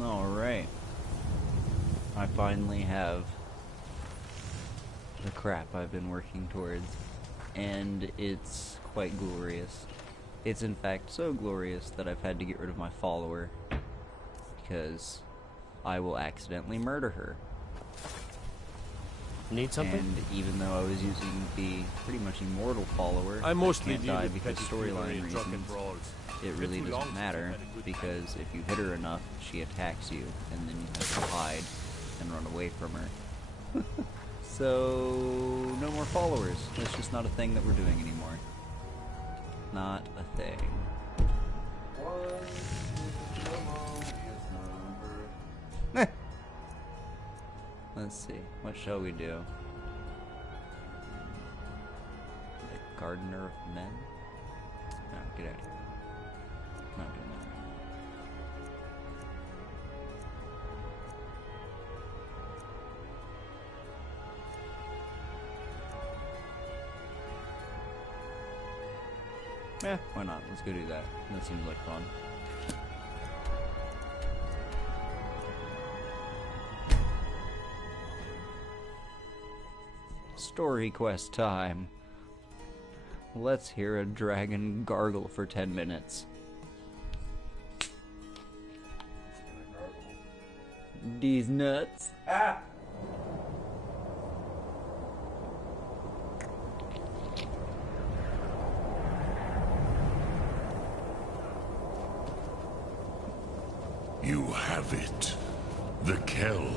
Alright. I finally have the crap I've been working towards, and it's quite glorious. It's in fact so glorious that I've had to get rid of my follower, because I will accidentally murder her. Need something? And even though I was using the pretty much immortal follower, I mostly can't die because storyline reasons. It really doesn't matter, because if you hit her enough, she attacks you, and then you have to hide and run away from her. So, no more followers. That's just not a thing that we're doing anymore. Not a thing. Let's see, what shall we do? The Gardener of Men? No, get out of here. Not doing that. Yeah, why not? Let's go do that. That seems like fun. Story quest time. Let's hear a dragon gargle for 10 minutes. These nuts. Ah! You have it. The Kell.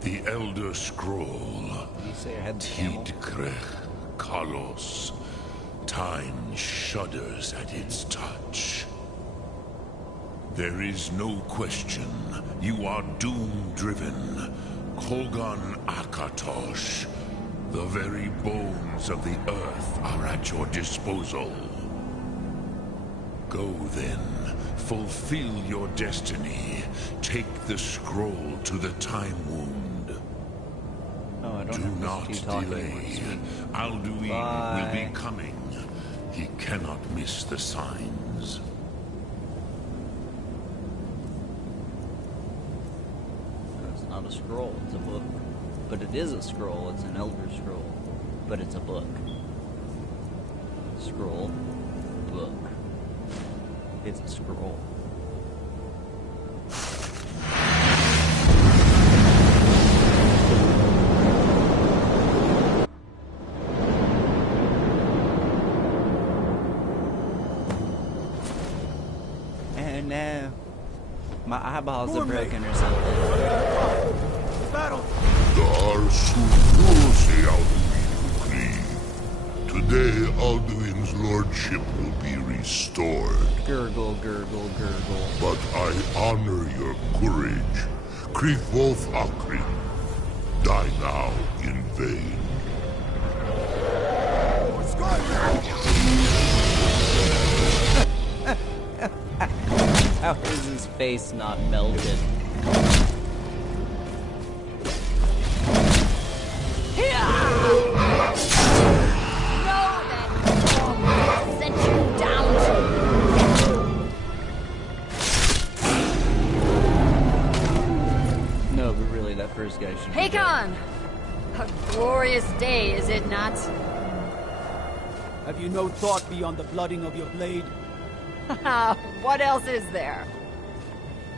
The Elder Scroll. Did you say I had the camel? Tidkrech Kalos. Time shudders at its touch. There is no question. You are doom-driven. Kogan Akatosh. The very bones of the earth are at your disposal. Go then. Fulfill your destiny. Take the scroll to the Time Wound. Oh, I don't Do have not to talk delay. anymore. Alduin will be coming. He cannot miss the signs. It's not a scroll, it's a book. But it is a scroll, it's an Elder Scroll. But it's a book. Scroll, book. It's a scroll. And now, my eyeballs are broken or something. Battle! Today, Alduin's lordship will be restored. Gurgle, gurgle, gurgle. But I honor your courage. Krithwolf Akri. Die now in vain. How is his face not melted? No, but really, that first guy should be dead. Hakon! A glorious day, is it not? Have you no thought beyond the blooding of your blade? What else is there?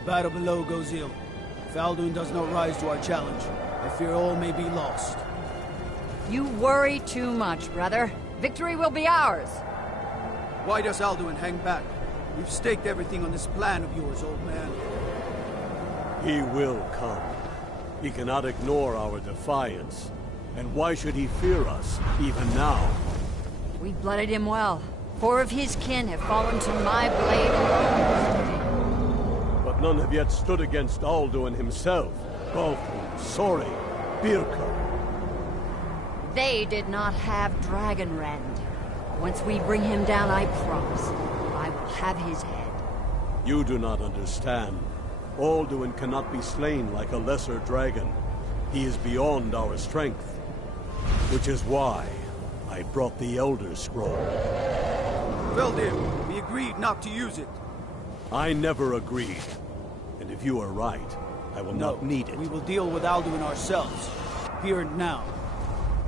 Battle below goes ill. If Alduin does not rise to our challenge, I fear all may be lost. You worry too much, brother. Victory will be ours. Why does Alduin hang back? We've staked everything on this plan of yours, old man. He will come. He cannot ignore our defiance. And why should he fear us, even now? We blooded him well. 4 of his kin have fallen to my blade alone. But none have yet stood against Alduin himself. Balthild, Sori, Birka. They did not have Dragonrend. Once we bring him down, I promise, I will have his head. You do not understand. Alduin cannot be slain like a lesser dragon. He is beyond our strength. Which is why I brought the Elder Scroll. Veldir, we agreed not to use it. I never agreed. And if If you are right, I will No, not need it. we will deal with Alduin ourselves. Here and now.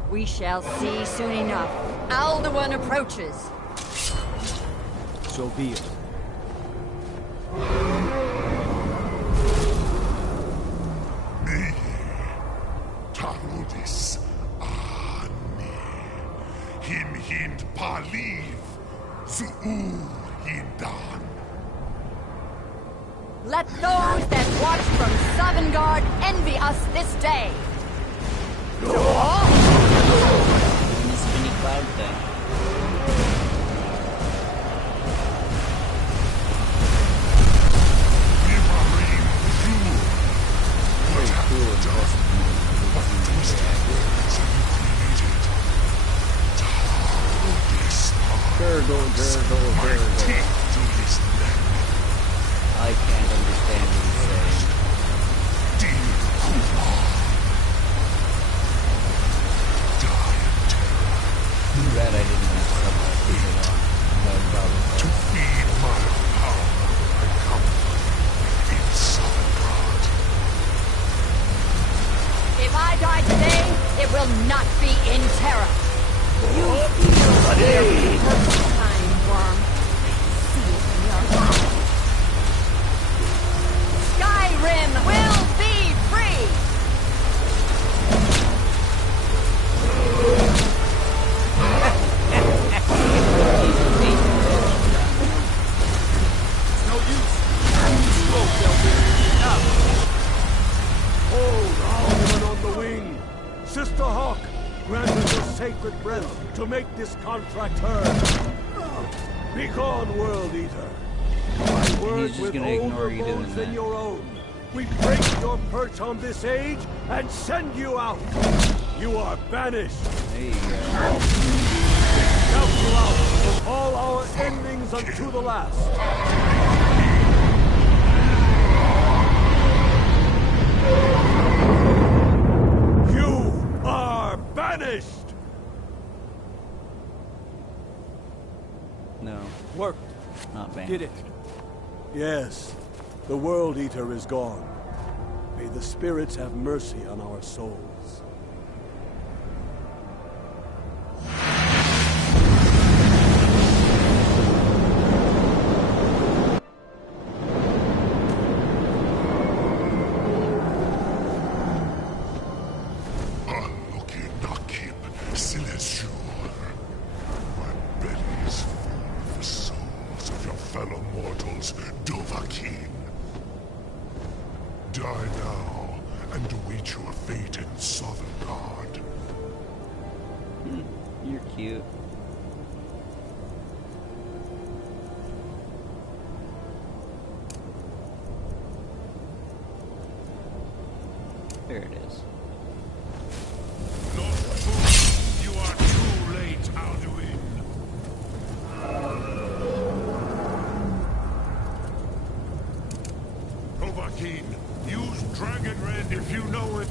We shall see soon enough. Alduin approaches. So be it. Me, Tarudis, Ani, Him Hind Paliv, Su'u Hindan. Let those that watch from Sovngarde envy us this day. Doing the spinny cloud thing. Vivarim Jewel. What have you done? What twisted words have you created? Tarudis, Gurgle, gurgle, my gurgle. teeth to his neck. I can't understand what he's saying. Dear Kumar. Die in terror. Too bad I didn't have subtitles on. That would probably To feed my power, I come in Sovngarde. If I die today, it will not be in terror. You feel fear for the first time, worm. See it in your eyes. Skyrim will be free! It's no use. Slow, Beleren. Now. Hold Alduin on the wing. Sister Hawk, grant us your sacred breath to make this contract heard. Begone, World Eater. My word just with gonna ignore older you doing bones than that. your own. We break your perch on this age and send you out. You are banished. There you go. Shout you out from all our endings unto the last. You are banished. No, Worked. not banned. Did it. Yes, the World Eater is gone. May the spirits have mercy on our souls. Aluki Nakib Silesur. My belly is full of the souls of your fellow mortals, Dovahkiin. Die now and await your fate in Sovngarde. You're cute. There it is. Not fool! You are too late, Alduin. Dovahkiin, use Dragon Rend if you know it.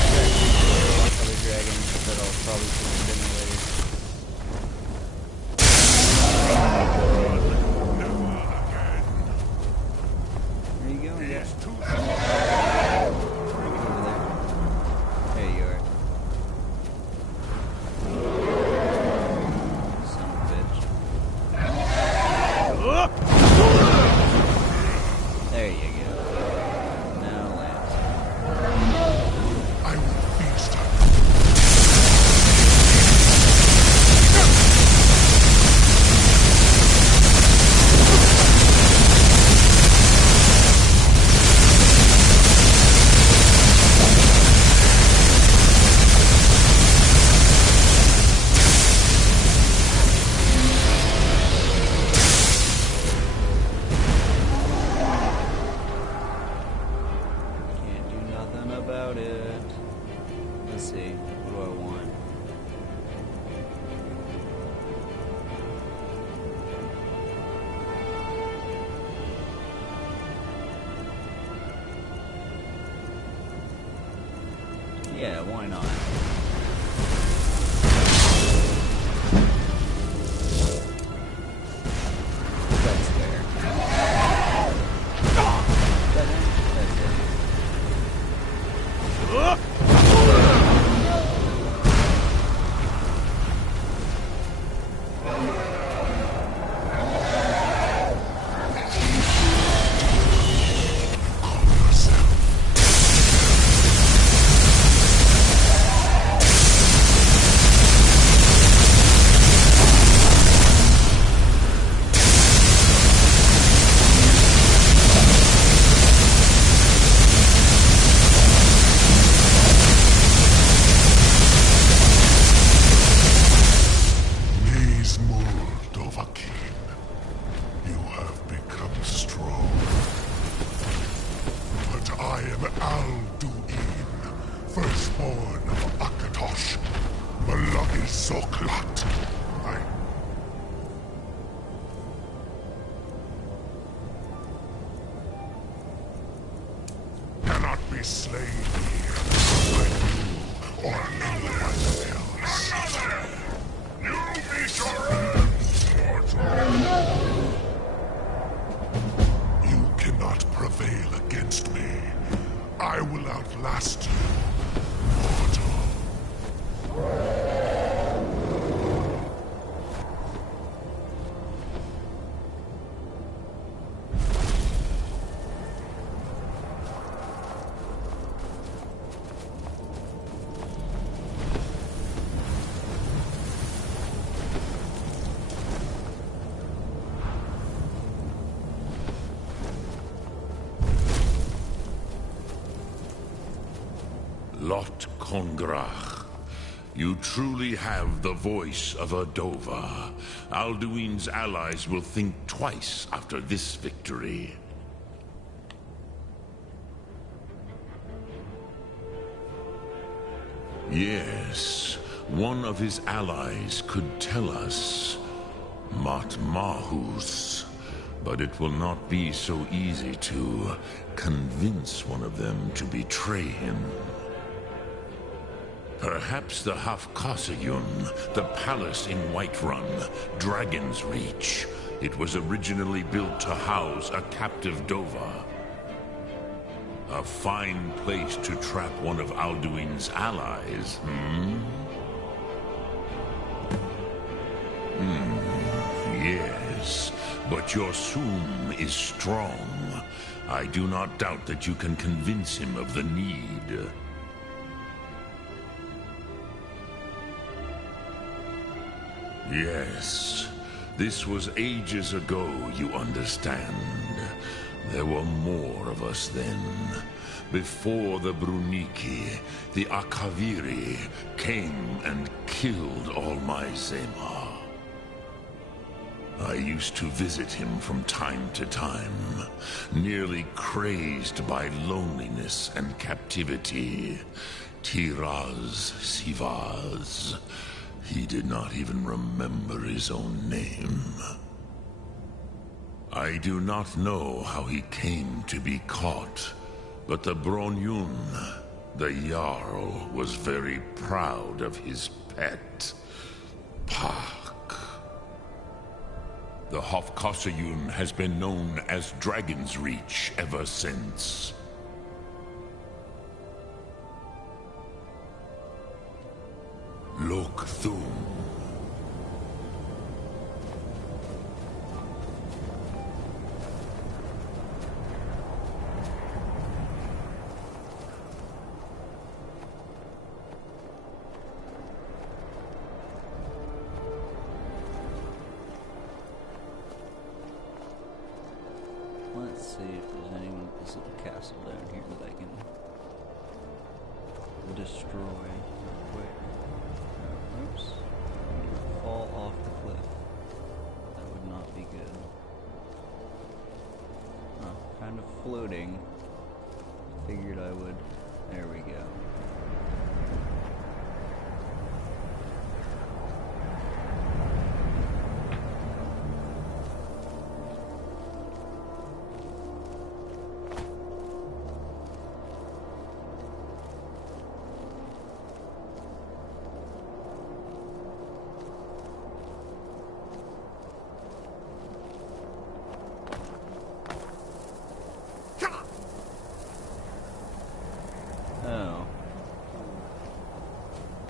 Other dragons that I'll probably put in later. Never clot. I cannot be slain here by you or anyone else. You meet your end, mortal. You cannot prevail against me. I will outlast you, mortal. Lot Kongrach. You truly have the voice of a Dova. Alduin's allies will think twice after this victory. Yes, one of his allies could tell us. Matmahus. But it will not be so easy to convince one of them to betray him. Perhaps the Hafkasayun, the palace in Whiterun, Dragon's Reach. It was originally built to house a captive Dova. A fine place to trap one of Alduin's allies, Yes, but your Sum is strong. I do not doubt that you can convince him of the need. Yes, this was ages ago, you understand. There were more of us then. Before the Bruniki, the Akaviri came and killed all my Zema. I used to visit him from time to time, nearly crazed by loneliness and captivity. Tiraz Sivaz. He did not even remember his own name. I do not know how he came to be caught, but the Bronyun, the Jarl, was very proud of his pet, Pak. The Hafkasayun has been known as Dragon's Reach ever since. Lokthum. Let's see if there's anyone at this little castle down here that I can destroy real quick. Oops. Fall off the cliff. That would not be good. Oh, kind of floating. Figured I would. There we go. Oh.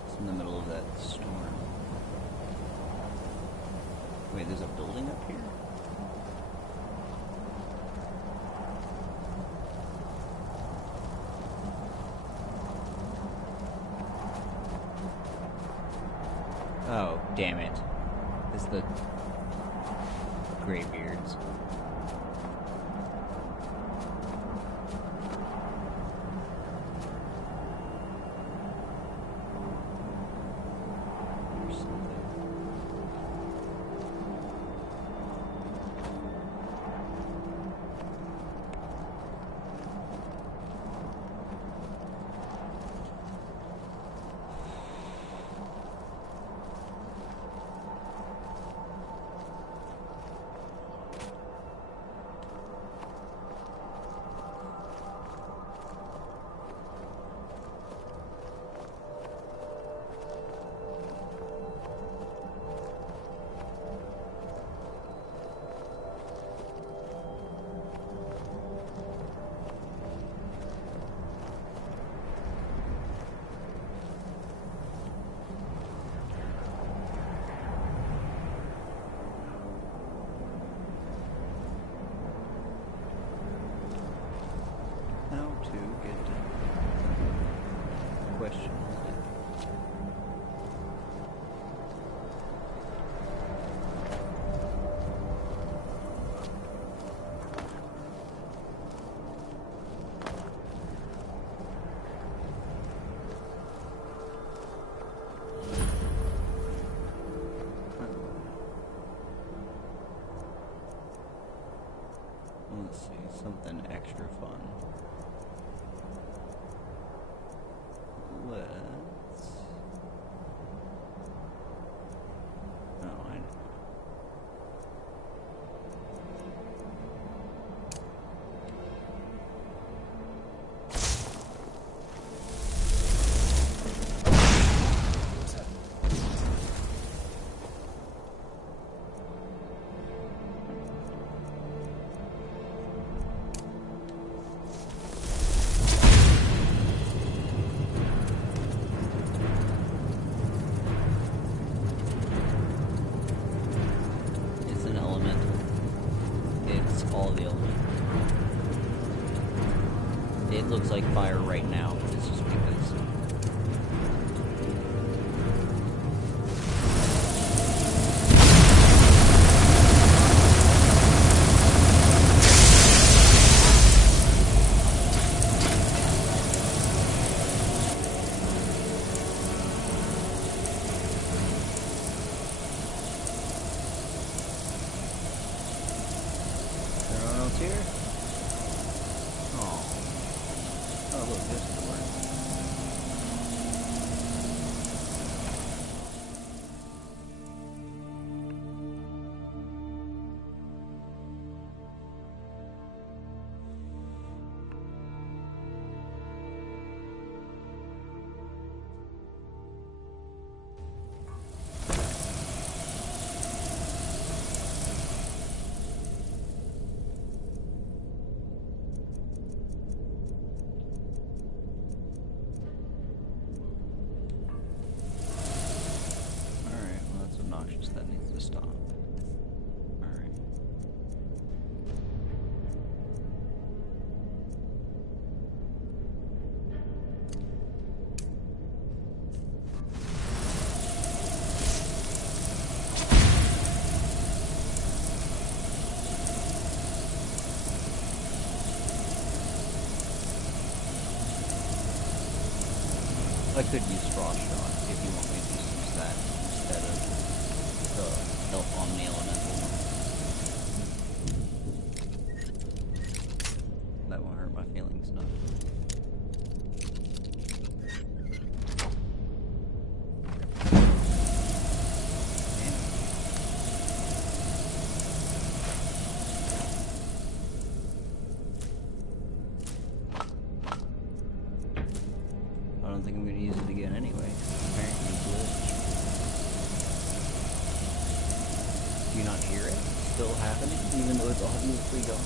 It's in the middle of that storm. Wait, there's a building up here? Oh, damn it. It's the Greybeards. something extra fun. Let's... Oh, I know. It looks like fire right now, but it's just because... Everyone else here? Oh. Oh, look, this is the word. That needs to stop. Alright. I could use frost shot if you want me to use that instead of the elf omni elemental one. That won't hurt my feelings none. I don't think I'm going to use it again anyway. Apparently glitch. Do you not hear it? Still happening, even though it's obviously gone.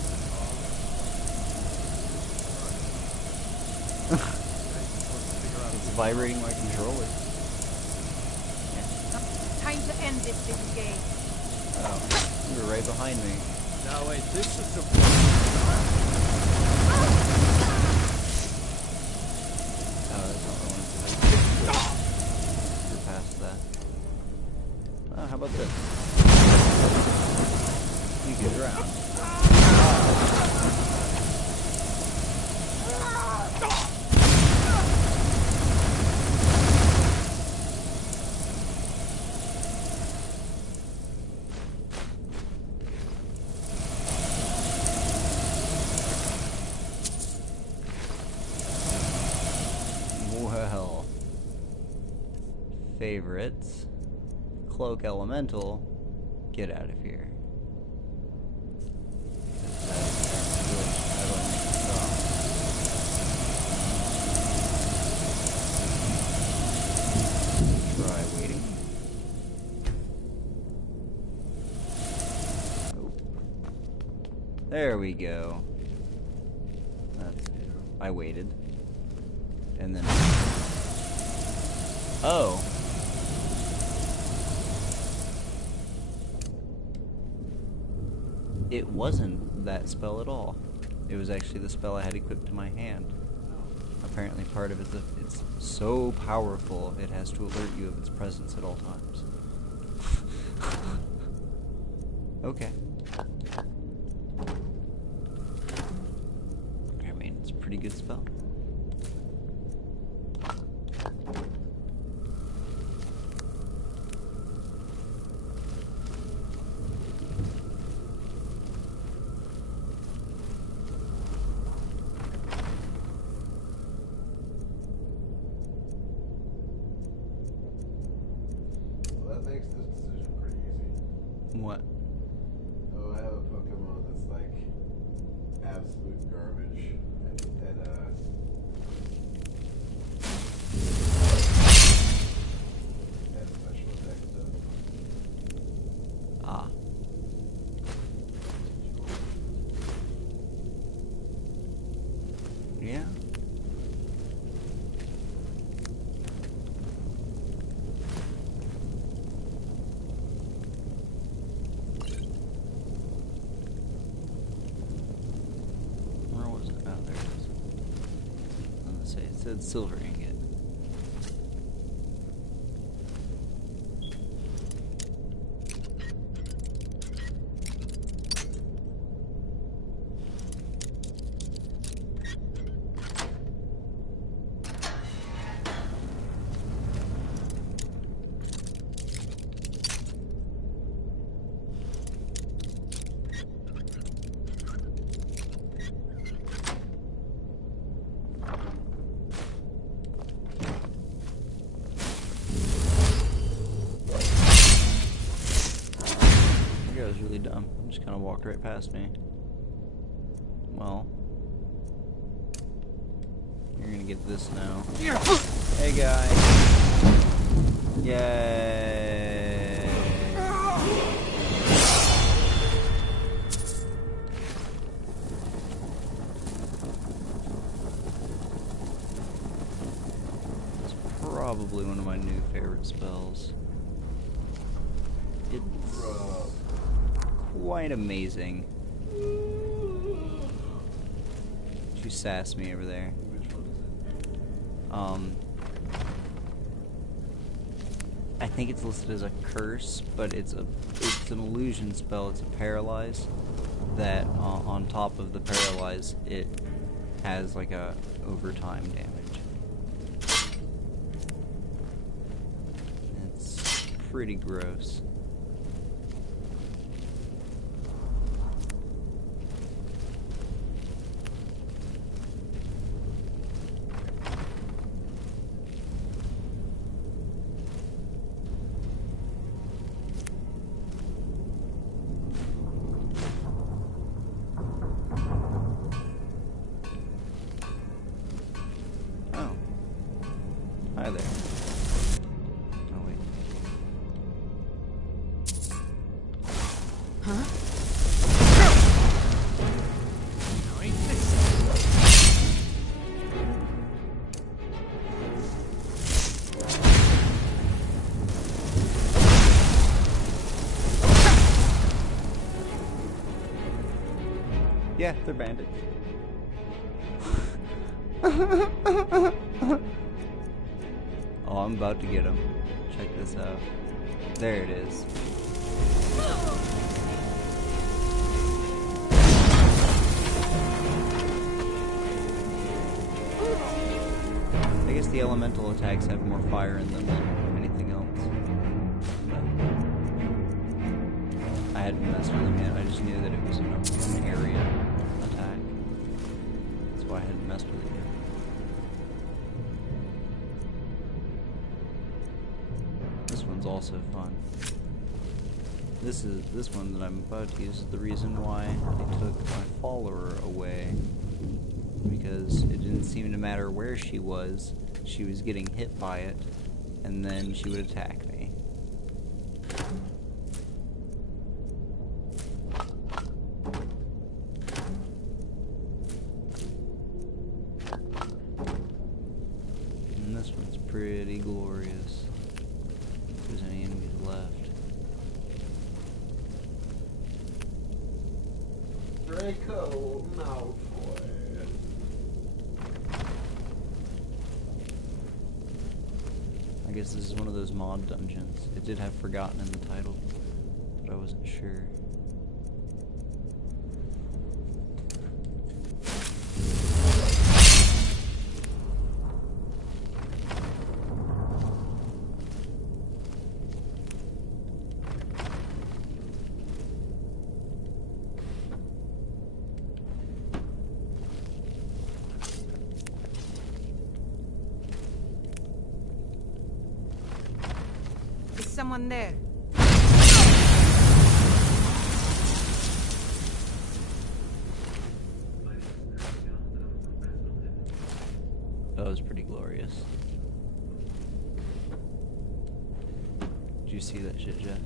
It's vibrating my controller. Yeah. Time to end this little game. Oh, you were right behind me. Now wait, this is the... Oh, that's not what I wanted to do. You're past that. Oh, how about this? You can drown. Well, favorites, cloak elemental, get out of here. How do I make it stop? Try waiting. Nope. There we go. That's it. I waited. And then... Oh! It wasn't that spell at all. It was actually the spell I had equipped to my hand. Apparently part of it is it's so powerful it has to alert you of its presence at all times. Okay. I mean, it's a pretty good spell. What? Oh, I have a Pokemon that's like absolute garbage, and special attack stuff. Ah. Yeah. Where was it? Oh, there it is. I was gonna say, it said silver ingot. That guy was really dumb. Just kind of walked right past me. Well, you're gonna get this now. Hey, guy. Yay. It's probably one of my new favorite spells. It's quite amazing. You sass me over there. I think it's listed as a curse, but it's an illusion spell. It's a paralyze that on top of the paralyze, it has like a overtime damage. It's pretty gross. Hi there. Oh, wait. Huh? Yeah, they're bandits. Oh, I'm about to get him. Check this out. There it is. I guess the elemental attacks have more fire in them than anything else. But I hadn't messed with them yet. I just knew that it was an area attack. That's why I hadn't messed with it yet. This one's also fun. This one that I'm about to use is the reason why I took my follower away. Because it didn't seem to matter where she was getting hit by it, and then she would attack me. And this one's pretty glorious. If there's any enemies left. Draco Malfoy. I guess this is one of those mod dungeons. It did have Forgotten in the title, but I wasn't sure. Is someone there? this. Did you see that shit, Jeff?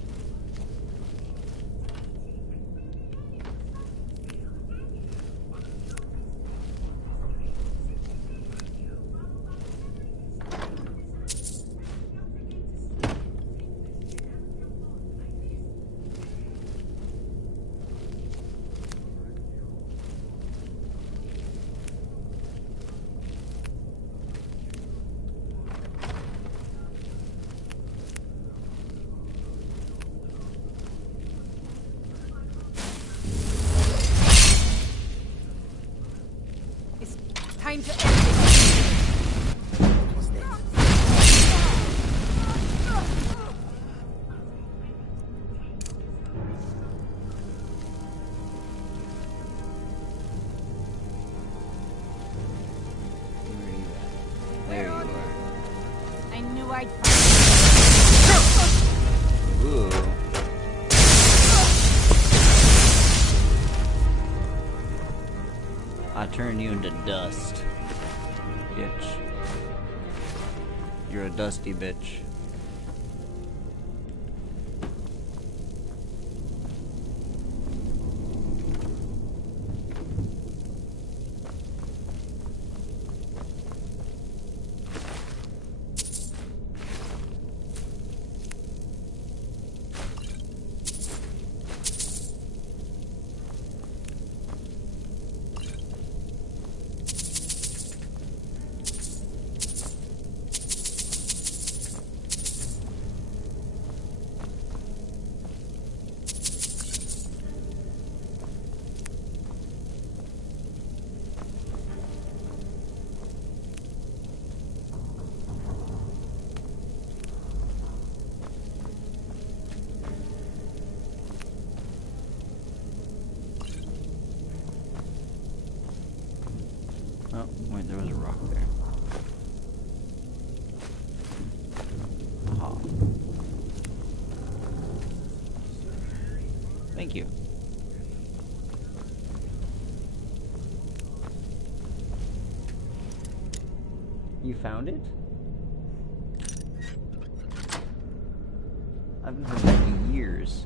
Time to end this. There you are. I knew I'd find you. Ooh. I turned you into dust, bitch. You're a dusty bitch. Oh, wait, there was a rock there. Aha. Thank you. You found it? I haven't heard that in years.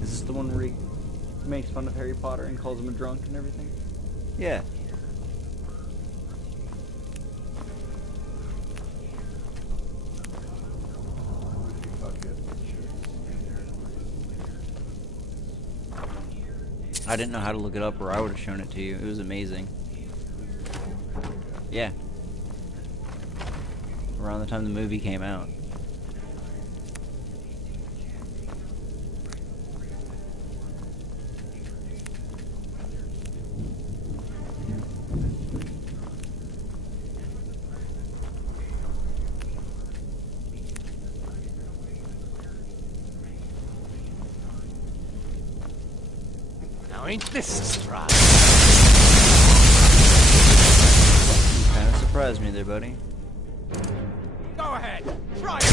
Is this the one where he makes fun of Harry Potter and calls him a drunk and everything? Yeah. I didn't know how to look it up or I would have shown it to you. It was amazing. Yeah. Around the time the movie came out. Now ain't this a surprise? You kind of surprised me there, buddy. Go ahead, try it!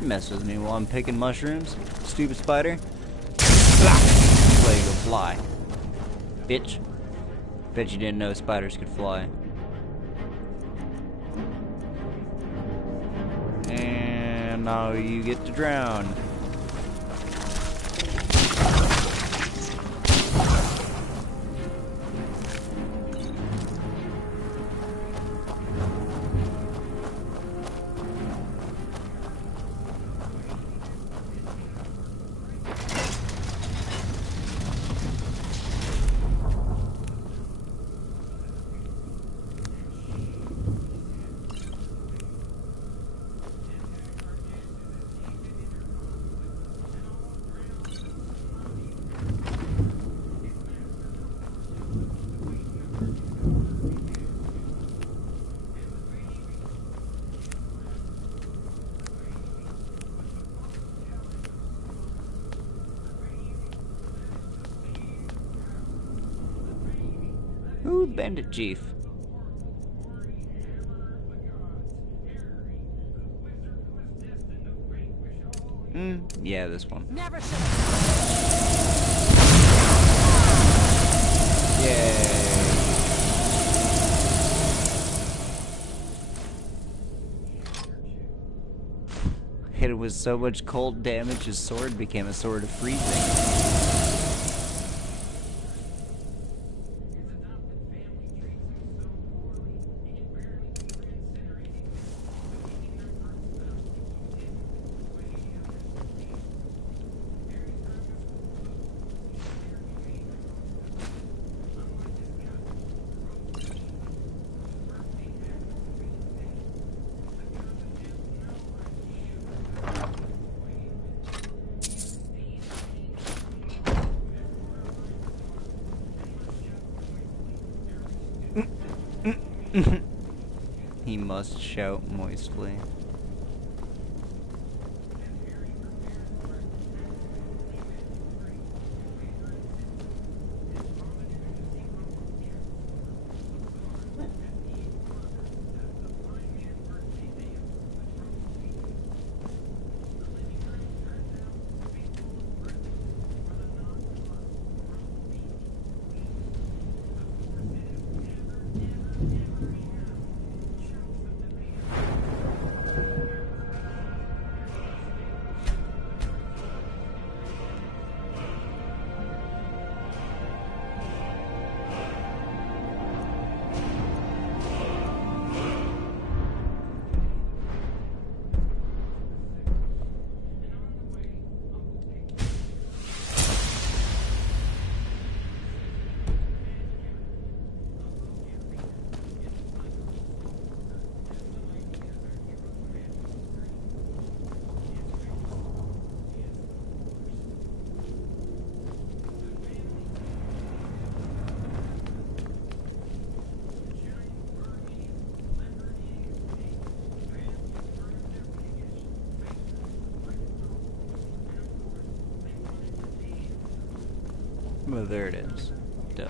Mess with me while I'm picking mushrooms, stupid spider. fly. Bitch. Bet you didn't know spiders could fly. And now you get to drown. Ooh, Bandit Chief. Yeah, this one. Never should Yay! Hit it with so much cold damage, his sword became a sword of freezing. He must shout moistly. Well, there it is. Duh.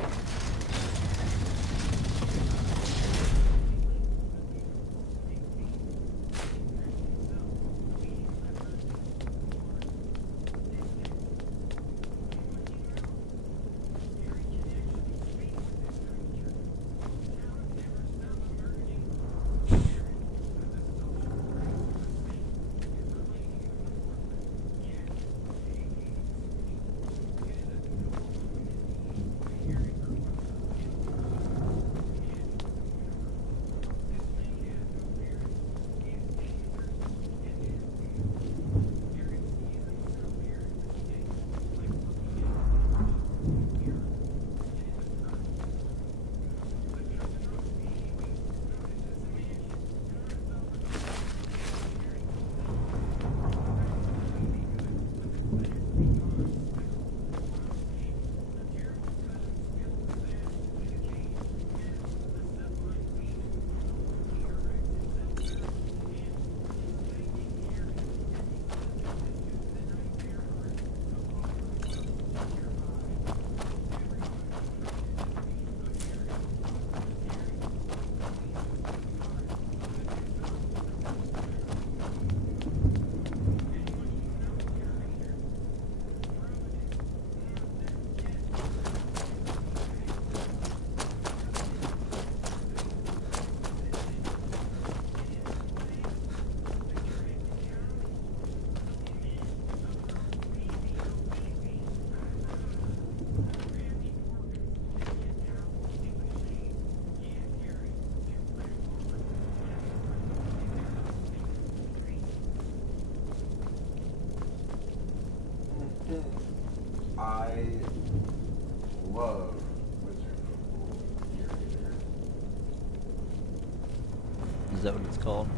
Is that what it's called?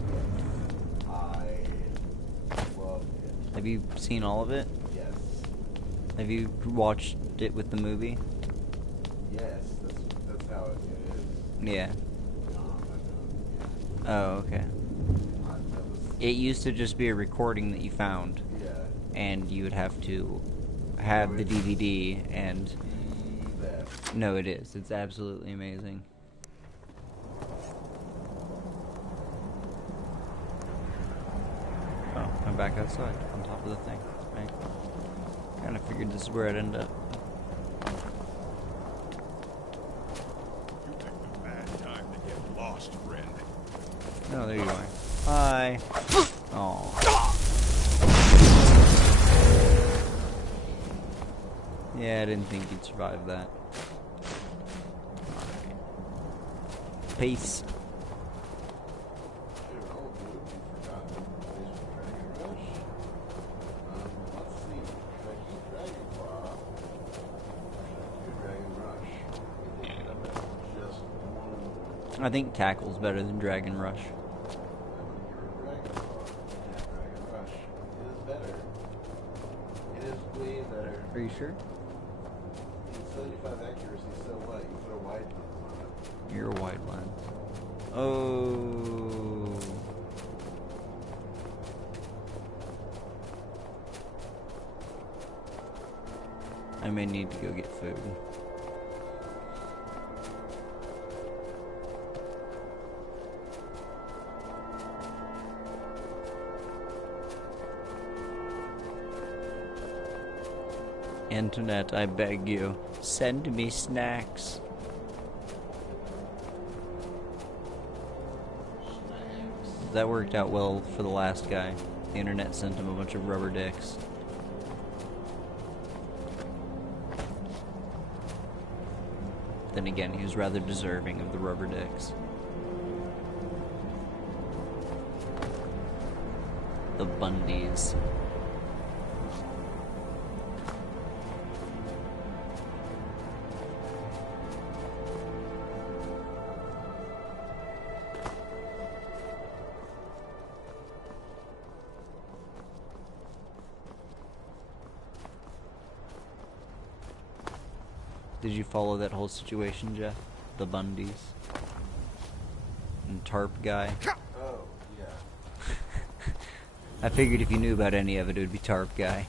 I love it. Have you seen all of it? Yes. Have you watched it with the movie? Yes, that's how it is. Yeah. I don't. Oh, okay. That was, It used to just be a recording that you found, yeah. and you would have to have the DVD, and... The best. No, it is. It's absolutely amazing. Oh, I'm back outside, on top of the thing. Right. Kinda figured this is where I'd end up. You picked a bad time to get lost, friend. Oh, there you are. Hi. Oh. Yeah, I didn't think you'd survive that. Alright. Peace. Dude, all of you forgot the Dragon Rush. Let's see. If I keep Dragon Claw, do Dragon Rush. I think I'm at just one. I think Tackle's better than Dragon Rush. I would prefer Dragon Claw. Yeah, Dragon Rush. It is better. It is way better. Are you sure? It's 75 accuracy, so what? You put a wide lens on it. You're a wide lens. Oh. I may need to go get food. Internet, I beg you, send me snacks. That worked out well for the last guy. The internet sent him a bunch of rubber dicks. Then again, he was rather deserving of the rubber dicks. The Bundys. Did you follow that whole situation, Jeff? The Bundys? And Tarp guy? Oh, yeah. I figured if you knew about any of it, it would be Tarp guy.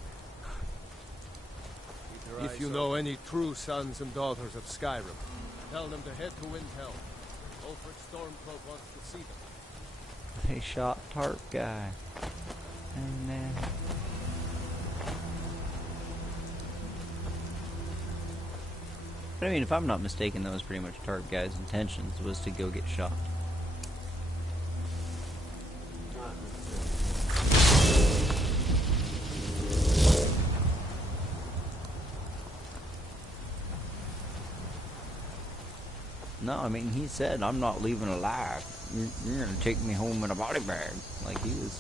If you know any true sons and daughters of Skyrim, tell them to head to Windhelm. Ulfric Stormcloak wants to see them. They shot Tarp guy. And then... But I mean, if I'm not mistaken, that was pretty much Tarp guy's intentions, was to go get shot. No, I mean, he said, I'm not leaving alive. You're gonna take me home in a body bag. Like, he was...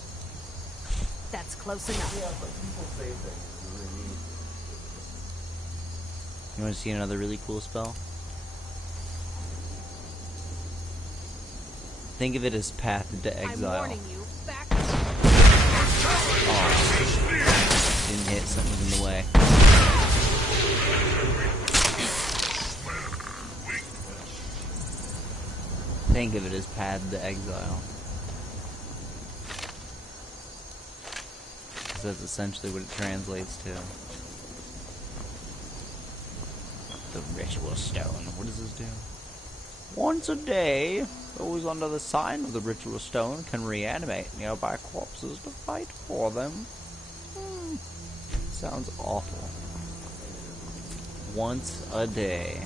That's close enough. Yeah, but people say things really mean. You wanna see another really cool spell? Think of it as Path to Exile. I'm warning you. Back. Didn't hit, something was in the way. Think of it as Path to Exile. 'Cause that's essentially what it translates to. The ritual stone. What does this do? Once a day, those under the sign of the ritual stone can reanimate nearby corpses to fight for them. Sounds awful. Once a day.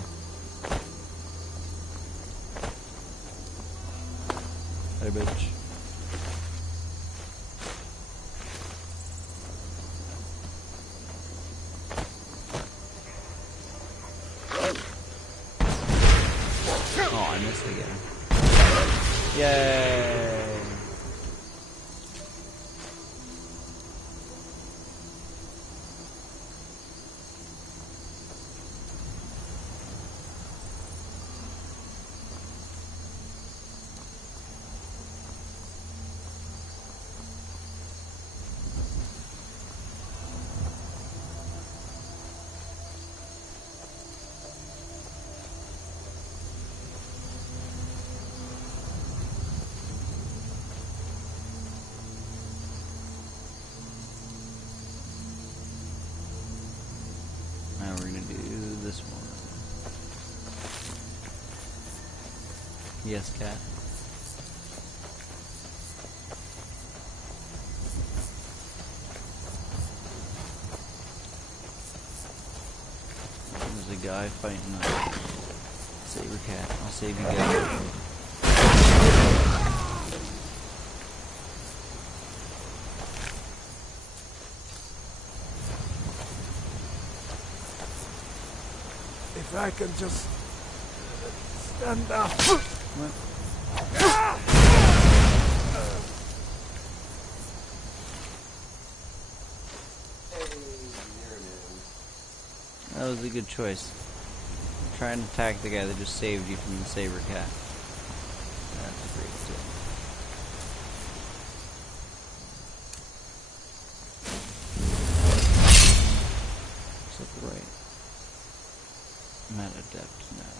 Hey, bitch. Oh, I missed again. Yay! Yes, cat. There's a guy fighting a saber cat. I'll save you guys. If I can just stand up. What? That was a good choice. Try and attack the guy that just saved you from the saber cat. That's a great tip. Except right. I'm at a depth now.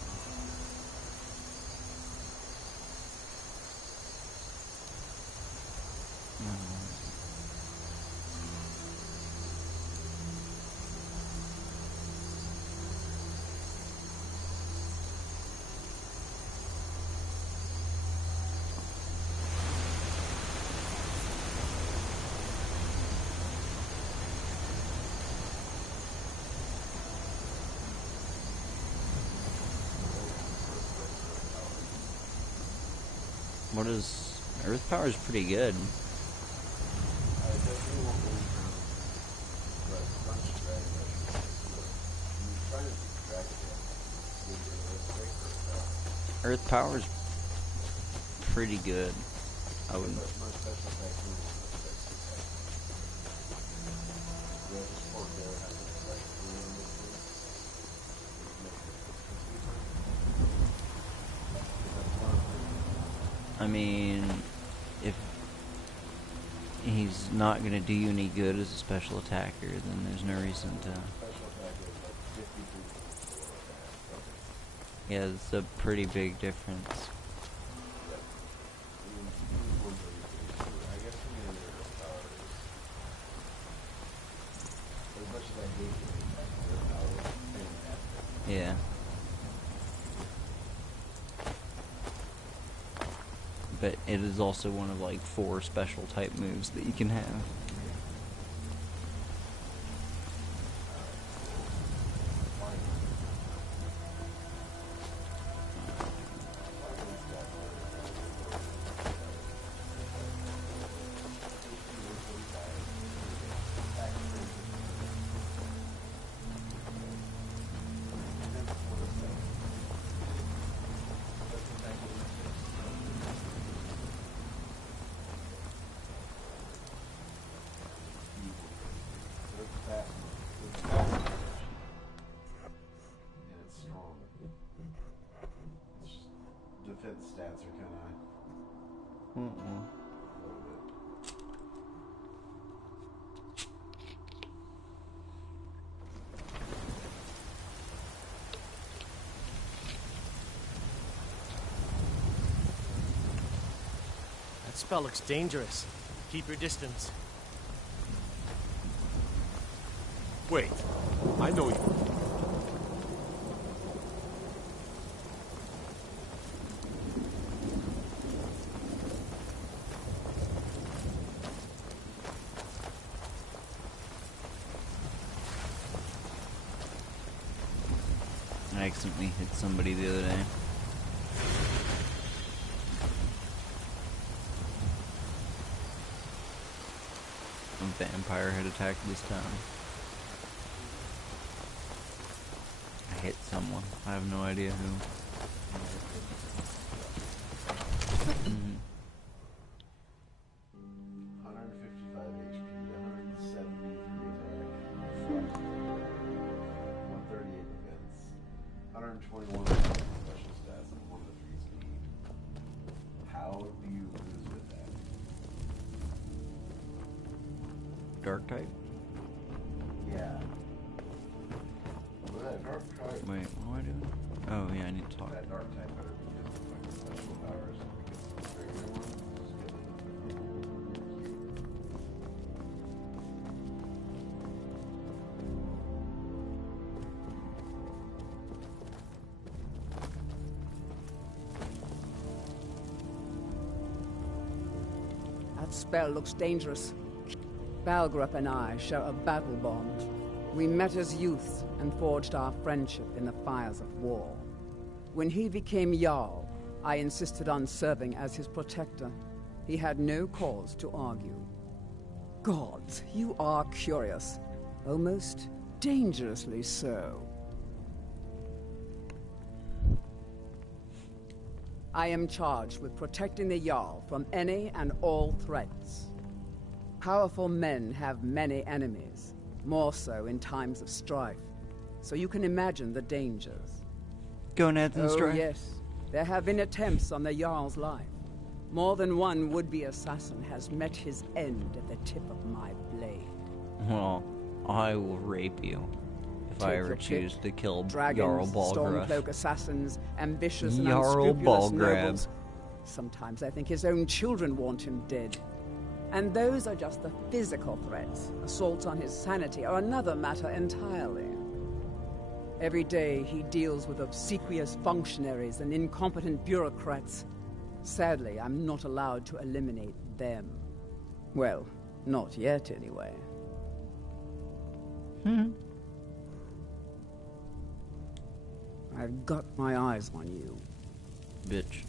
What is... Earth power is pretty good. Earth power is pretty good. I wouldn't... I mean, if he's not going to do you any good as a special attacker, then there's no reason to... Yeah, it's a pretty big difference. Yeah. But it is also one of like 4 special type moves that you can have. Defense stats are kind of a little bit. That spell looks dangerous. Keep your distance. Wait, I know you. I accidentally hit somebody the other day. A vampire had attacked this town. I hit someone. I have no idea who. Mhm. 155 HP, 173 attack, 138 defense, 121 special stats, and 1 to 3 speed. How do you lose with that? Dark type? Yeah. Well, that dark type. Wait, what am I doing? Oh yeah, I need to talk. That dark type better be good for fucking special powers because the regular one is good enough. That spell looks dangerous. Balgrup and I share a battle bond. We met as youths and forged our friendship in the fires of war. When he became Jarl, I insisted on serving as his protector. He had no cause to argue. Gods, you are curious. Almost dangerously so. I am charged with protecting the Jarl from any and all threats. Powerful men have many enemies, more so in times of strife. So you can imagine the dangers. Gonads and strife. Oh yes, there have been attempts on the Jarl's life. More than one would-be assassin has met his end at the tip of my blade. Well, I will rape you if I ever choose to kill Jarl Dragons, Balgraf. Stormcloak assassins, ambitious and Jarl unscrupulous Balgraf. nobles. Sometimes I think his own children want him dead. And those are just the physical threats. Assaults on his sanity are another matter entirely. Every day he deals with obsequious functionaries and incompetent bureaucrats. Sadly, I'm not allowed to eliminate them. Well, not yet anyway. I've got my eyes on you. Bitch.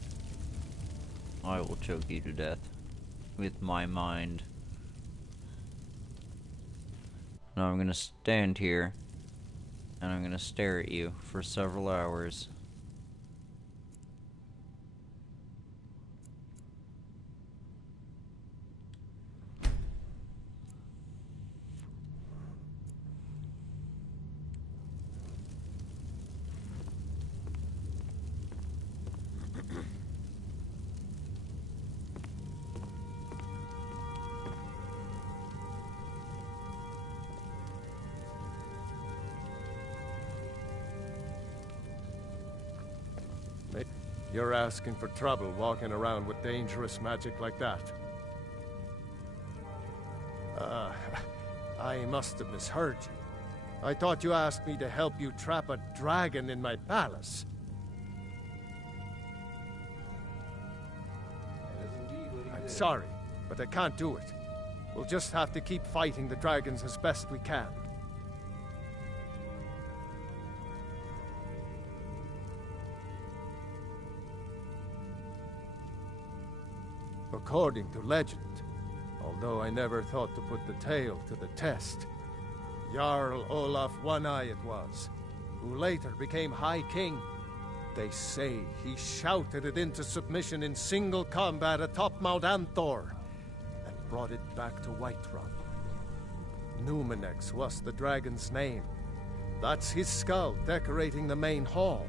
I will choke you to death with my mind. Now I'm gonna stand here and I'm gonna stare at you for several hours. You're asking for trouble walking around with dangerous magic like that. I must have misheard you. I thought you asked me to help you trap a dragon in my palace. I'm sorry, but I can't do it. We'll just have to keep fighting the dragons as best we can. According to legend, although I never thought to put the tale to the test, Jarl Olaf One-Eye it was, who later became High King. They say he shouted it into submission in single combat atop Mount Anthor, and brought it back to Whiterun. Numenex was the dragon's name. That's his skull decorating the main hall.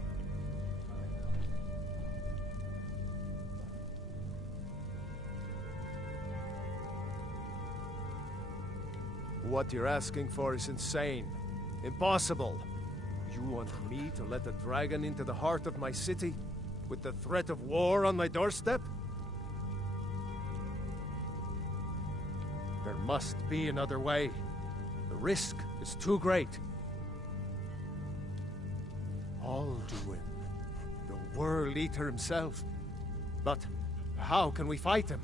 What you're asking for is insane. Impossible. You want me to let a dragon into the heart of my city, with the threat of war on my doorstep? There must be another way. The risk is too great. Alduin, the World Eater himself. But how can we fight him?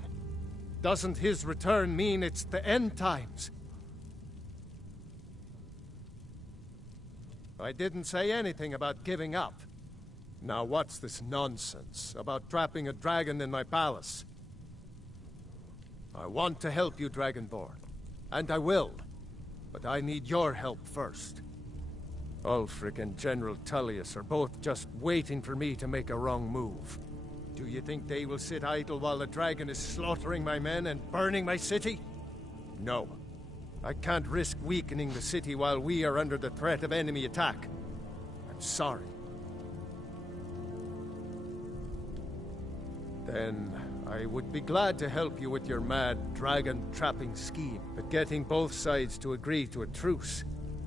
Doesn't his return mean it's the end times? I didn't say anything about giving up. Now what's this nonsense about trapping a dragon in my palace? I want to help you, Dragonborn, and I will, but I need your help first. Ulfric and General Tullius are both just waiting for me to make a wrong move. Do you think they will sit idle while the dragon is slaughtering my men and burning my city? No. I can't risk weakening the city while we are under the threat of enemy attack. I'm sorry. Then I would be glad to help you with your mad dragon-trapping scheme, but getting both sides to agree to a truce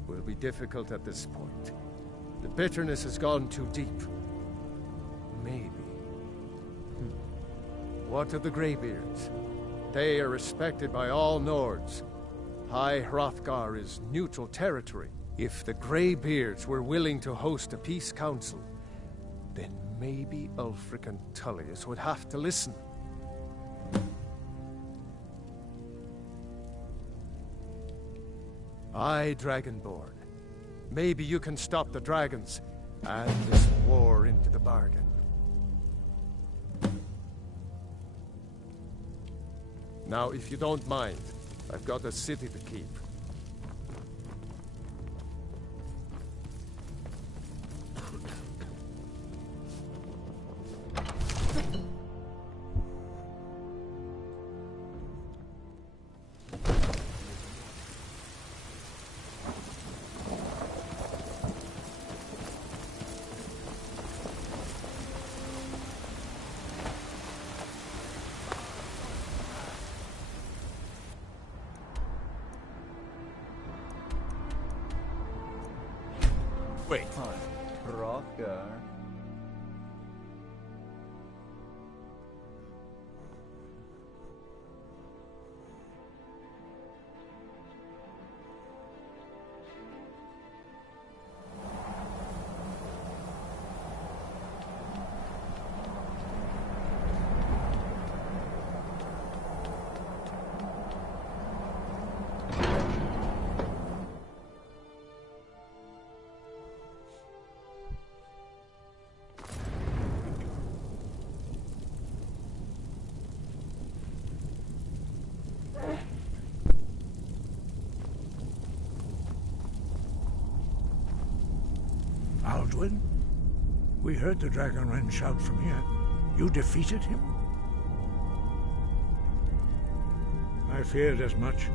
will be difficult at this point. The bitterness has gone too deep. Maybe. What of the Greybeards? They are respected by all Nords. High Hrothgar is neutral territory. If the Greybeards were willing to host a peace council, then maybe Ulfric and Tullius would have to listen. Aye, Dragonborn. Maybe you can stop the dragons, and this war into the bargain. Now, if you don't mind, I've got a city to keep. Wait. Hrothgar. Alduin? We heard the Dragonren shout from here. You defeated him? I feared as much.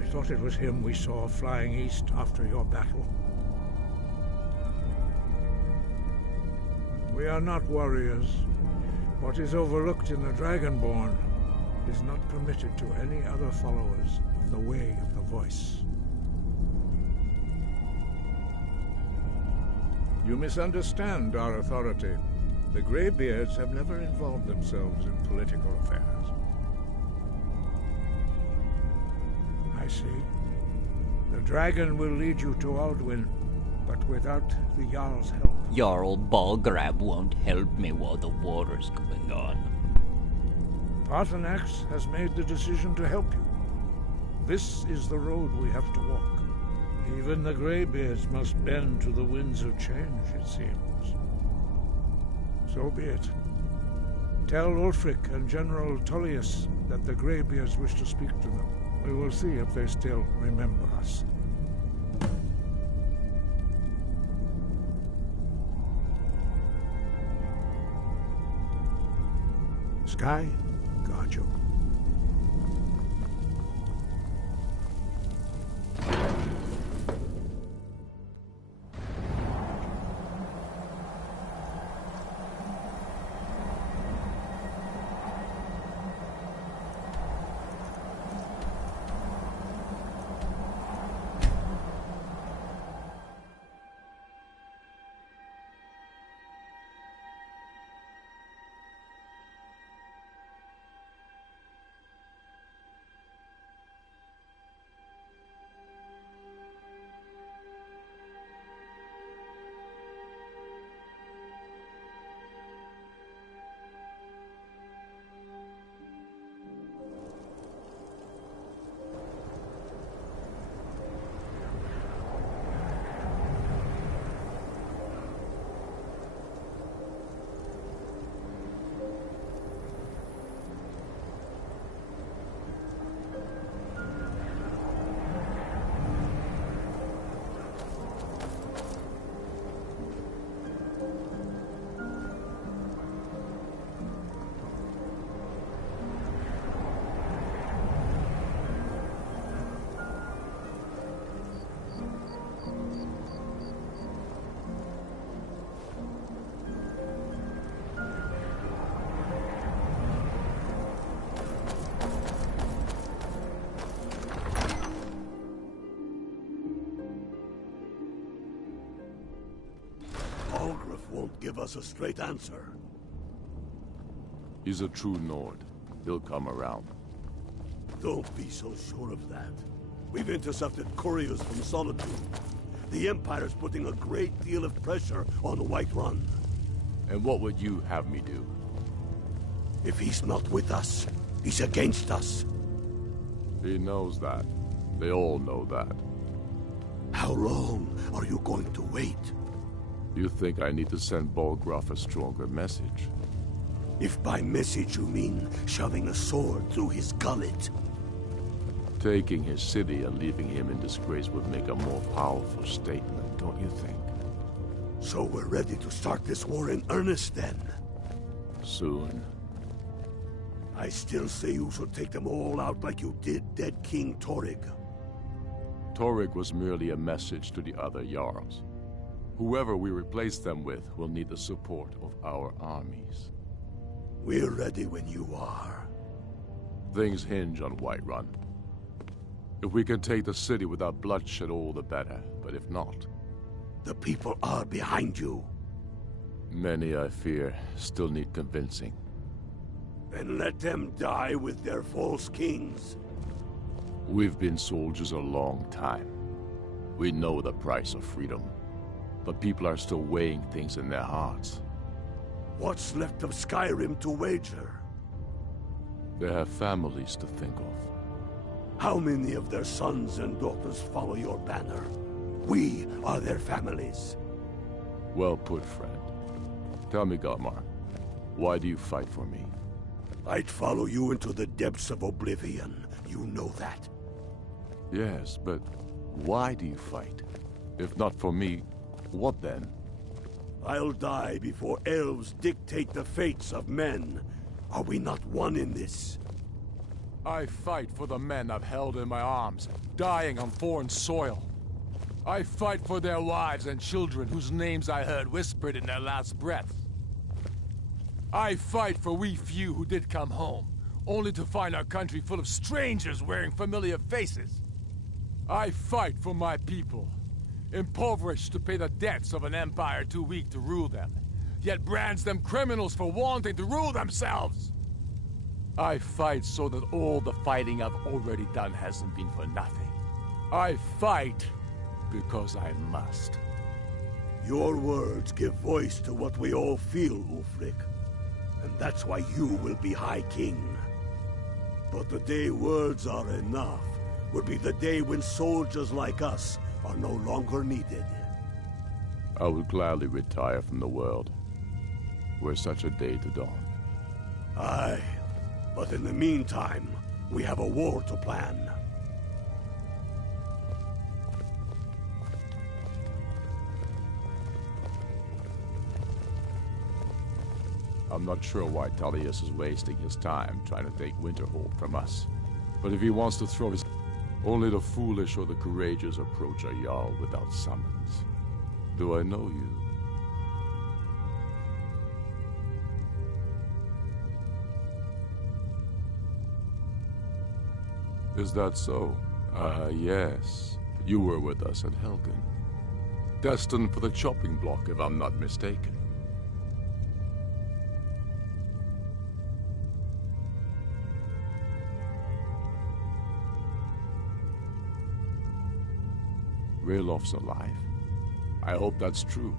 I thought it was him we saw flying east after your battle. We are not warriors. What is overlooked in the Dragonborn is not permitted to any other followers of the Way of the Voice. You misunderstand our authority. The Greybeards have never involved themselves in political affairs. I see. The dragon will lead you to Alduin, but without the Jarl's help. Jarl Balgrab won't help me while the war is going on. Paarthurnax has made the decision to help you. This is the road we have to walk. Even the Greybeards must bend to the winds of change, it seems. So be it. Tell Ulfric and General Tullius that the Greybeards wish to speak to them. We will see if they still remember us. Sky, guard you. Won't give us a straight answer. He's a true Nord. He'll come around. Don't be so sure of that. We've intercepted couriers from Solitude. The Empire's putting a great deal of pressure on Whiterun. And what would you have me do? If he's not with us, he's against us. He knows that. They all know that. How long are you going to wait? You think I need to send Bolgraf a stronger message? If by message you mean shoving a sword through his gullet. Taking his city and leaving him in disgrace would make a more powerful statement, don't you think? So we're ready to start this war in earnest then? Soon. I still say you should take them all out like you did dead King Torrig. Torrig was merely a message to the other Jarls. Whoever we replace them with will need the support of our armies. We're ready when you are. Things hinge on Whiterun. If we can take the city without bloodshed, all the better. But if not... The people are behind you. Many, I fear, still need convincing. Then let them die with their false kings. We've been soldiers a long time. We know the price of freedom. But people are still weighing things in their hearts. What's left of Skyrim to wager? They have families to think of. How many of their sons and daughters follow your banner? We are their families. Well put, friend. Tell me, Galmar, why do you fight for me? I'd follow you into the depths of oblivion. You know that. Yes, but why do you fight? If not for me, what then? I'll die before elves dictate the fates of men. Are we not one in this? I fight for the men I've held in my arms, dying on foreign soil. I fight for their wives and children whose names I heard whispered in their last breath. I fight for we few who did come home, only to find our country full of strangers wearing familiar faces. I fight for my people, impoverished to pay the debts of an empire too weak to rule them, yet brands them criminals for wanting to rule themselves. I fight so that all the fighting I've already done hasn't been for nothing. I fight because I must. Your words give voice to what we all feel, Ulfric. And that's why you will be High King. But the day words are enough will be the day when soldiers like us are no longer needed. I would gladly retire from the world, were such a day to dawn. Aye, but in the meantime, we have a war to plan. I'm not sure why Tullius is wasting his time trying to take Winterhold from us. But if he wants to throw his... Only the foolish or the courageous approach a Jarl without summons. Do I know you? Is that so? Yes. You were with us at Helgen. Destined for the chopping block, if I'm not mistaken. Railof's alive. I hope that's true.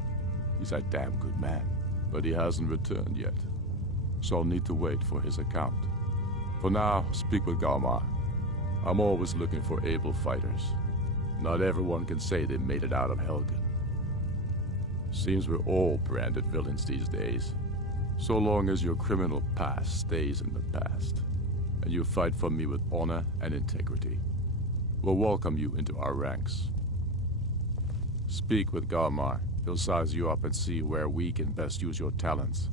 He's a damn good man, but he hasn't returned yet. So I'll need to wait for his account. For now, speak with Galmar. I'm always looking for able fighters. Not everyone can say they made it out of Helgen. Seems we're all branded villains these days. So long as your criminal past stays in the past, and you fight for me with honor and integrity, we'll welcome you into our ranks. Speak with Galmar. He'll size you up and see where we can best use your talents.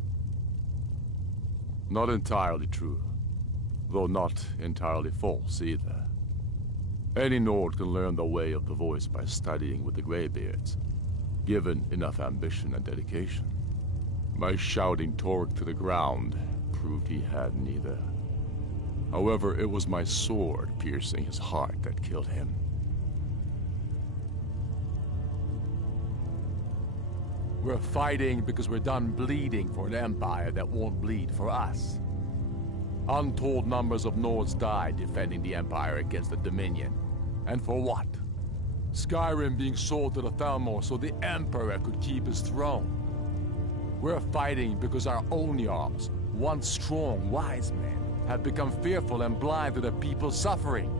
Not entirely true, though not entirely false either. Any Nord can learn the way of the voice by studying with the Greybeards, given enough ambition and dedication. My shouting Torg to the ground proved he had neither. However, it was my sword piercing his heart that killed him. We're fighting because we're done bleeding for an empire that won't bleed for us. Untold numbers of Nords died defending the empire against the Dominion. And for what? Skyrim being sold to the Thalmor so the Emperor could keep his throne. We're fighting because our own Jarls, once strong, wise men, have become fearful and blind to the people's suffering.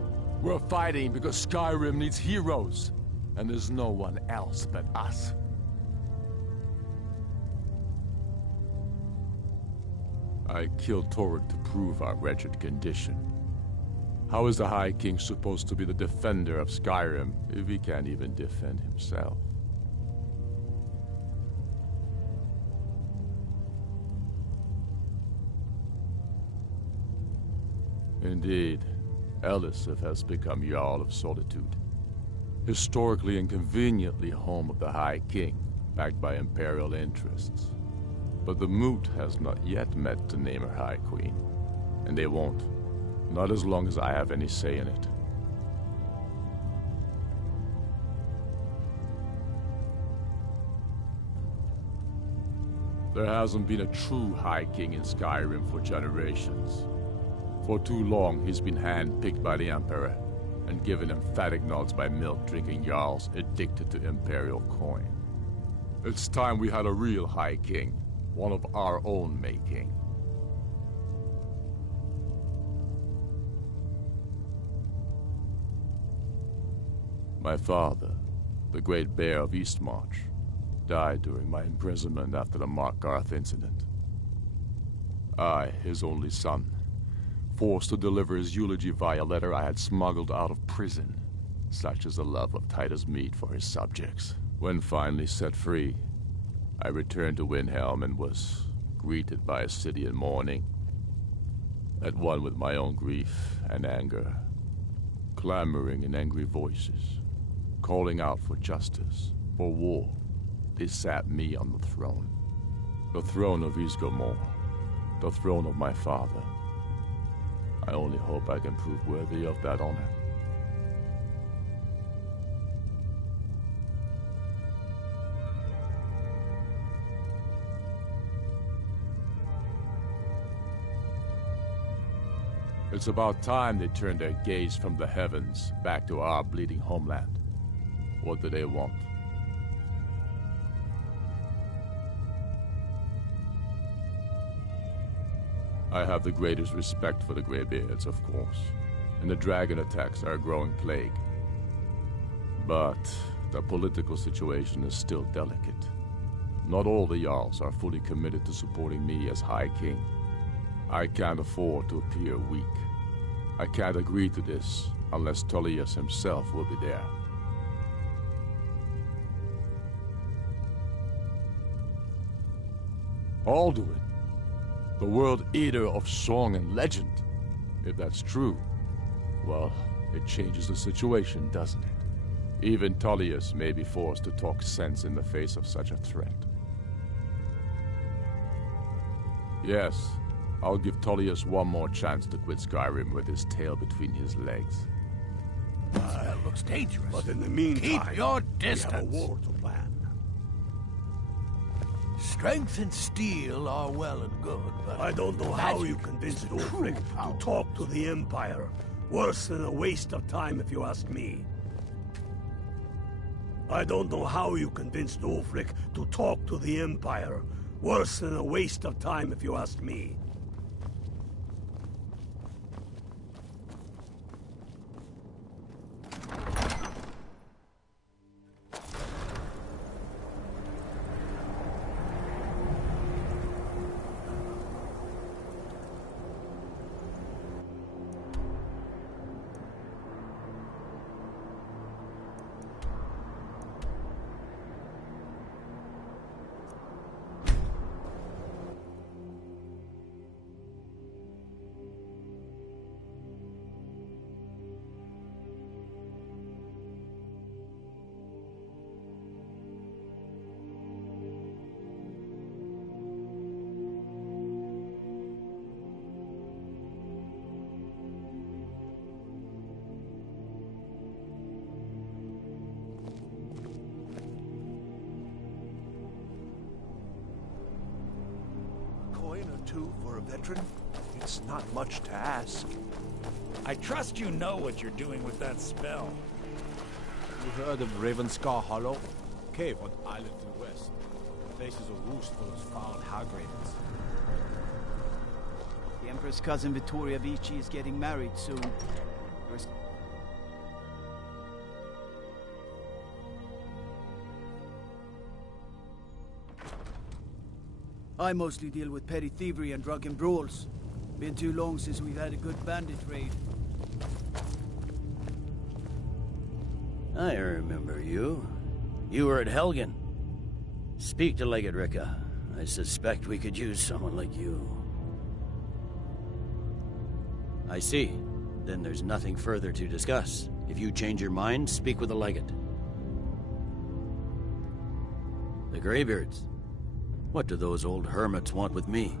We're fighting because Skyrim needs heroes. And there's no one else but us. I killed Torrid to prove our wretched condition. How is the High King supposed to be the defender of Skyrim if he can't even defend himself? Indeed, Elisif has become Jarl of Solitude. Historically and conveniently home of the High King, backed by Imperial interests. But the Moot has not yet met to name her High Queen. And they won't. Not as long as I have any say in it. There hasn't been a true High King in Skyrim for generations. For too long, he's been hand-picked by the Emperor, and given emphatic nods by milk-drinking Jarls addicted to Imperial coin. It's time we had a real High King, one of our own making. My father, the Great Bear of Eastmarch, died during my imprisonment after the Markarth incident. I, his only son, forced to deliver his eulogy via letter I had smuggled out of prison. Such is the love of Titus meat for his subjects. When finally set free, I returned to Windhelm and was greeted by a city in mourning. At one with my own grief and anger, clamoring in angry voices, calling out for justice, for war. They sat me on the throne of Ysgramor, the throne of my father. I only hope I can prove worthy of that honor. It's about time they turned their gaze from the heavens back to our bleeding homeland. What do they want? I have the greatest respect for the Greybeards, of course, and the dragon attacks are a growing plague. But the political situation is still delicate. Not all the Jarls are fully committed to supporting me as High King. I can't afford to appear weak. I can't agree to this unless Tullius himself will be there. Alduin, the World Eater of song and legend. If that's true, well, it changes the situation, doesn't it? Even Tullius may be forced to talk sense in the face of such a threat. Yes, I'll give Tullius one more chance to quit Skyrim with his tail between his legs. That looks dangerous. But in the meantime, keep your we have a distance. war to plan. Strength and steel are well and good, but I don't know how you convinced Ulfric to talk to the Empire. Worse than a waste of time, if you ask me. I don't know how you convinced Ulfric to talk to the Empire. Worse than a waste of time, if you ask me. Two for a veteran? It's not much to ask. I trust you know what you're doing with that spell. You heard of Ravenscar Hollow? Cave on the island to the west. The place is a roost for those foul hag-ravens. The Emperor's cousin Vittoria Vici is getting married soon. I mostly deal with petty thievery and drunken brawls. Been too long since we've had a good bandit raid. I remember you. You were at Helgen. Speak to Legate Ricka. I suspect we could use someone like you. I see. Then there's nothing further to discuss. If you change your mind, speak with the Legate. The Greybeards. What do those old hermits want with me?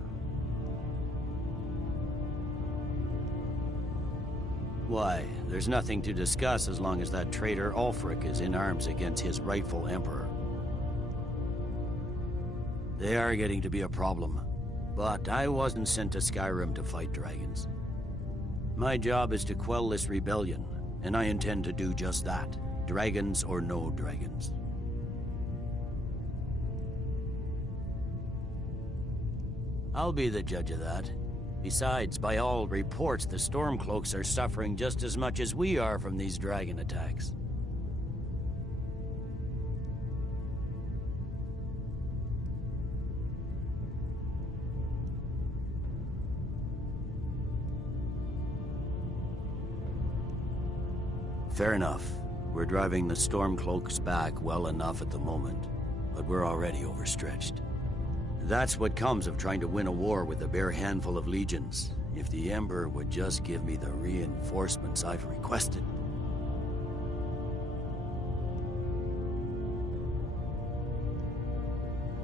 Why, there's nothing to discuss as long as that traitor Ulfric is in arms against his rightful emperor. They are getting to be a problem. But I wasn't sent to Skyrim to fight dragons. My job is to quell this rebellion, and I intend to do just that. Dragons or no dragons. I'll be the judge of that. Besides, by all reports, the Stormcloaks are suffering just as much as we are from these dragon attacks. Fair enough. We're driving the Stormcloaks back well enough at the moment, but we're already overstretched. That's what comes of trying to win a war with a bare handful of legions. If the Emperor would just give me the reinforcements I've requested.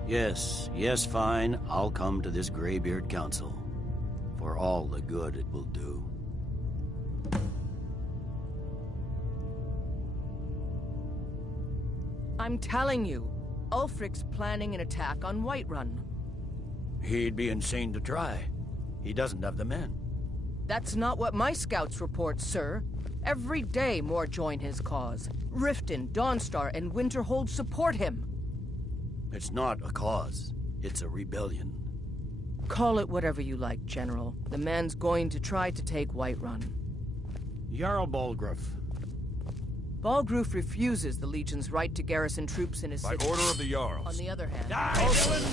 Yes, fine. I'll come to this Greybeard Council. For all the good it will do. I'm telling you, Ulfric's planning an attack on Whiterun. He'd be insane to try. He doesn't have the men. That's not what my scouts report, sir. Every day more join his cause. Riften, Dawnstar, and Winterhold support him. It's not a cause. It's a rebellion. Call it whatever you like, General. The man's going to try to take Whiterun. Jarl Balgruuf. Balgruuf refuses the Legion's right to garrison troops in his city. By order of the Jarls. On the other hand... Die, villain!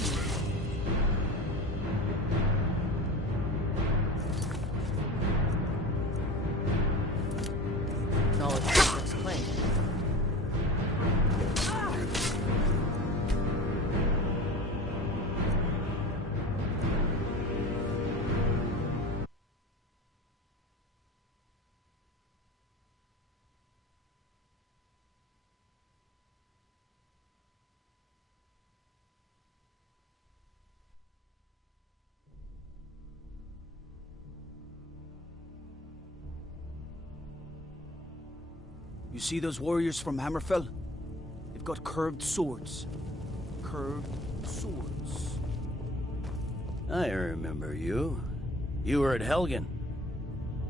Knowledge of Ulfric's claim. You see those warriors from Hammerfell? They've got curved swords. Curved swords. I remember you. You were at Helgen.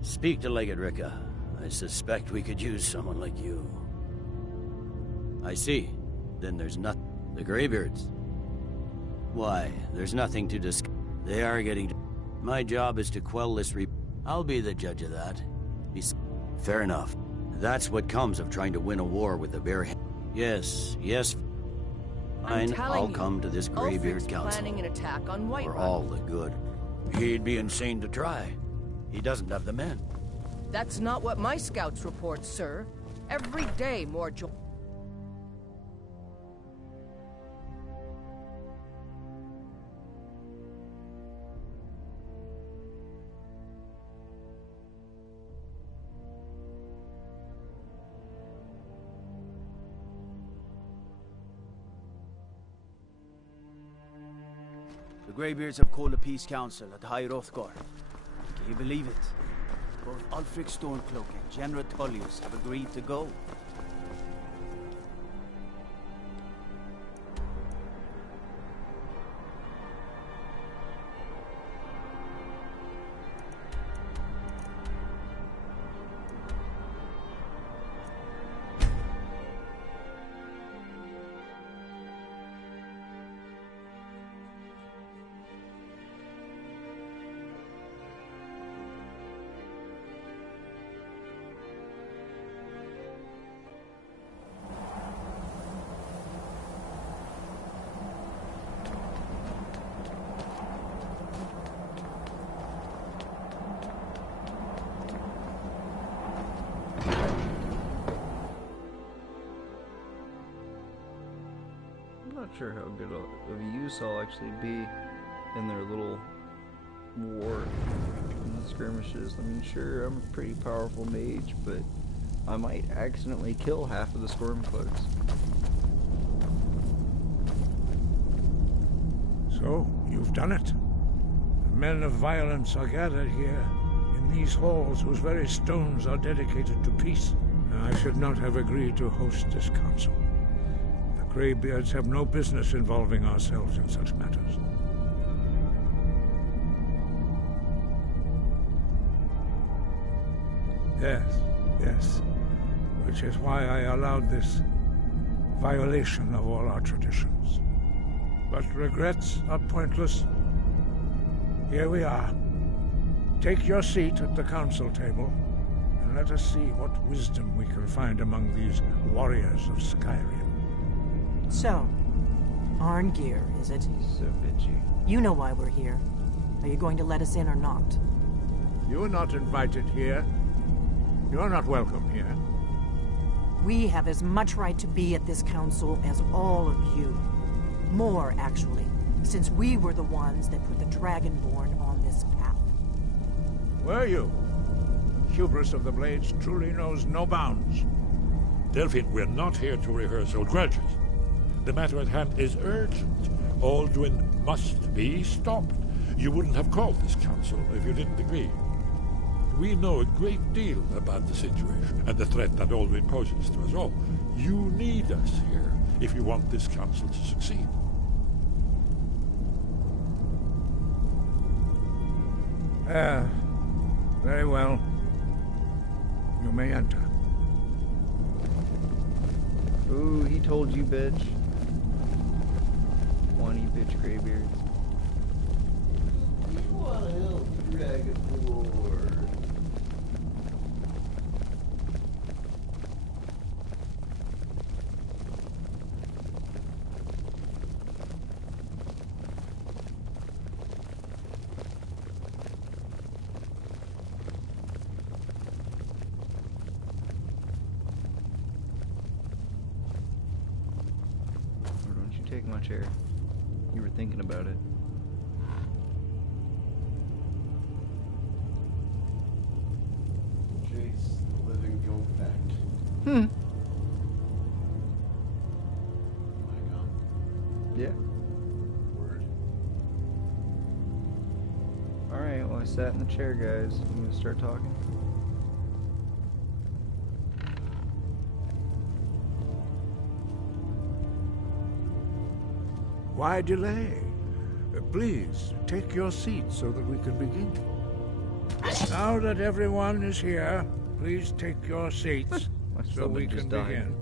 Speak to Legate Ricka. I suspect we could use someone like you. I see. Then there's not the Greybeards. Why, there's nothing to discuss. They are getting to... My job is to quell this I'll be the judge of that. Fair enough. That's what comes of trying to win a war with a bare hand. Yes. Fine, I'll come to this Greybeard Council. Planning an attack on Whiterun. For all the good. He'd be insane to try. He doesn't have the men. That's not what my scouts report, sir. Every day more join... The Greybeards have called a peace council at High Hrothgar. Can you believe it? Both Ulfric Stormcloak and General Tullius have agreed to go. sure how good of a use I'll actually be in their little war skirmishes. I mean, sure, I'm a pretty powerful mage, but I might accidentally kill half of the Stormcloaks. So, you've done it. The men of violence are gathered here, in these halls whose very stones are dedicated to peace. I should not have agreed to host this council. The Greybeards have no business involving ourselves in such matters. Yes. Which is why I allowed this violation of all our traditions. But regrets are pointless. Here we are. Take your seat at the council table, and let us see what wisdom we can find among these warriors of Skyrim. So, Arngeir, is it? So bitchy. You know why we're here. Are you going to let us in or not? You are not invited here. You are not welcome here. We have as much right to be at this council as all of you. More, actually, since we were the ones that put the Dragonborn on this path. Were you? Hubris of the Blades truly knows no bounds. Delphine, we're not here to rehearse old grudges. The matter at hand is urgent. Alduin must be stopped. You wouldn't have called this council if you didn't agree. We know a great deal about the situation and the threat that Alduin poses to us all. You need us here if you want this council to succeed. Very well. You may enter. Ooh, he told you, bitch. Whiny bitch Greybeards. You want to help Dragonborn? Take my chair. You were thinking about it. Jace, the living compact. Yeah. Word. Alright, well I sat in the chair, guys. You gonna start talking? Why delay? Please, take your seat so that we can begin. Now that everyone is here, please take your seats so we can begin.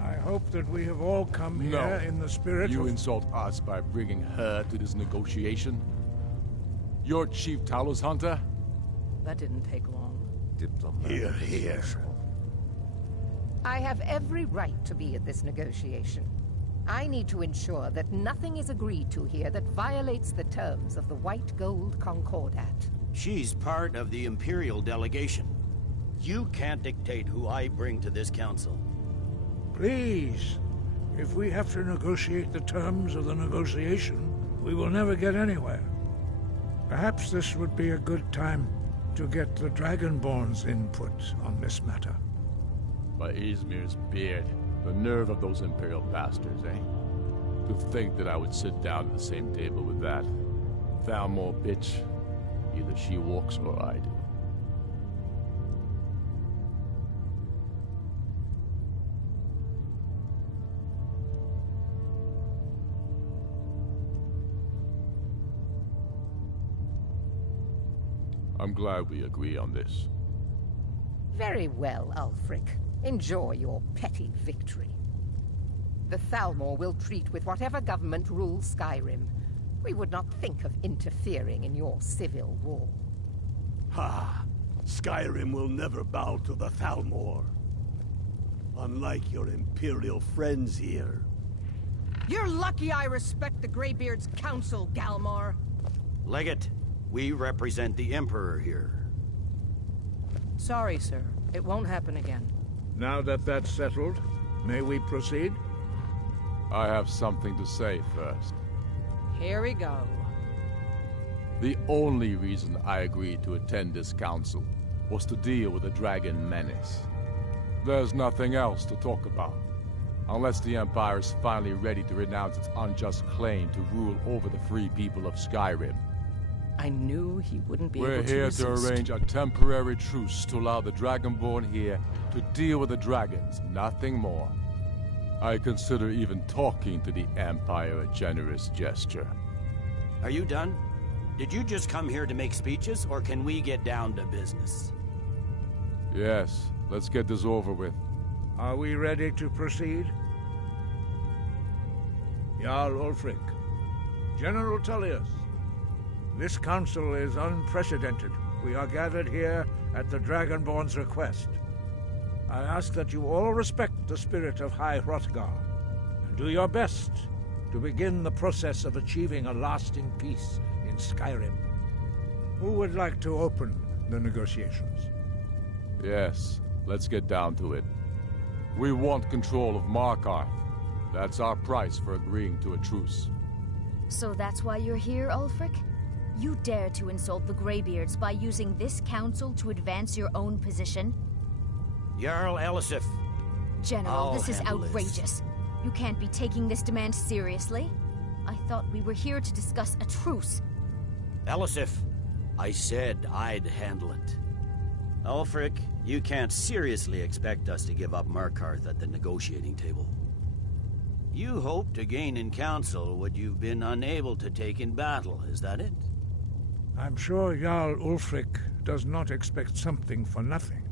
I hope that we have all come here in the spirit You of... insult us by bringing her to this negotiation? You're Chief Talos Hunter? That didn't take long. Diplomat. Here. I have every right to be at this negotiation. I need to ensure that nothing is agreed to here that violates the terms of the White Gold Concordat. She's part of the Imperial delegation. You can't dictate who I bring to this council. Please, if we have to negotiate the terms of the negotiation, we will never get anywhere. Perhaps this would be a good time to get the Dragonborn's input on this matter. By Izmir's beard, the nerve of those Imperial bastards, eh? To think that I would sit down at the same table with that Thalmor bitch. Either she walks or I do. I'm glad we agree on this. Very well, Ulfric. Enjoy your petty victory. The Thalmor will treat with whatever government rules Skyrim. We would not think of interfering in your civil war. Ha! Skyrim will never bow to the Thalmor. Unlike your Imperial friends here. You're lucky I respect the Greybeard's counsel, Galmar. Legate, we represent the Emperor here. Sorry, sir. It won't happen again. Now that that's settled, may we proceed? I have something to say first. Here we go. The only reason I agreed to attend this council was to deal with the dragon menace. There's nothing else to talk about, unless the Empire is finally ready to renounce its unjust claim to rule over the free people of Skyrim. I knew he wouldn't be We're able to here resist. to arrange a temporary truce to allow the Dragonborn here to deal with the dragons, nothing more. I consider even talking to the Empire a generous gesture. Are you done? Did you just come here to make speeches, or can we get down to business? Yes, let's get this over with. Are we ready to proceed? Jarl Ulfric, General Tullius, this council is unprecedented. We are gathered here at the Dragonborn's request. I ask that you all respect the spirit of High Hrothgar, and do your best to begin the process of achieving a lasting peace in Skyrim. Who would like to open the negotiations? Yes, let's get down to it. We want control of Markarth. That's our price for agreeing to a truce. So that's why you're here, Ulfric? You dare to insult the Greybeards by using this council to advance your own position? Jarl Elisif. General, this is outrageous. You can't be taking this demand seriously. I thought we were here to discuss a truce. Elisif, I said I'd handle it. Ulfric, you can't seriously expect us to give up Markarth at the negotiating table. You hope to gain in council what you've been unable to take in battle, is that it? I'm sure Jarl Ulfric does not expect something for nothing.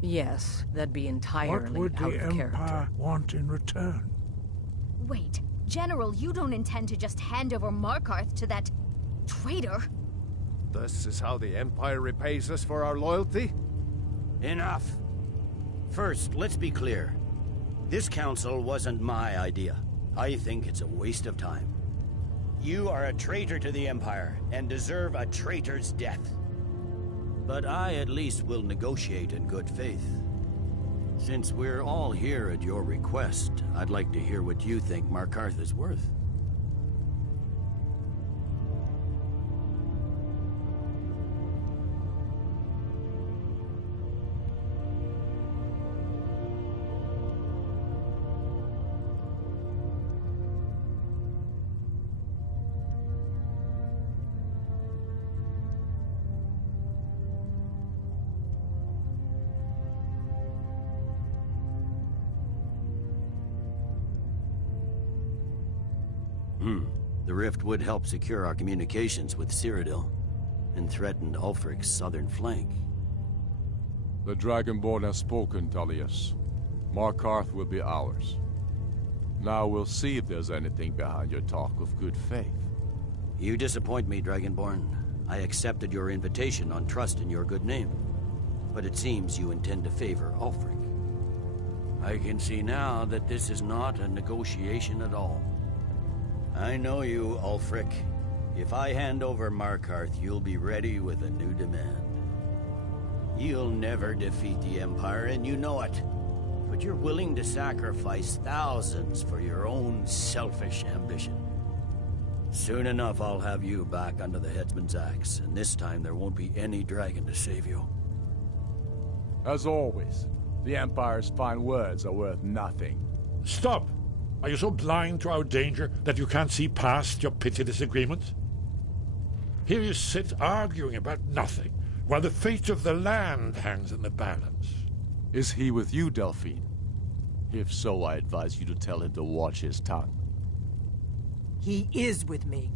Yes, that'd be entirely What would out the of character. Empire want in return? Wait, General, you don't intend to just hand over Markarth to that traitor? This is how the Empire repays us for our loyalty? Enough. First, let's be clear. This council wasn't my idea. I think it's a waste of time. You are a traitor to the Empire, and deserve a traitor's death. But I at least will negotiate in good faith. Since we're all here at your request, I'd like to hear what you think Markarth is worth. The rift would help secure our communications with Cyrodiil, and threatened Ulfric's southern flank. The Dragonborn has spoken, Tullius. Markarth will be ours. Now we'll see if there's anything behind your talk of good faith. You disappoint me, Dragonborn. I accepted your invitation on trust in your good name. But it seems you intend to favor Ulfric. I can see now that this is not a negotiation at all. I know you, Ulfric. If I hand over Markarth, you'll be ready with a new demand. You'll never defeat the Empire, and you know it. But you're willing to sacrifice thousands for your own selfish ambition. Soon enough, I'll have you back under the headsman's axe, and this time there won't be any dragon to save you. As always, the Empire's fine words are worth nothing. Stop! Are you so blind to our danger that you can't see past your petty disagreements? Here you sit arguing about nothing, while the fate of the land hangs in the balance. Is he with you, Delphine? If so, I advise you to tell him to watch his tongue. He is with me.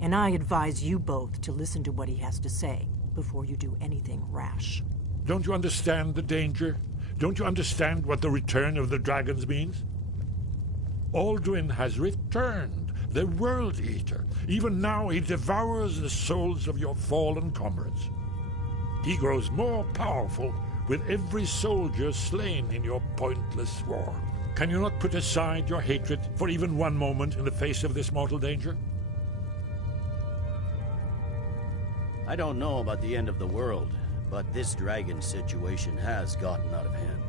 And I advise you both to listen to what he has to say before you do anything rash. Don't you understand the danger? Don't you understand what the return of the dragons means? Alduin has returned, the World Eater. Even now he devours the souls of your fallen comrades. He grows more powerful with every soldier slain in your pointless war. Can you not put aside your hatred for even one moment in the face of this mortal danger? I don't know about the end of the world, but this dragon situation has gotten out of hand.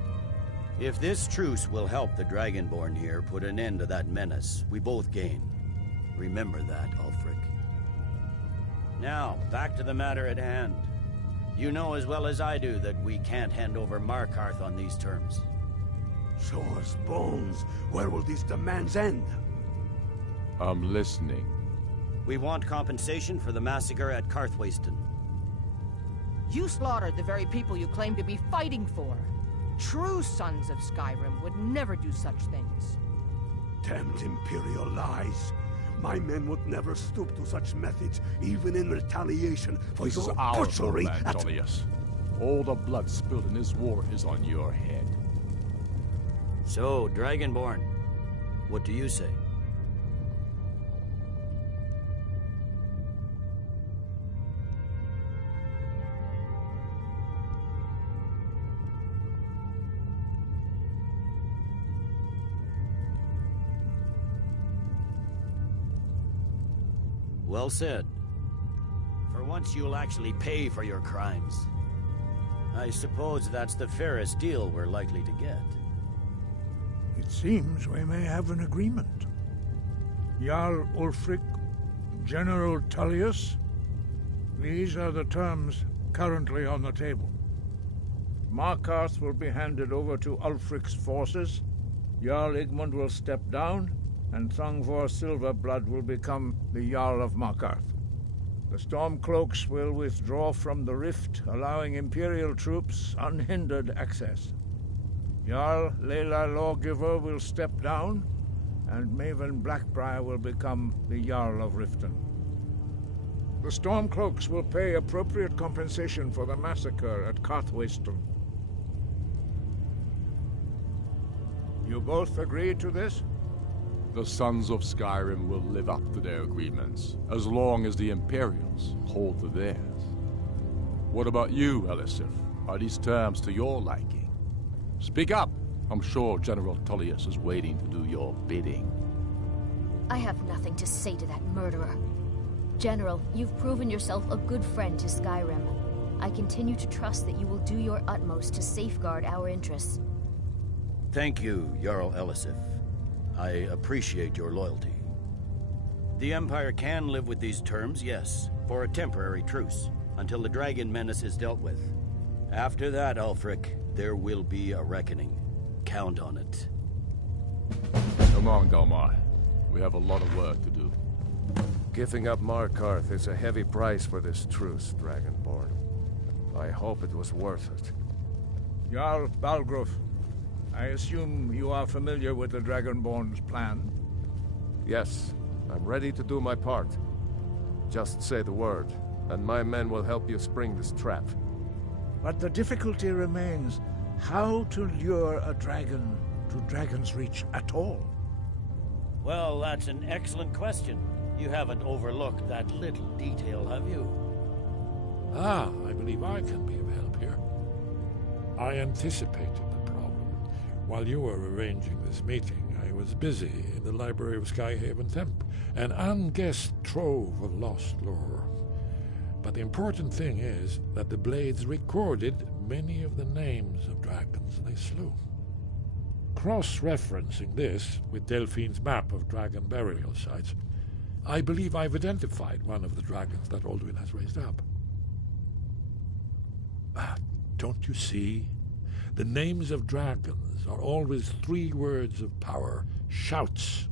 If this truce will help the Dragonborn here put an end to that menace, we both gain. Remember that, Ulfric. Now, back to the matter at hand. You know as well as I do that we can't hand over Markarth on these terms. Show us bones. Where will these demands end? I'm listening. We want compensation for the massacre at Karthwasten. You slaughtered the very people you claim to be fighting for. True sons of Skyrim would never do such things. Damned Imperial lies. My men would never stoop to such methods, even in retaliation for This is your our butchery homeland, at... Tullius. All the blood spilled in this war is on your head. So, Dragonborn, what do you say? Well said. For once you'll actually pay for your crimes. I suppose that's the fairest deal we're likely to get. It seems we may have an agreement. Jarl Ulfric, General Tullius, these are the terms currently on the table. Markarth will be handed over to Ulfric's forces, Jarl Igmund will step down, and Thongvor Silverblood will become the Jarl of Markarth. The Stormcloaks will withdraw from the rift, allowing Imperial troops unhindered access. Jarl Leila Lawgiver will step down, and Maven Blackbriar will become the Jarl of Riften. The Stormcloaks will pay appropriate compensation for the massacre at Karthwasten. You both agree to this? The Sons of Skyrim will live up to their agreements, as long as the Imperials hold to theirs. What about you, Elisif? Are these terms to your liking? Speak up! I'm sure General Tullius is waiting to do your bidding. I have nothing to say to that murderer. General, you've proven yourself a good friend to Skyrim. I continue to trust that you will do your utmost to safeguard our interests. Thank you, Jarl Elisif. I appreciate your loyalty. The Empire can live with these terms, yes, for a temporary truce, until the dragon menace is dealt with. After that, Ulfric, there will be a reckoning. Count on it. Come on, Galmar. We have a lot of work to do. Giving up Markarth is a heavy price for this truce, Dragonborn. I hope it was worth it. Jarl Balgruuf, I assume you are familiar with the Dragonborn's plan? Yes, I'm ready to do my part. Just say the word, and my men will help you spring this trap. But the difficulty remains how to lure a dragon to Dragon's Reach at all. Well, that's an excellent question. You haven't overlooked that little detail, have you? Ah, I believe I can be of help here. I anticipated the problem. While you were arranging this meeting, I was busy in the library of Skyhaven Temp, an unguessed trove of lost lore. But the important thing is that the Blades recorded many of the names of dragons they slew. Cross-referencing this with Delphine's map of dragon burial sites, I believe I've identified one of the dragons that Alduin has raised up. Don't you see? The names of dragons are always 3 words of power, shouts.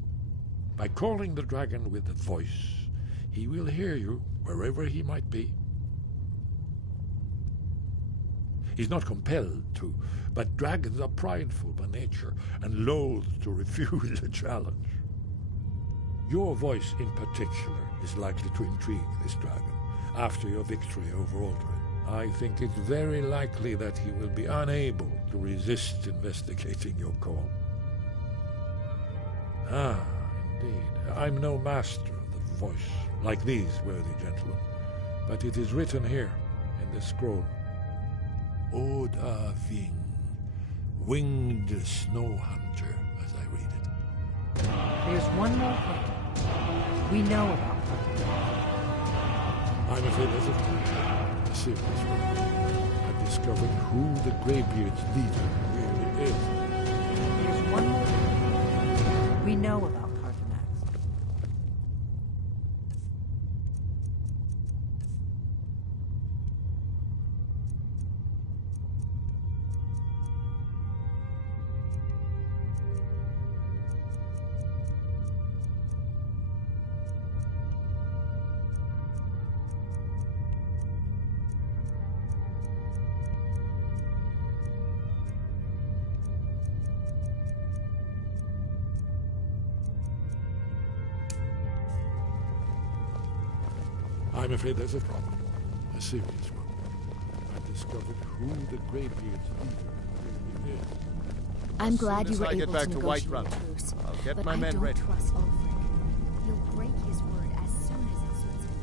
By calling the dragon with a voice, he will hear you wherever he might be. He's not compelled to, but dragons are prideful by nature and loath to refuse a challenge. Your voice in particular is likely to intrigue this dragon after your victory over Alduin. I think it's very likely that he will be unable to resist investigating your call. Ah, indeed. I'm no master of the voice, like these worthy gentlemen, but it is written here in this scroll. Oda Ving, winged snow hunter, as I read it. There's one more thing we know about her. I'm afraid there's a serious one. I've discovered who the Greybeard's leader really is. we know about Carthanax? I'm afraid there's a problem. A serious one. I've discovered who the Greybeard's leader really is. I'm glad you were I get able back to to negotiate Whiterun, a truce. I'll get but my I men don't ready. trust Ulfric. He'll break his word as soon as it suits him.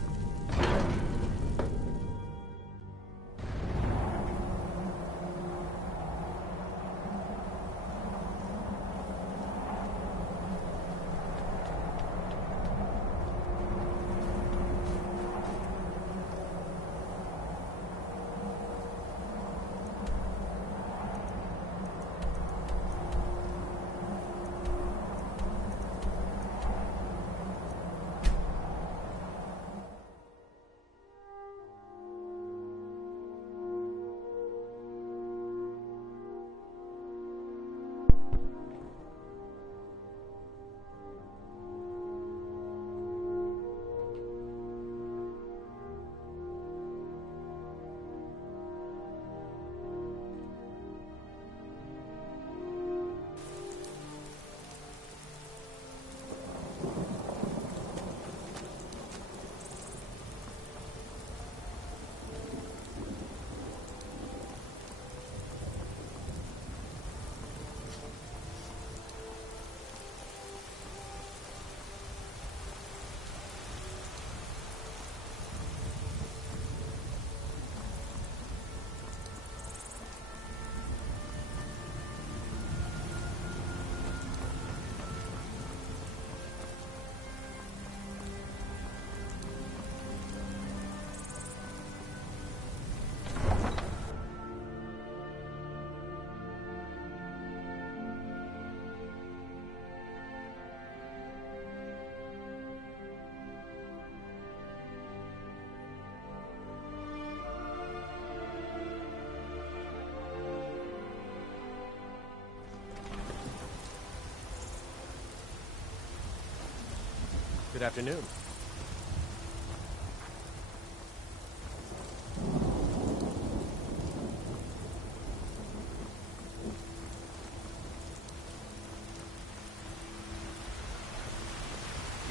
Good afternoon. You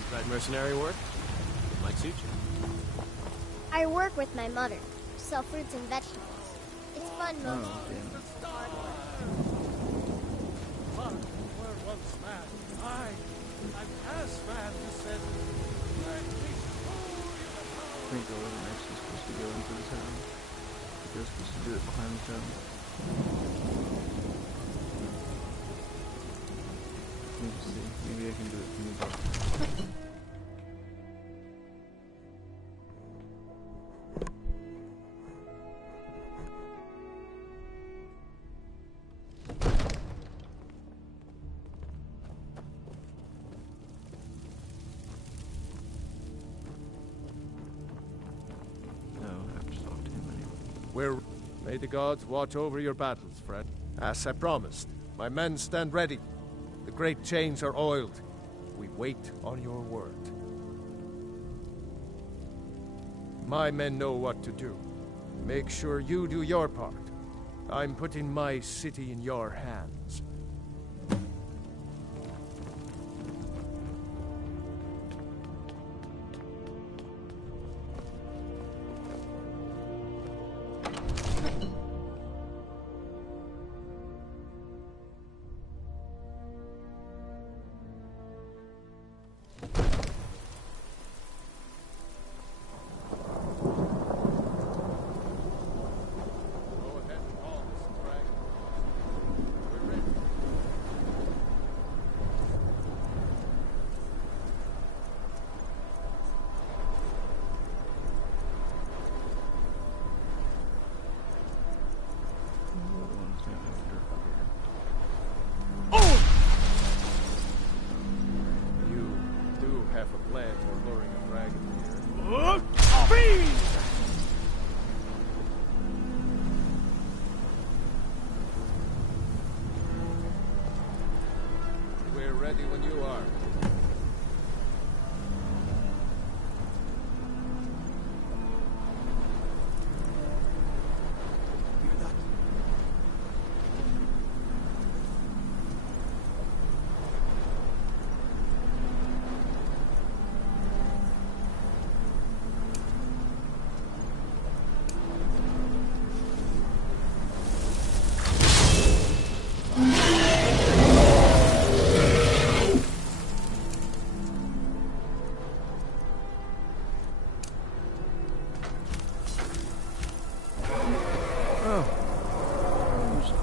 tried mercenary work? It might suit you. I work with my mother. Sell fruits and vegetables. It's fun mostly. Were once mad. I'm as mad who said, let me show you the power. I think I wasn't actually supposed to go into the town. I was supposed to do it behind the town. Let me just see. Maybe I can do it from the back. May the gods watch over your battles, friend. As I promised, my men stand ready. The great chains are oiled. We wait on your word. My men know what to do. Make sure you do your part. I'm putting my city in your hands.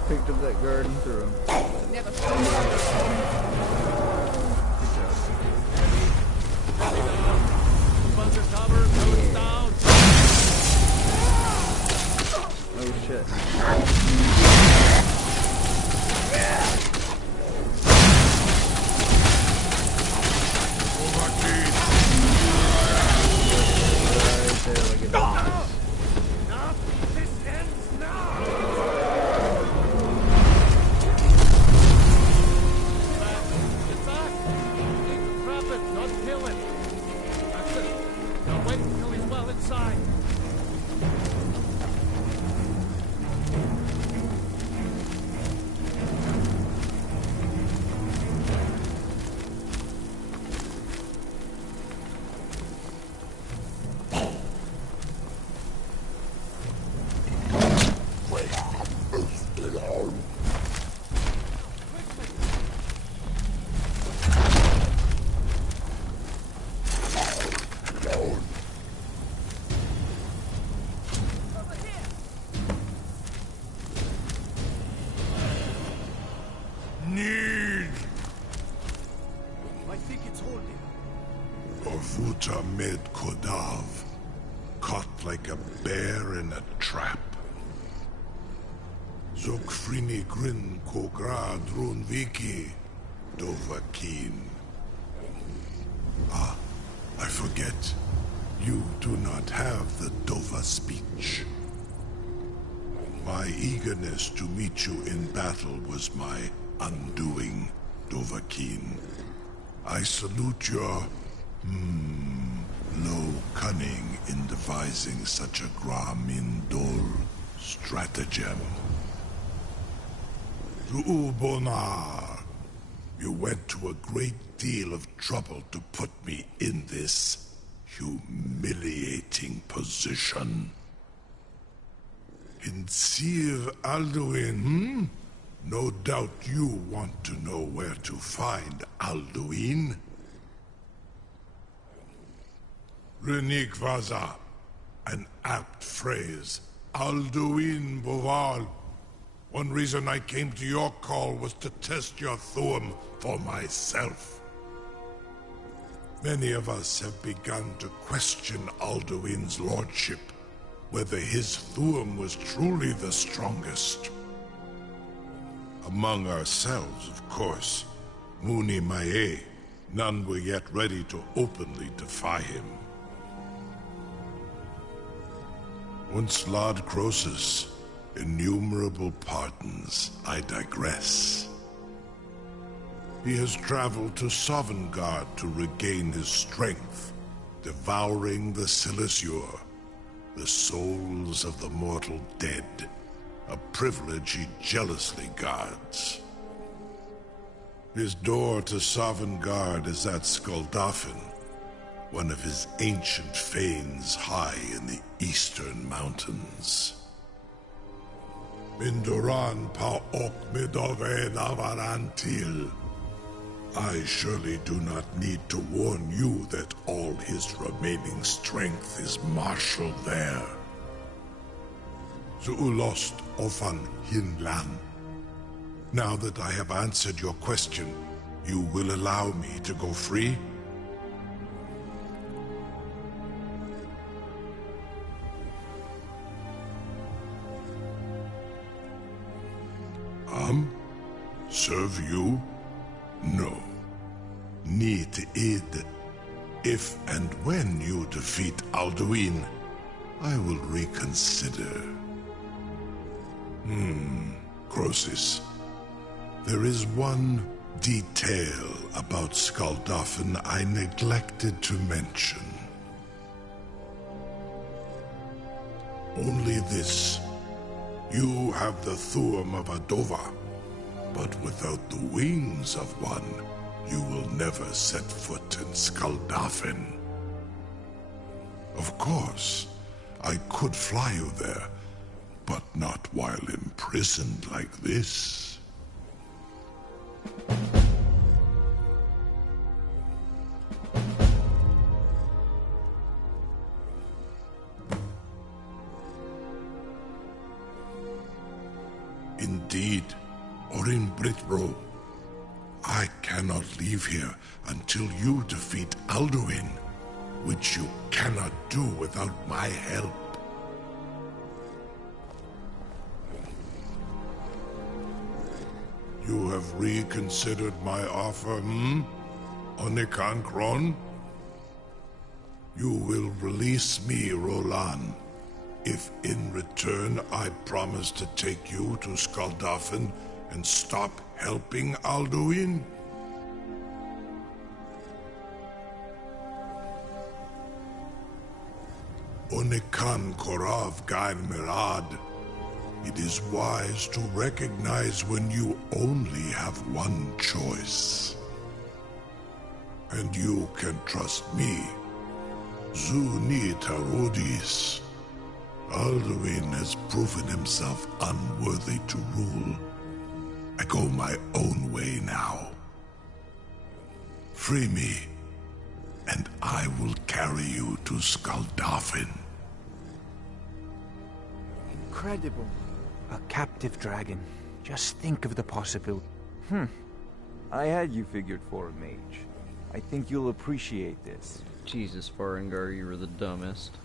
Picked up that guard and threw him. Never Oh shit. Orfuta med Kodav, caught like a bear in a trap. Zokfrini Grin Kogra Drunviki, Dovahkiin. Ah, I forget. You do not have the Dova speech. My eagerness to meet you in battle was my undoing, Dovahkiin. I salute your, low cunning in devising such a Gramindol stratagem. Ubonar, you went to a great deal of trouble to put me in this humiliating position. In Sir Alduin, No doubt you want to know where to find Alduin. Renik Vaza, an apt phrase. Alduin Boval. One reason I came to your call was to test your Thuum for myself. Many of us have begun to question Alduin's lordship, whether his Thuum was truly the strongest. Among ourselves, of course, Muni Mae, none were yet ready to openly defy him. Once Lord Croesus, innumerable pardons, I digress. He has traveled to Sovngarde to regain his strength, devouring the Silesur, the souls of the mortal dead, a privilege he jealously guards. His door to Sovngarde is at Skuldafn, one of his ancient fanes high in the eastern mountains. Mindoran pa ok midove navarantil. I surely do not need to warn you that all his remaining strength is marshaled there. Zuulost ofan hinlan. Now that I have answered your question, you will allow me to go free? Serve you? No. Need id. If and when you defeat Alduin, I will reconsider. Croesus. There is one detail about Skuldafn I neglected to mention. Only this. You have the Thuum of a Dova, but without the wings of one, you will never set foot in Skuldafn. Of course, I could fly you there, but not while imprisoned like this. Indeed, or in Britbro. I cannot leave here until you defeat Alduin, which you cannot do without my help. You have reconsidered my offer, Onikan Kron? You will release me, Roland, if in return I promise to take you to Skuldafn and stop helping Alduin? Onikan Korav Gair Mirad. It is wise to recognize when you only have one choice. And you can trust me. Zuni Tarudis. Alduin has proven himself unworthy to rule. I go my own way now. Free me, and I will carry you to Skuldafn. Incredible. A captive dragon. Just think of the possibility. I had you figured for a mage. I think you'll appreciate this. Jesus, Farengar, you were the dumbest.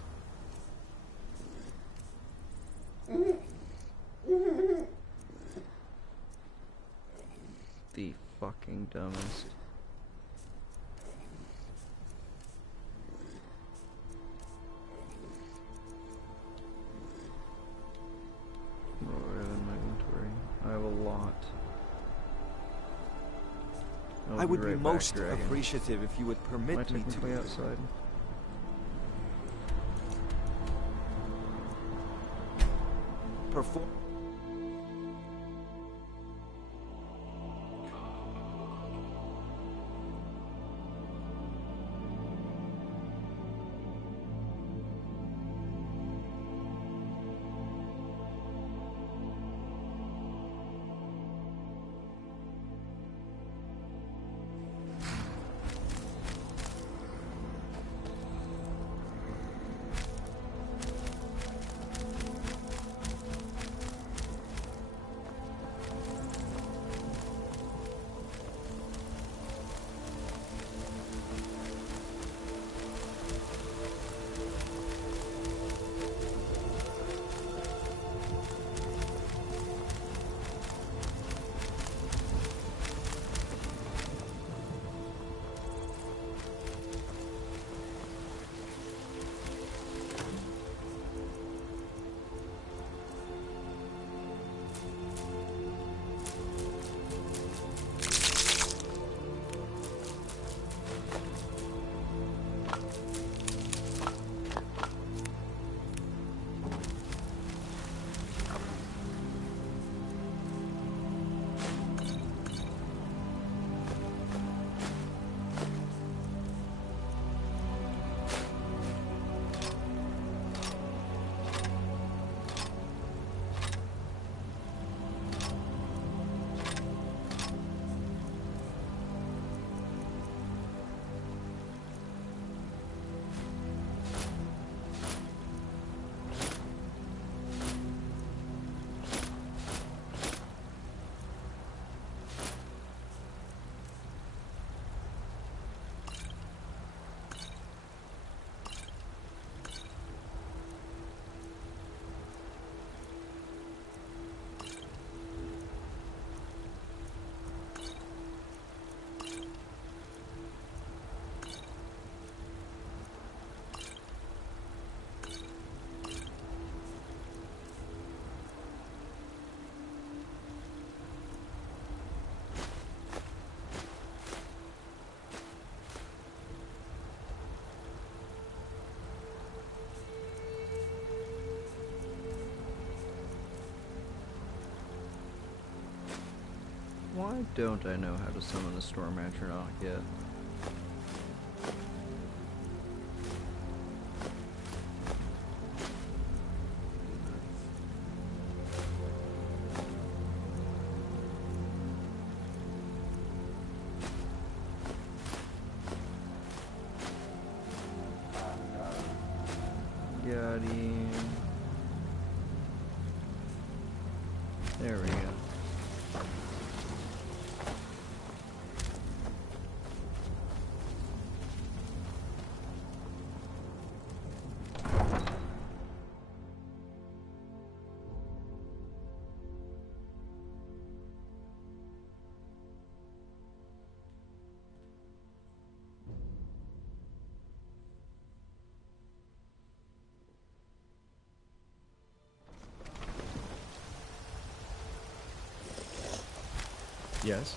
The fucking dumbest. What do I have in my inventory? I have a lot. I would be right most back, Dragon. appreciative if you would permit Am I me technically to... outside? perform... Why don't I know how to summon the Storm Atronach yet? Got him. There we go. Yes.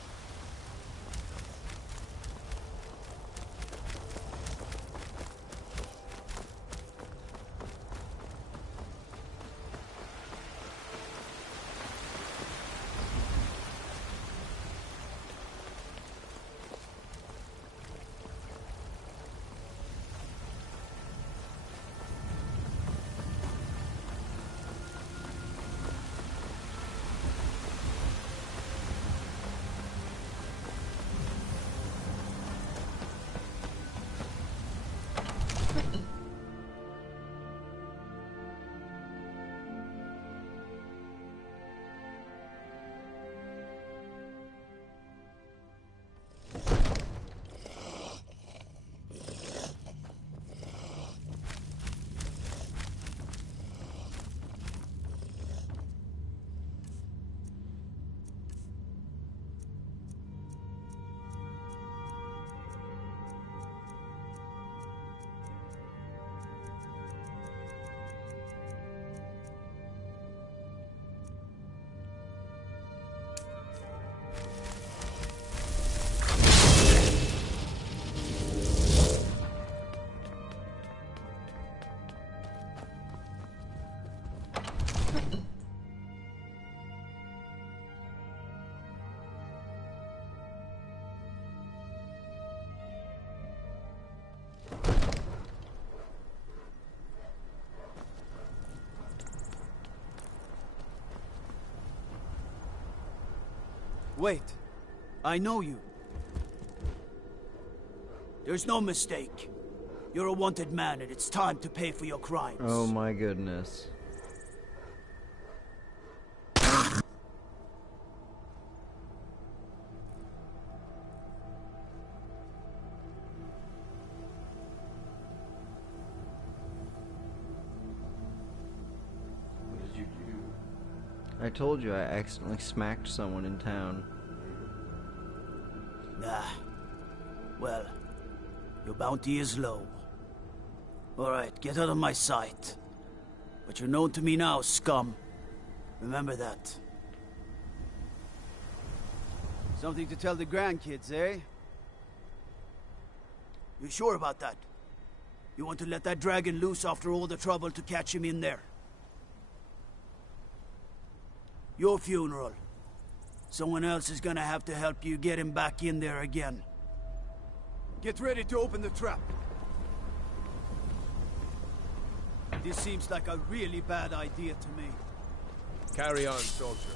Wait. I know you. There's no mistake. You're a wanted man, and it's time to pay for your crimes. Oh my goodness. What did you do? I told you I accidentally smacked someone in town. Nah. Well, your bounty is low. Alright, get out of my sight. But you're known to me now, scum. Remember that. Something to tell the grandkids, eh? You sure about that? You want to let that dragon loose after all the trouble to catch him in there? Your funeral. Someone else is gonna have to help you get him back in there again. Get ready to open the trap. This seems like a really bad idea to me. Carry on, soldier.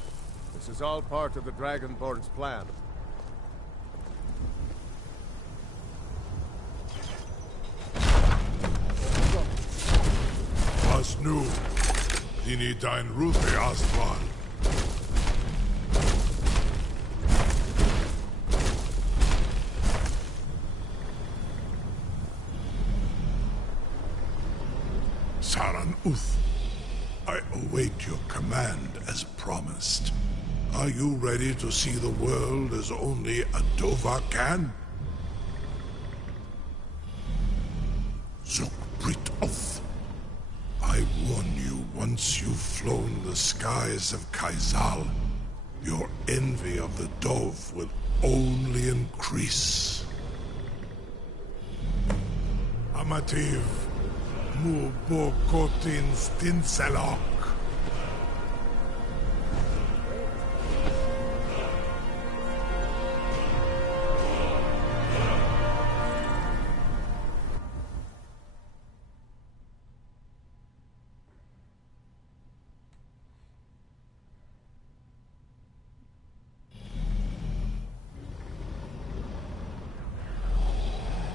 This is all part of the Dragonborn's plan. Was nu, dini dein Rufe Astral. Saran Uth, I await your command as promised. Are you ready to see the world as only a Dova can? Zuk Brit Oth, I warn you, once you've flown the skies of Kaizal, your envy of the Dove will only increase. Amativ, Mubokotin Stinselok.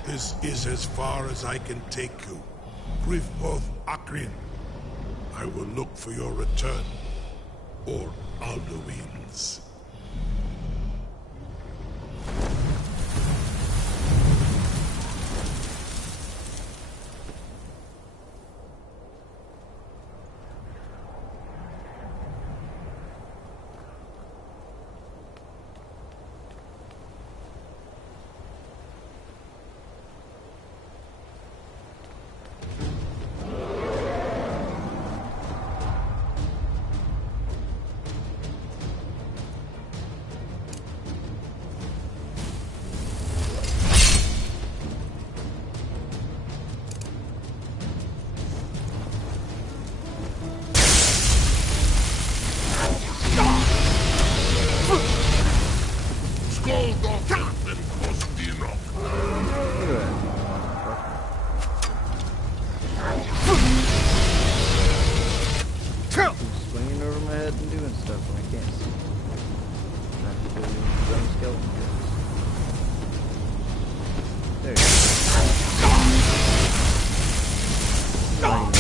This is as far as I can take you. Grifoth Akrin. I will look for your return. or Alduin's. Swinging over my head and doing stuff when I can't see. Not to do some skeleton kills. There you go.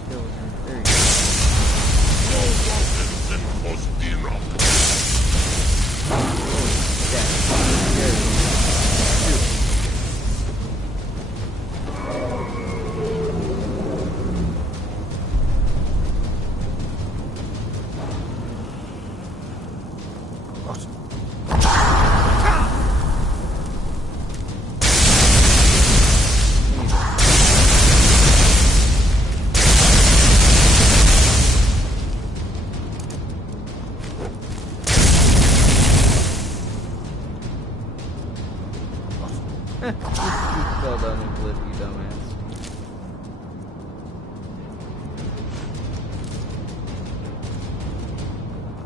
Skeleton, there you go. You fell down the cliff, you dumbass.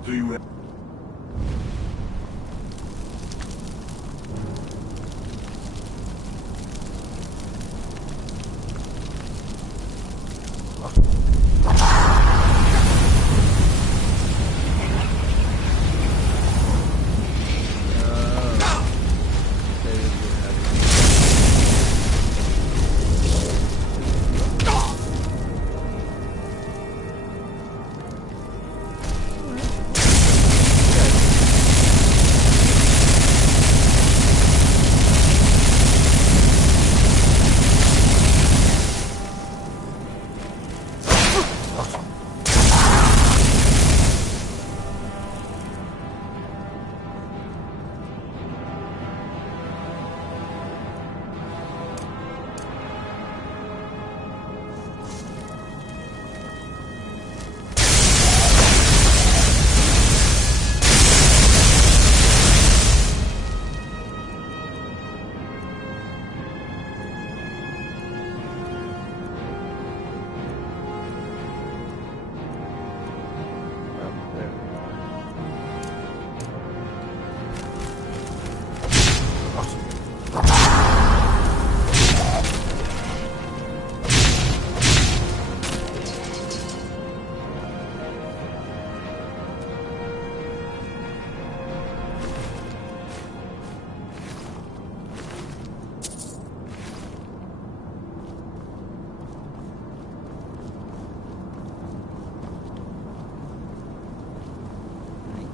Do you have...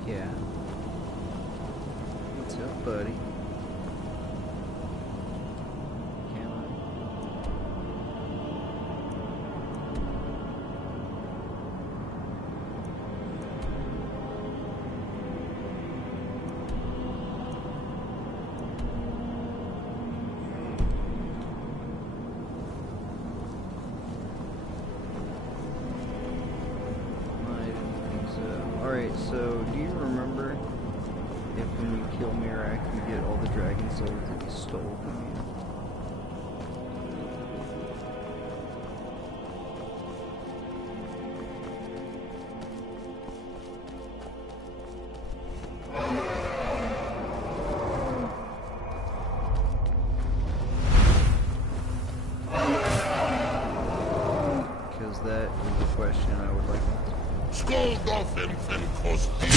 Yeah. What's up, buddy? Alright, so do you remember if when you kill Mirak you get all the dragon souls that he stole from you? Because that is a question I would like to answer. Skoldoffen fen kosti.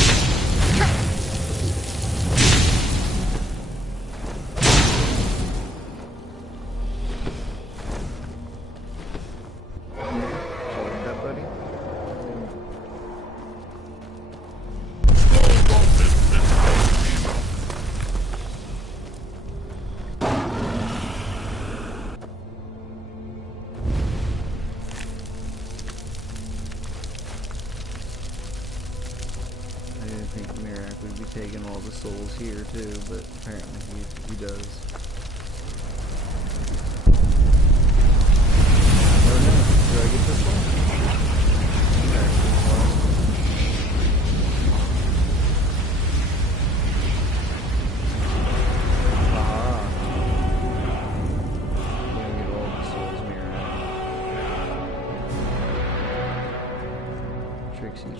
souls here too, but apparently he does. Oh no, do I get this one?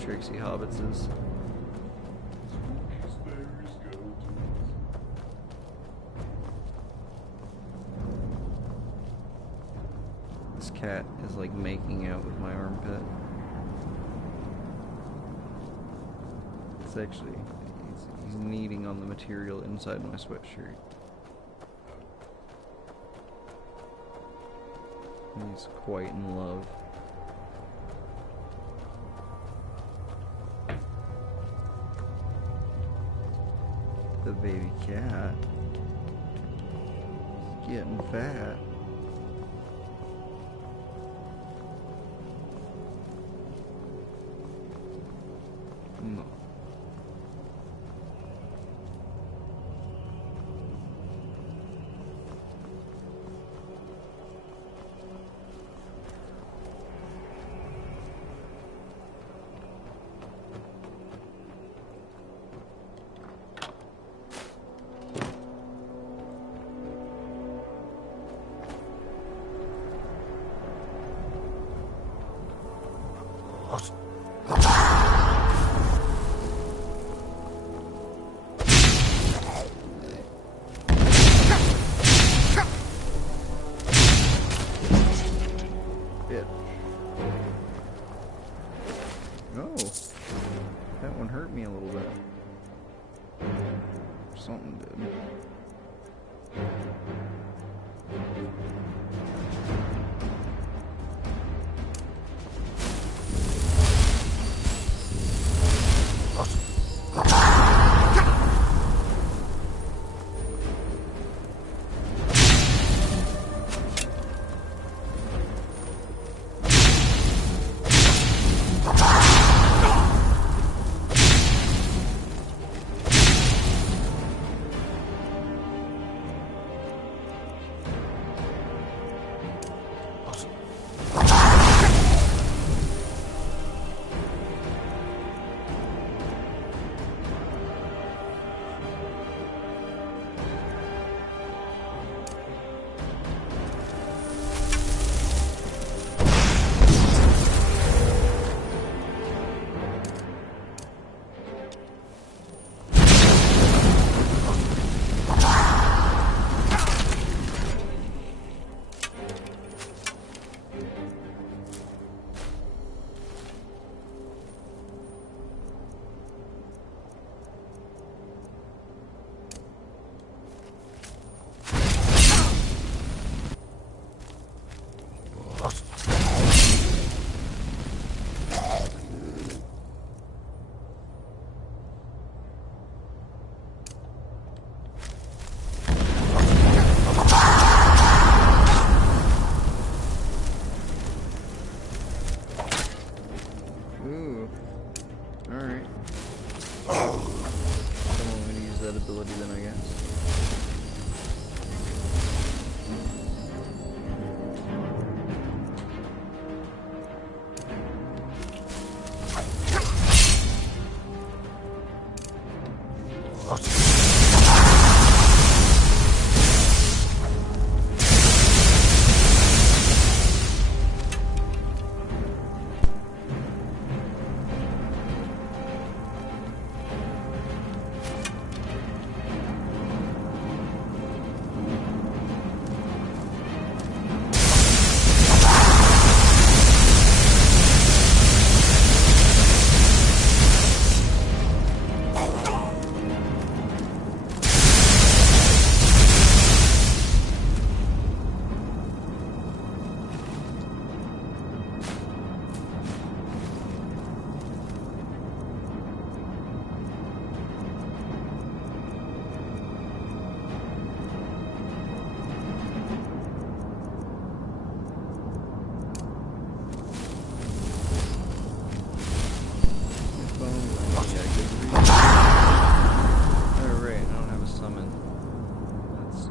Trixie hobbitses. This cat is like making out with my armpit. It's actually, he's kneading on the material inside my sweatshirt. He's quite in love. The baby cat is getting fat. No.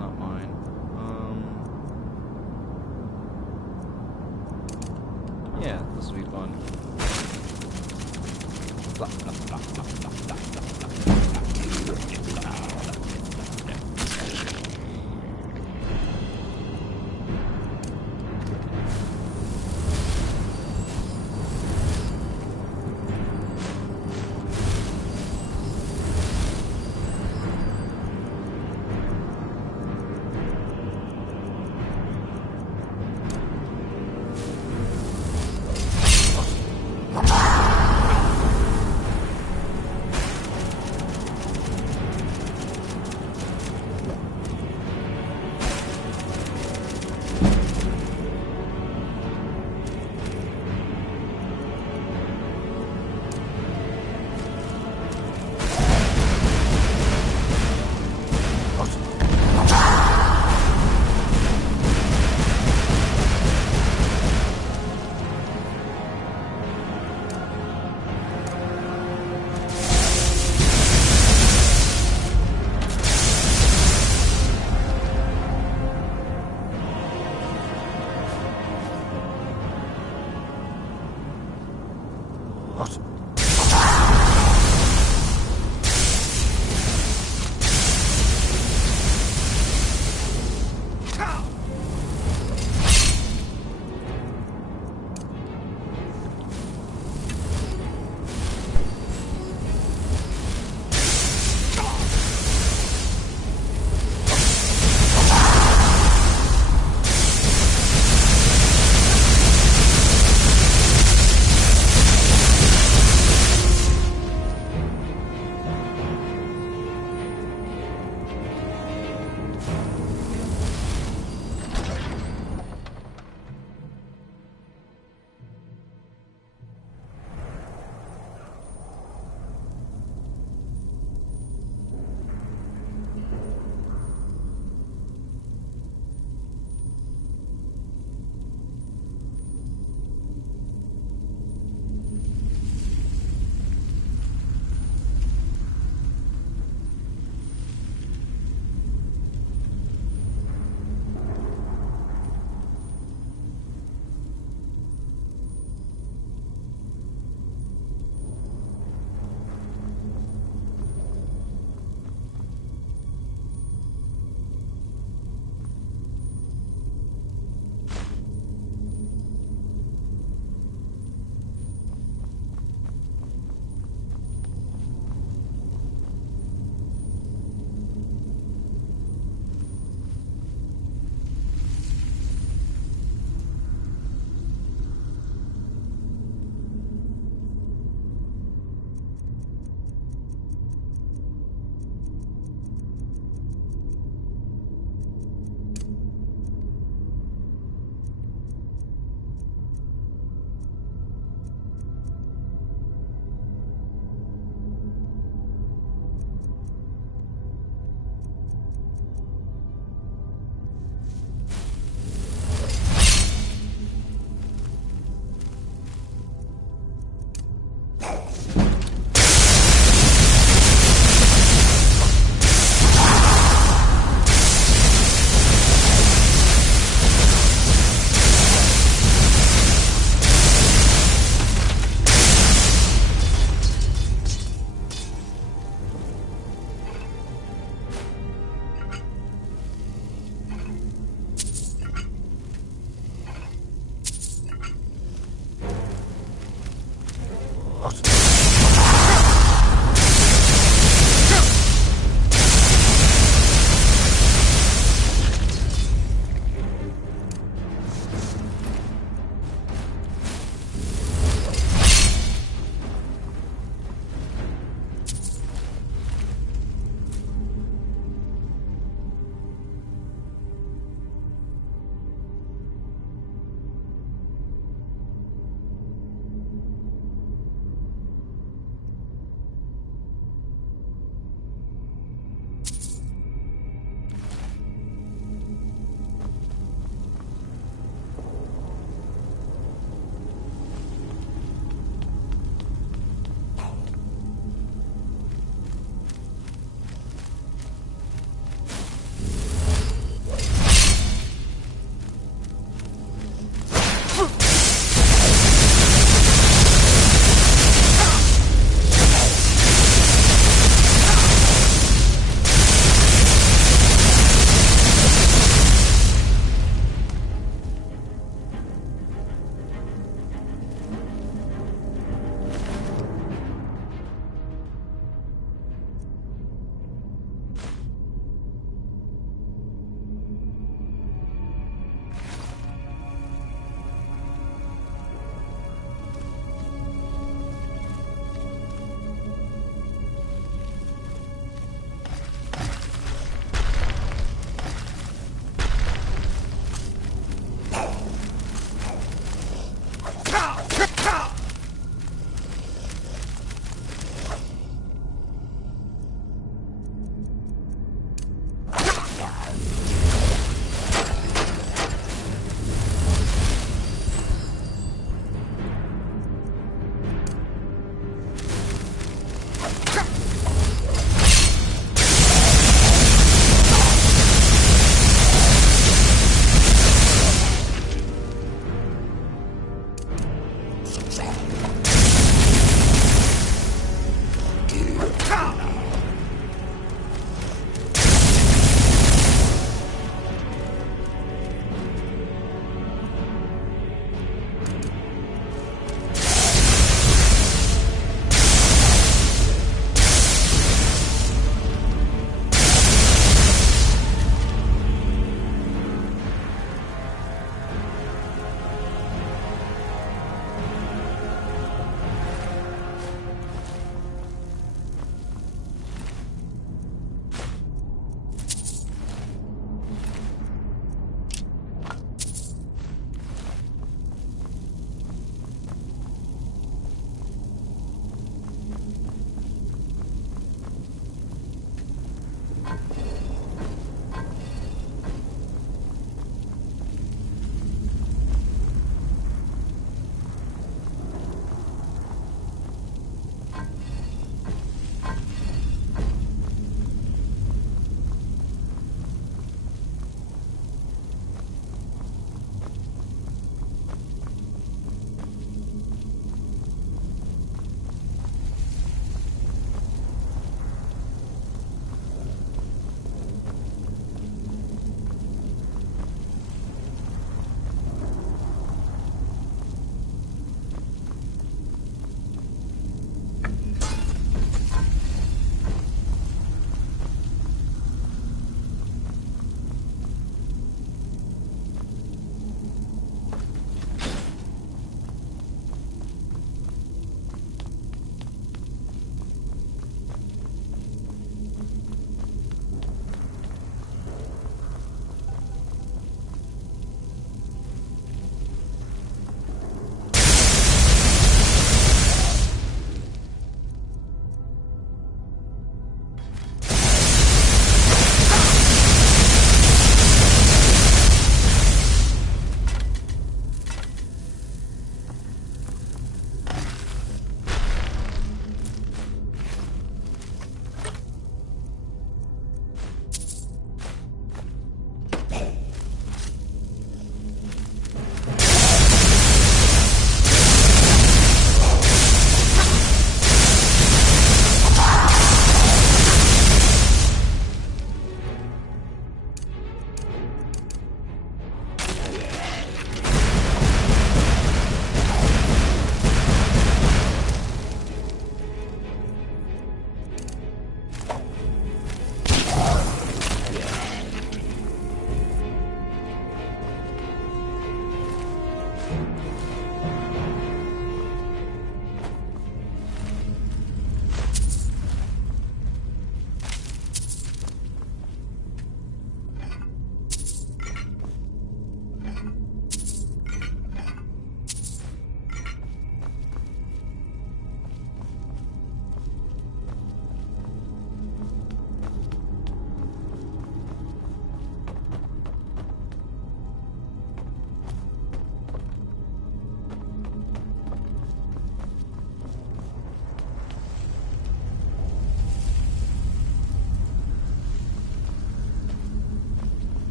not mine. Yeah, this will be fun. Blah, blah, blah, blah, blah, blah,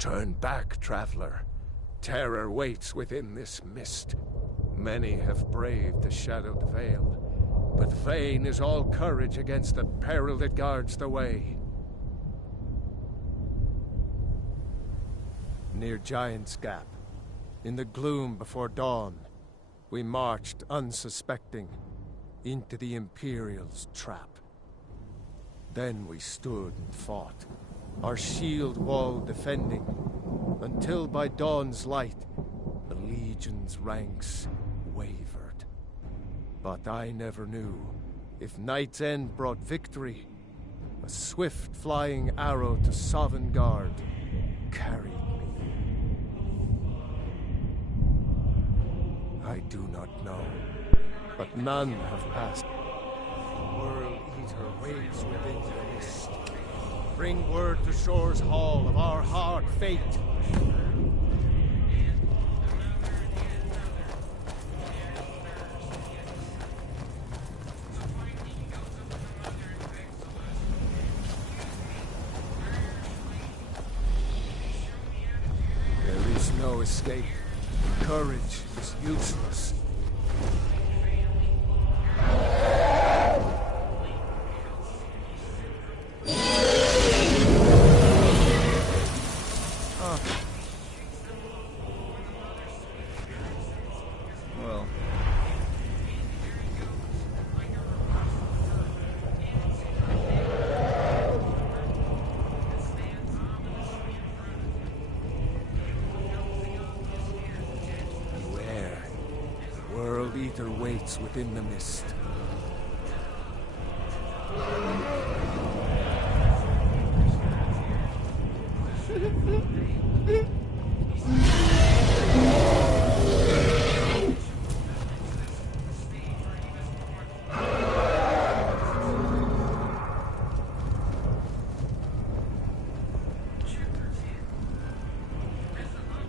Turn back, traveler. Terror waits within this mist. Many have braved the shadowed veil, but vain is all courage against the peril that guards the way. Near Giant's Gap, in the gloom before dawn, we marched unsuspecting into the Imperial's trap. Then we stood and fought, our shield wall defending, until by dawn's light, the Legion's ranks wavered. But I never knew if Night's End brought victory, a swift flying arrow to Sovngarde carried me. I do not know, but none have passed. The World Eater waits within the mist. Bring word to Shore's Hall of our hard fate. There is no escape. Courage is useless. World Eater waits within the mist.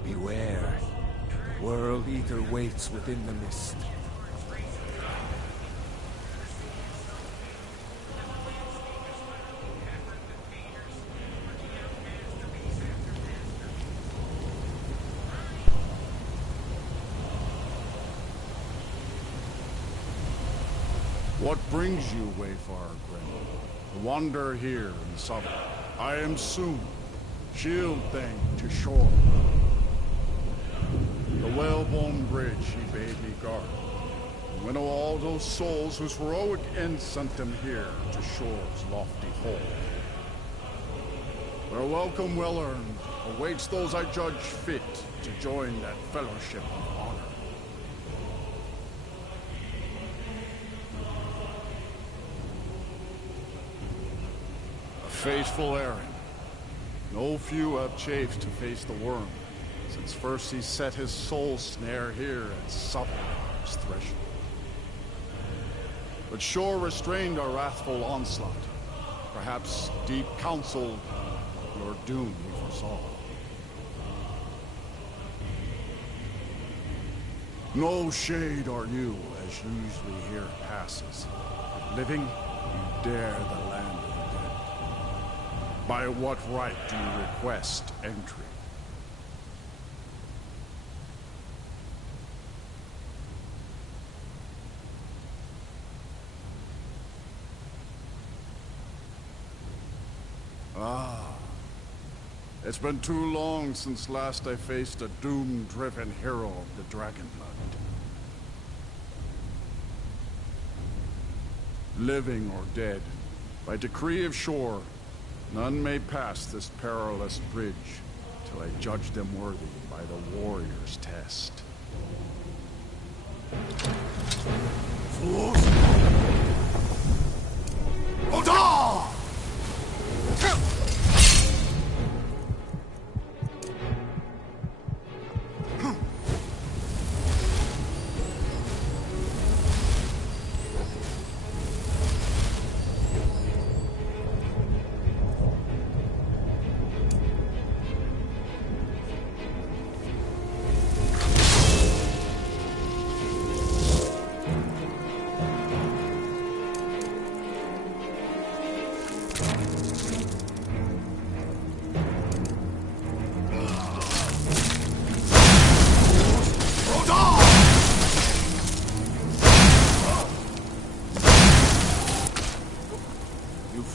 Beware. The World Eater waits within the mist. What brings you, Wayfarer Grim? To wander here in Suffolk. I am soon. Shield thing to shore. The whalebone bridge he bade me guard. And winnow all those souls whose heroic end sent them here to shore's lofty hold. Where welcome well earned awaits those I judge fit to join that fellowship of honor. A faithful errand. No few have chafed to face the worm, since first he set his soul snare here at Suffolk's threshold. But shore restrained our wrathful onslaught. Perhaps deep counsel your doom we foresaw. No shade are you, as usually here passes. But living, you dare the land of the dead. By what right do you request entry? Ah, it's been too long since last I faced a doom-driven hero of the Dragonblood. Living or dead, by decree of shore, none may pass this perilous bridge till I judge them worthy by the warrior's test. Fools! Oda!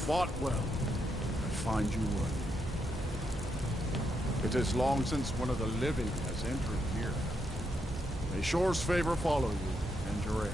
Fought well. I find you worthy. It is long since one of the living has entered here. May shore's favor follow you and your heir.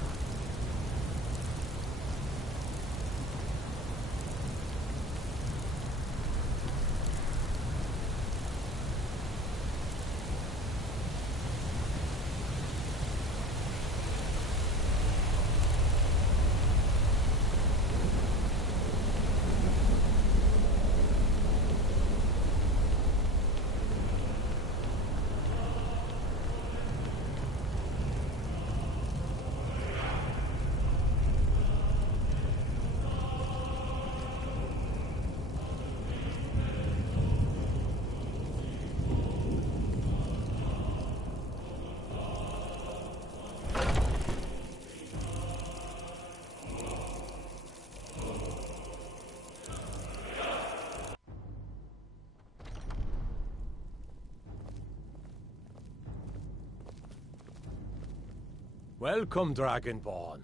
Welcome, Dragonborn.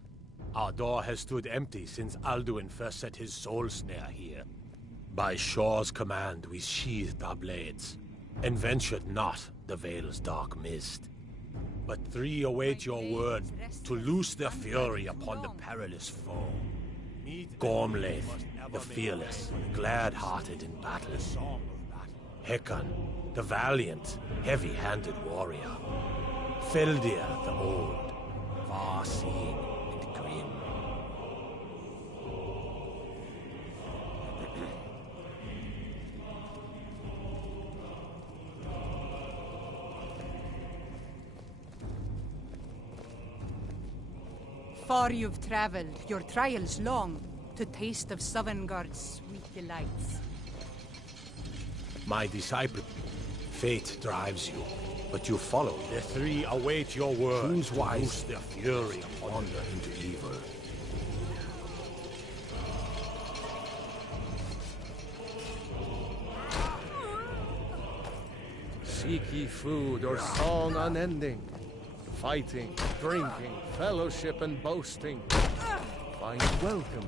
Our door has stood empty since Alduin first set his soul snare here. By Shore's command, we sheathed our blades, and ventured not the Vale's dark mist. But three await your word to loose their fury upon the perilous foe. Gormlaith, the fearless, glad-hearted in battle. Hecon, the valiant, heavy-handed warrior. Feldir, the old, far-seeing and grim. Far you've traveled, your trials long, to taste of Sovngarde's sweet delights. My disciple, fate drives you, but you follow. The three await your word. Choose wise. Loose their fury and wander into evil. Seek ye food or song unending, fighting, drinking, fellowship and boasting. Find welcome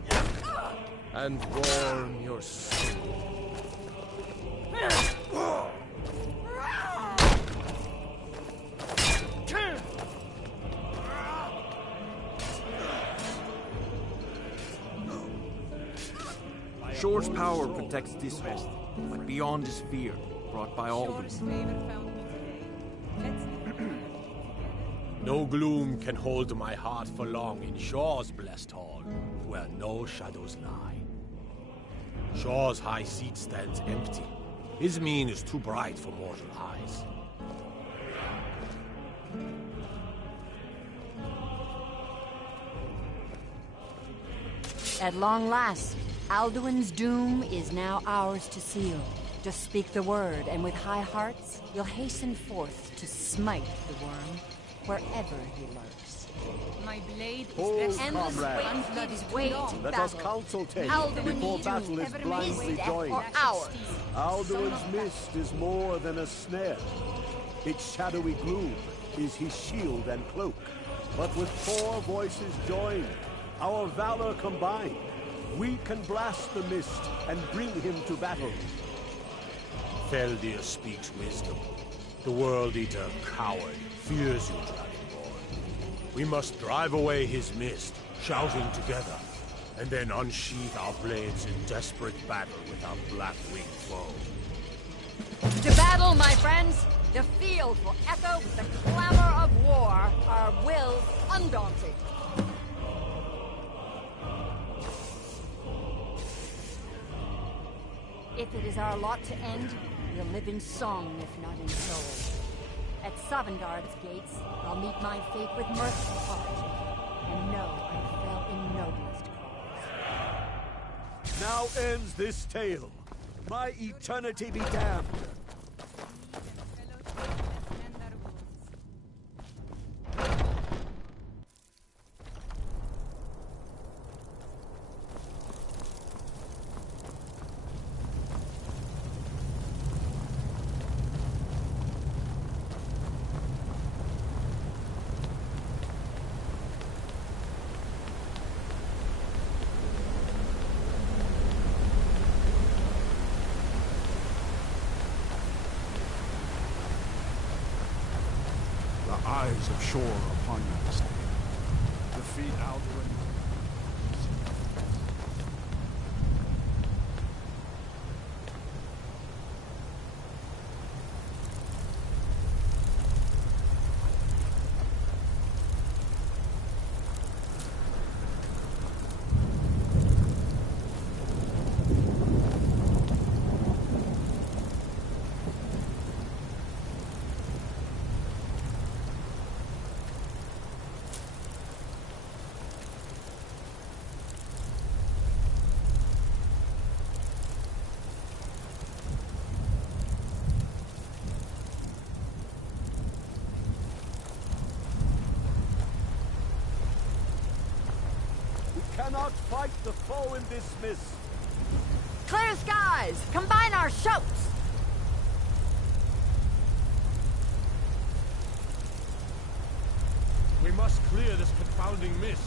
and warm your soul. Shore's power protects this home, but beyond is fear, brought by Alden. No gloom can hold my heart for long in Shore's blessed hall, where no shadows lie. Shore's high seat stands empty. His mien is too bright for mortal eyes. At long last, Alduin's doom is now ours to seal. Just speak the word, and with high hearts, you'll hasten forth to smite the worm, wherever he lurks. My blade is Hold, endless comrades. wait. Let us counsel take Alduin's before doom battle is blindly joined. or ours. Alduin's mist is more than a snare. Its shadowy gloom is his shield and cloak. But with 4 voices joined, our valor combined, we can blast the mist and bring him to battle. Feldir speaks wisdom. The World Eater, coward, fears you, Dragonborn. We must drive away his mist, shouting together, and then unsheath our blades in desperate battle with our black-winged foe. To battle, my friends! The field will echo with the clamor of war, our wills undaunted. If it is our lot to end, we'll live in song, if not in soul. At Sovngarde's gates, I'll meet my fate with mirthful heart, and know I fell in noblest cause. Now ends this tale. My eternity be damned. Eyes of Shore upon you this day. Defeat Alduin. Cannot fight the foe in this mist. Clear skies! Combine our shouts! We must clear this confounding mist.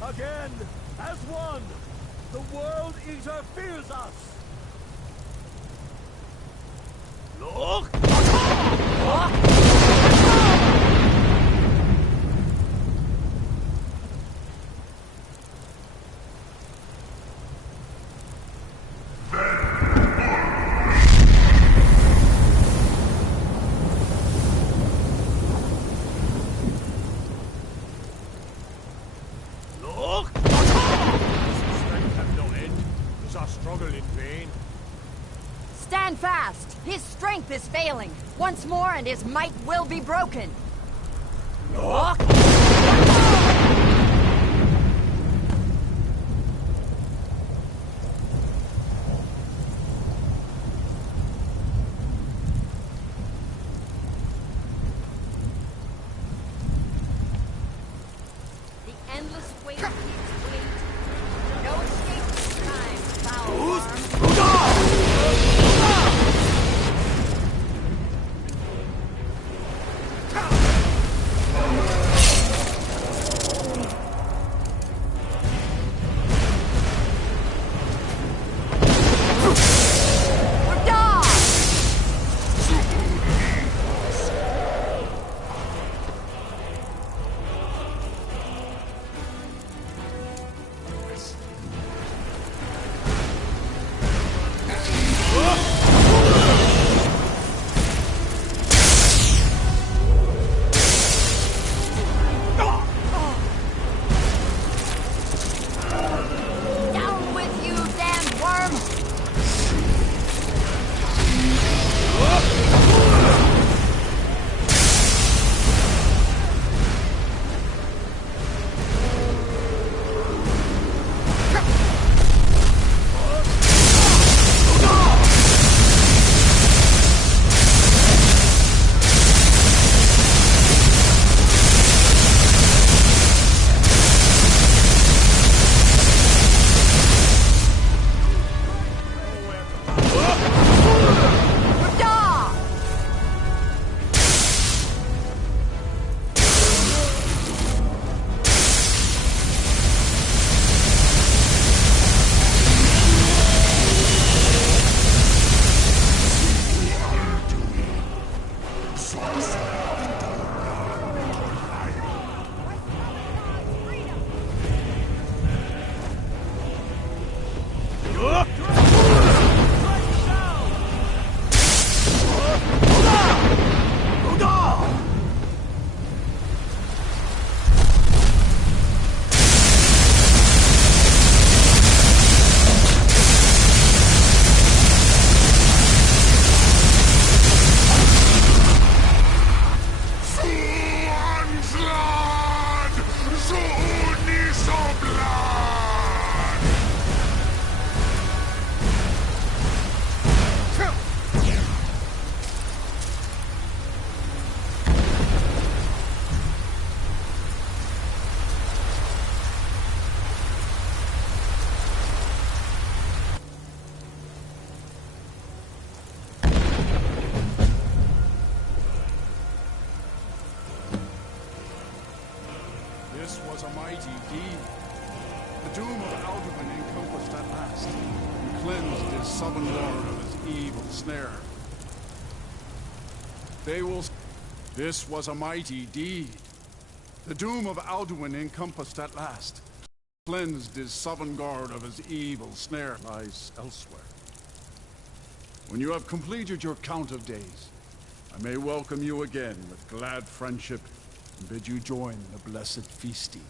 Again, as one, the World Eater fears us! Look! Stand fast! His strength is failing. Once more and his might will be broken. Look! The endless wait keeps waiting. No escape this time, foul worm. This was a mighty deed. The doom of Alduin encompassed at last, and cleansed his southern lord of his evil snare. They will... This was a mighty deed. The doom of Alduin encompassed at last, cleansed his southern guard of his evil snare, lies elsewhere. When you have completed your count of days, I may welcome you again with glad friendship and bid you join the blessed feasting.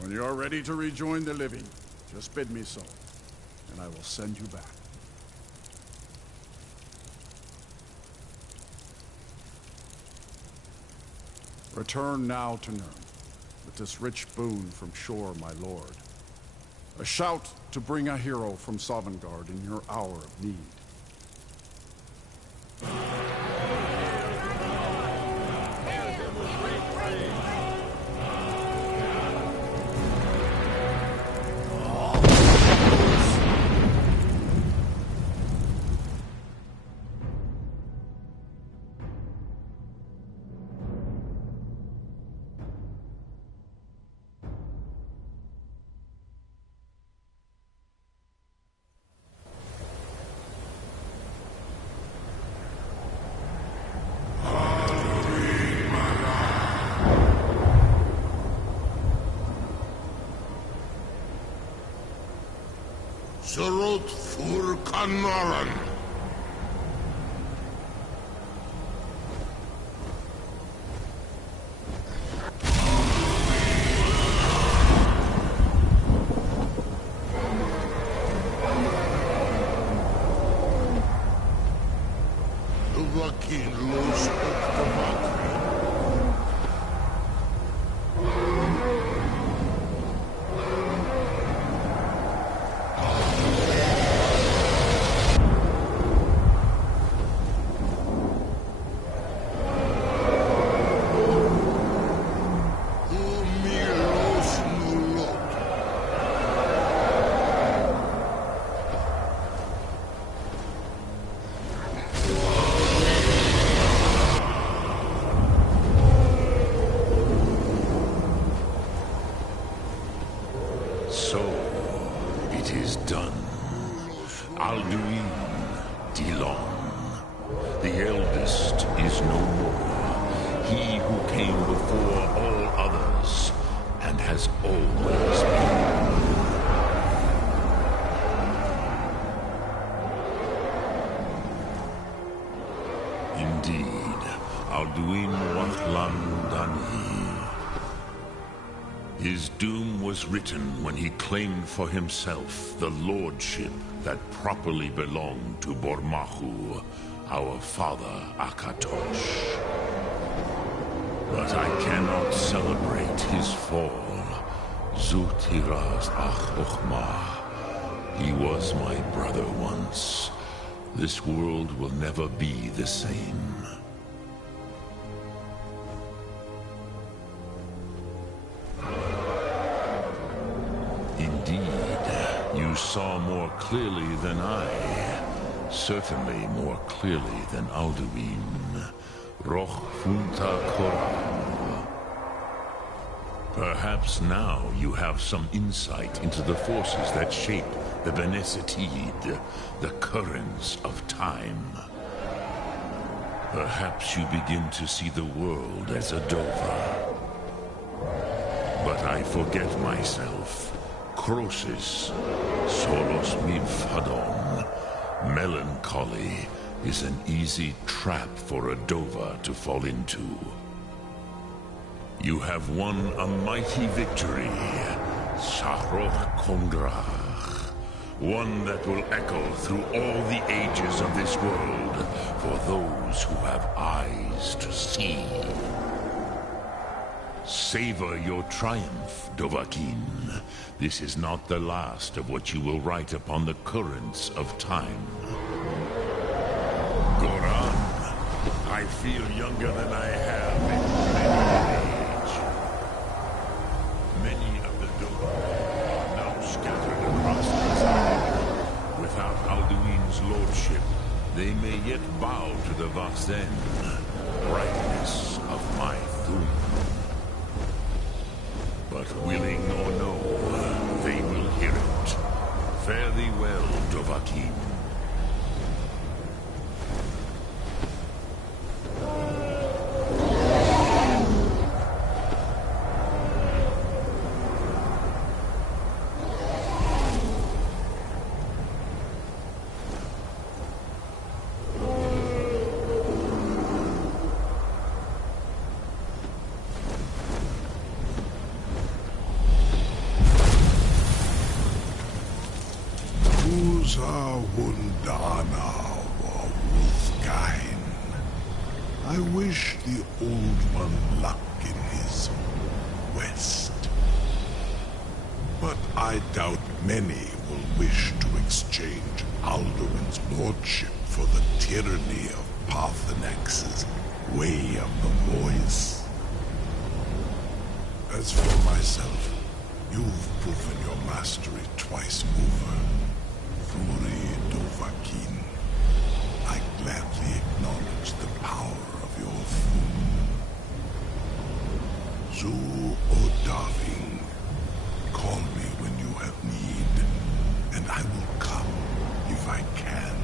When you are ready to rejoin the living, just bid me so, and I will send you back. Return now to Nirn, with this rich boon from shore, my lord. A shout to bring a hero from Sovngarde in your hour of need. Surut fur Kanaran. Vakin los So, it is done. Alduin Dilon, the eldest, is no more. He who came before all others, and has always been. Indeed, Alduin Wathlan Dani. His doom was written when he claimed for himself the lordship that properly belonged to Bormahu, our father Akatosh. But I cannot celebrate his fall. Zutiraz Ach He was my brother once. This world will never be the same. You saw more clearly than I. Certainly more clearly than Alduin. Roch Funta Korah. Perhaps now you have some insight into the forces that shape the Benesitid, the currents of time. Perhaps you begin to see the world as a Dova. But I forget myself. Crosis, solos mifadon. Melancholy is an easy trap for a Dova to fall into. You have won a mighty victory, Shahroch Kongrach. One that will echo through all the ages of this world for those who have eyes to see. Savor your triumph, Dovahkiin. This is not the last of what you will write upon the currents of time. Goran, I feel younger than I have in many age. Many of the Dova are now scattered across this island. Without Alduin's lordship, they may yet bow to the Vaxen, brightness of my Thum. But willing or no, they will hear it. Fare thee well, Dovahkiin. I wish the Old One luck in his quest. But But I doubt many will wish to exchange Alduin's lordship for the tyranny of Parthenex's way of the voice. As for myself, you've proven your mastery twice over. Furi Dovahkiin, I gladly acknowledge the power of your food. Zu O'Darving, call me when you have need, and I will come if I can.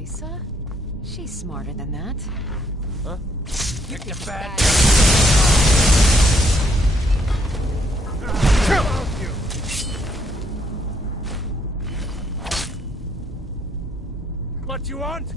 Nysa? She's smarter than that. Huh? Get your bad. What you want?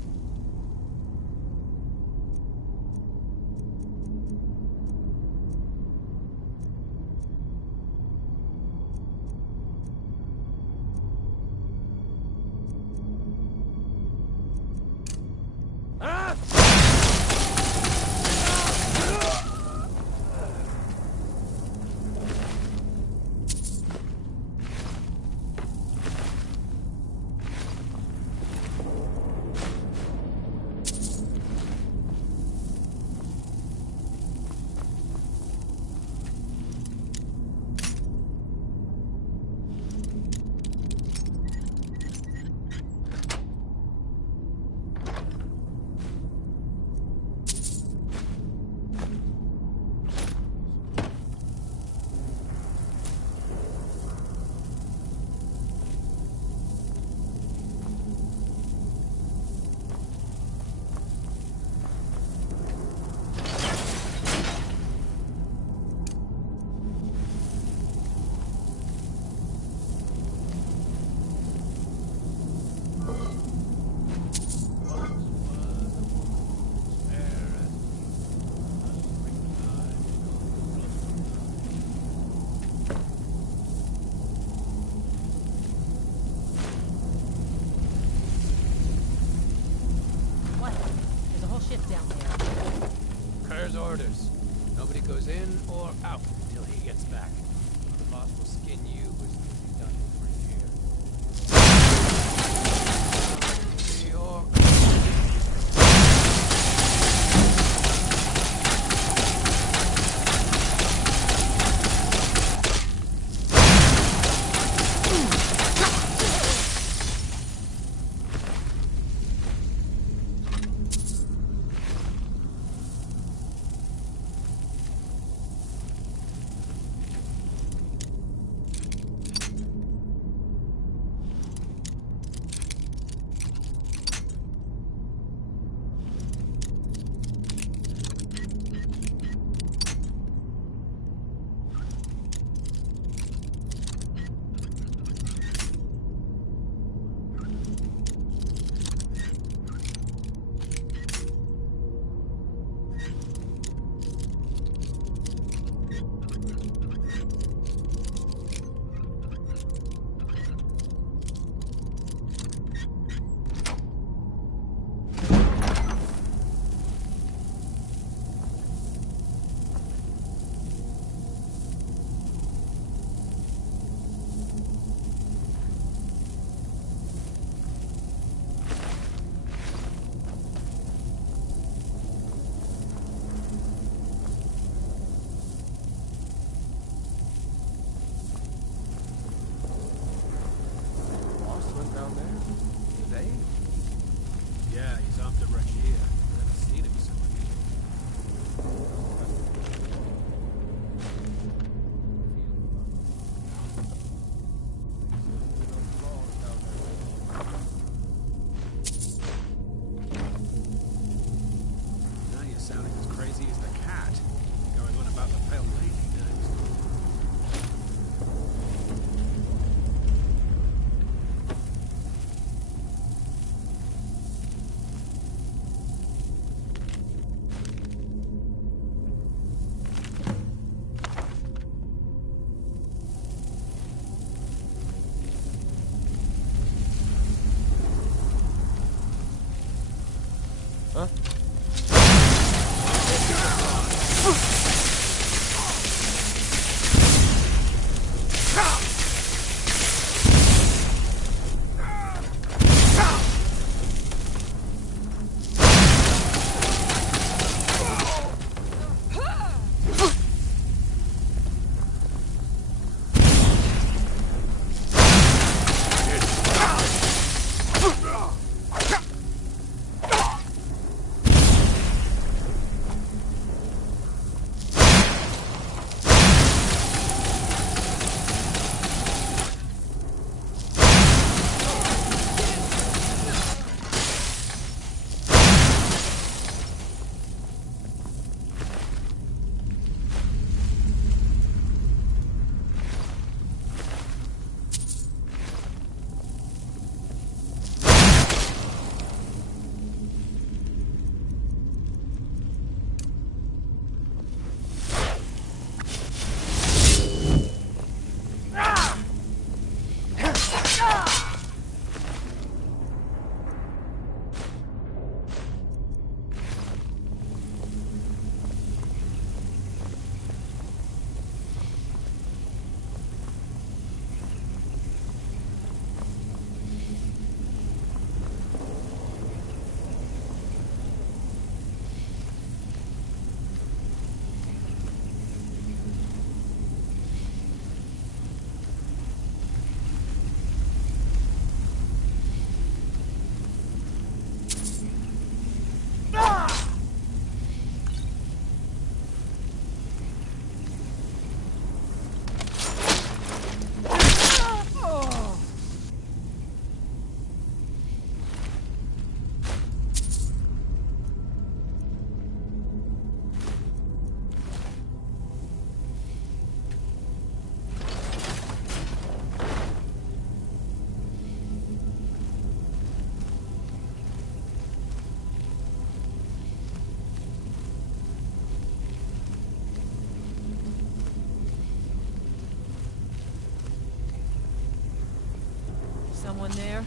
Orders. Nobody goes in or out until he gets back. The boss will skin you as soon as he's done there?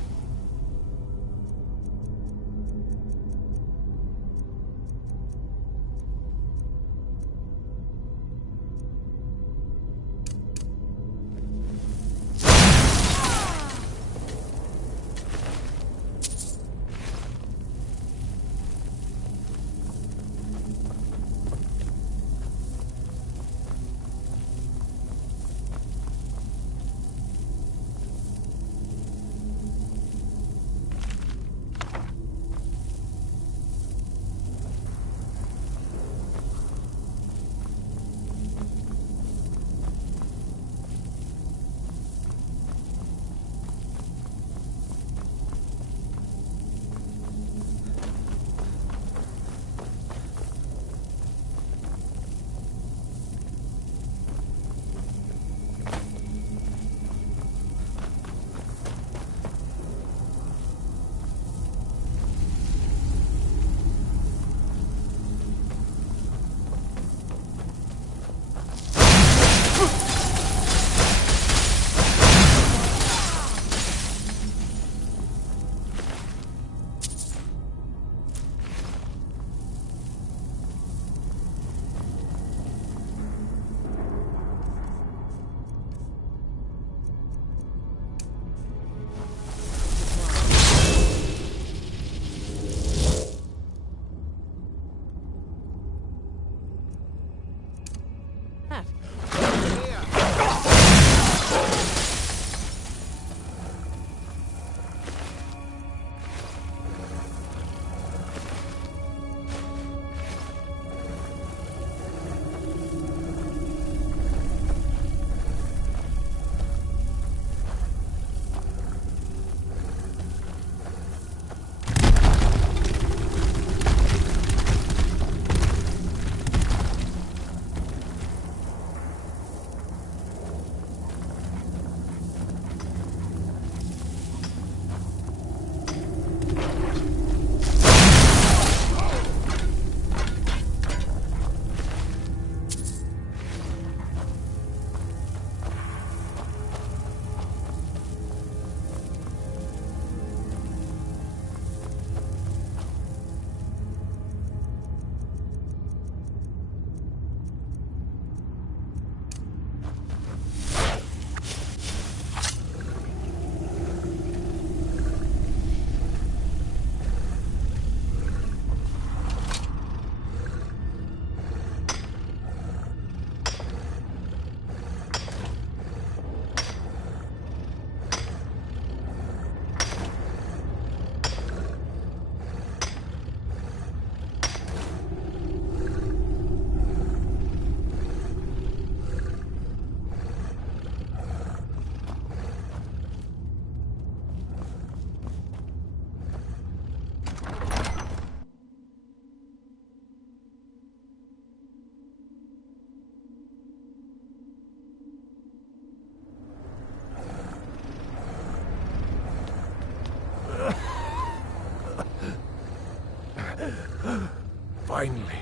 Finally,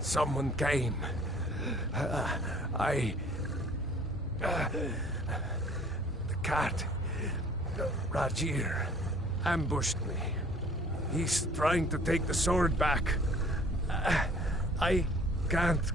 someone came. The cat, Rajir, ambushed me. He's trying to take the sword back. I can't.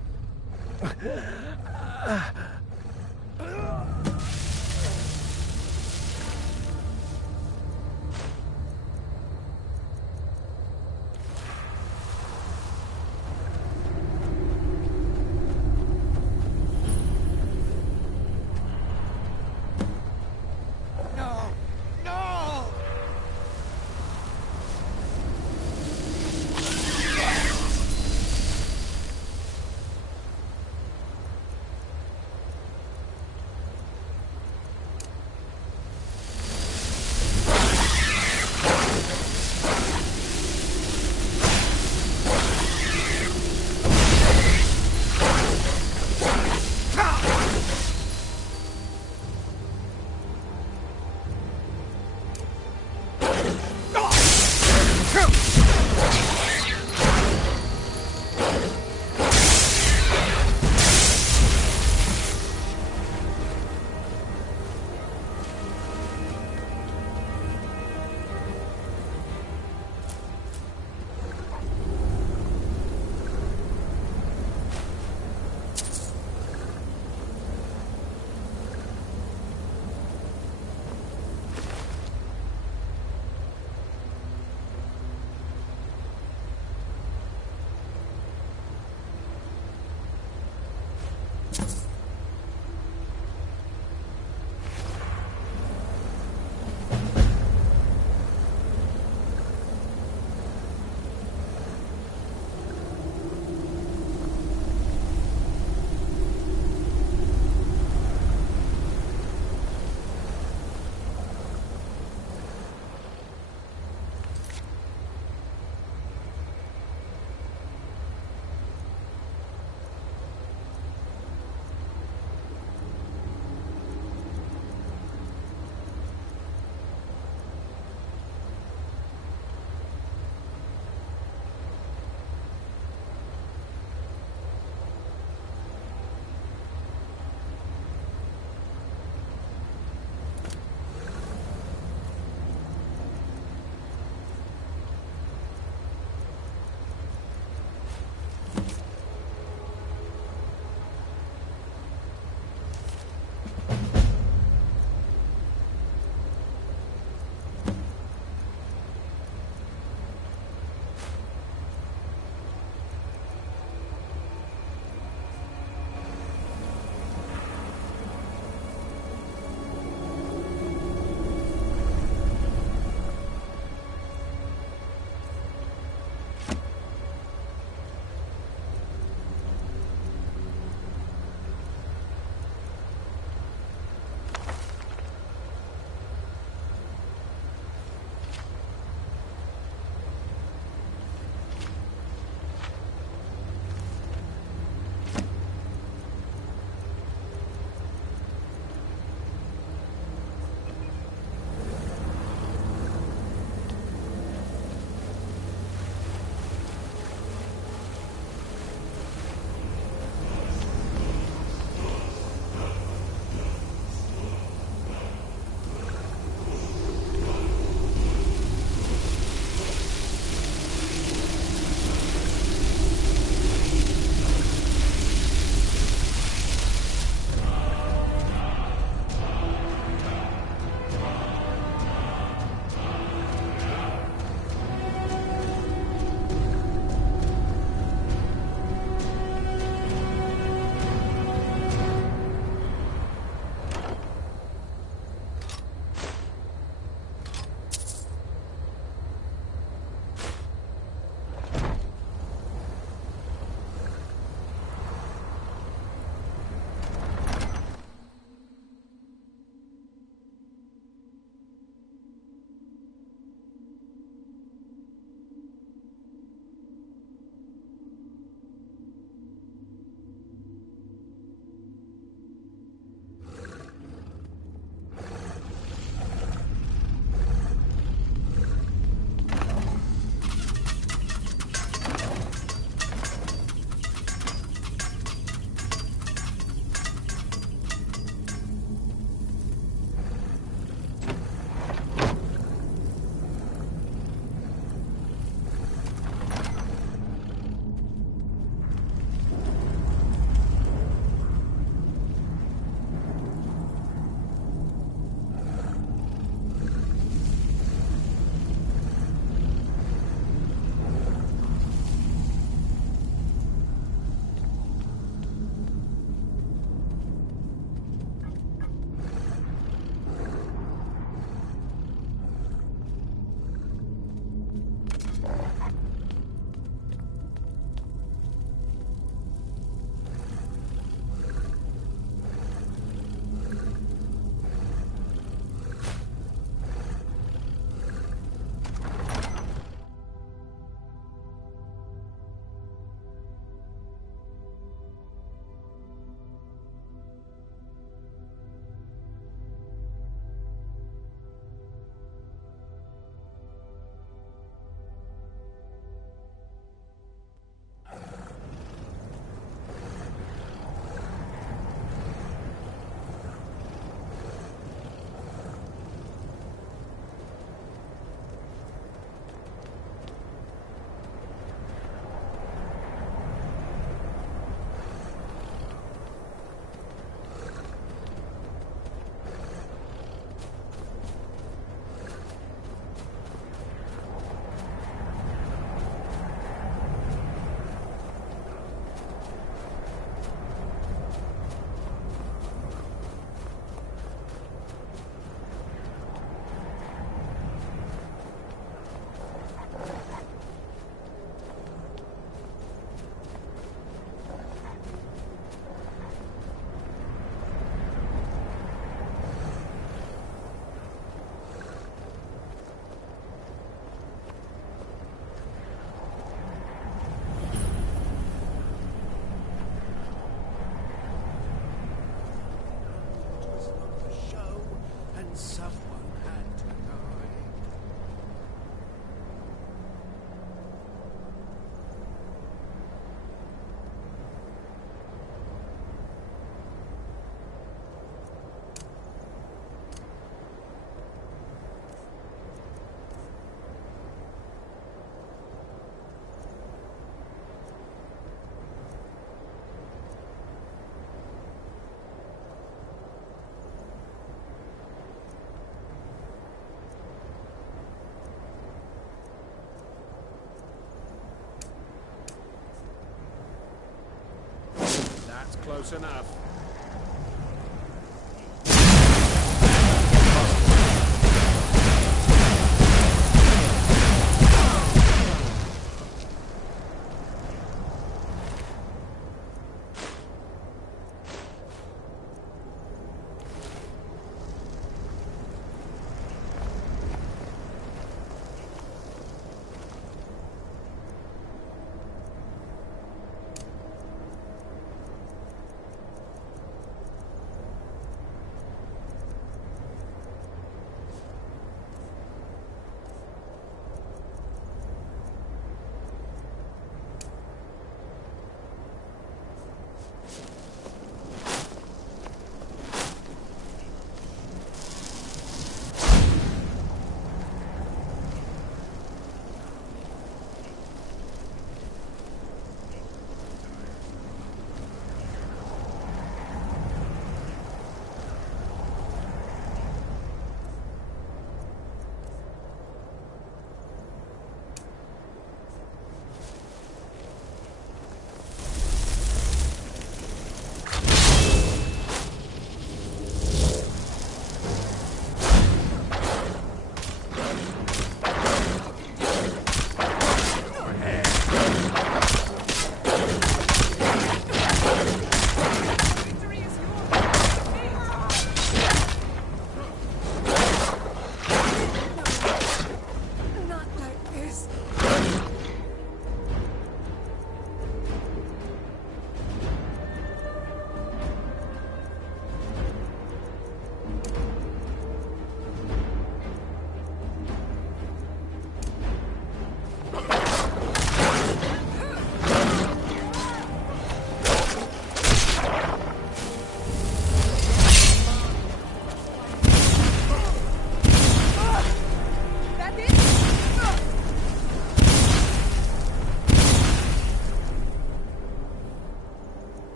That's close enough.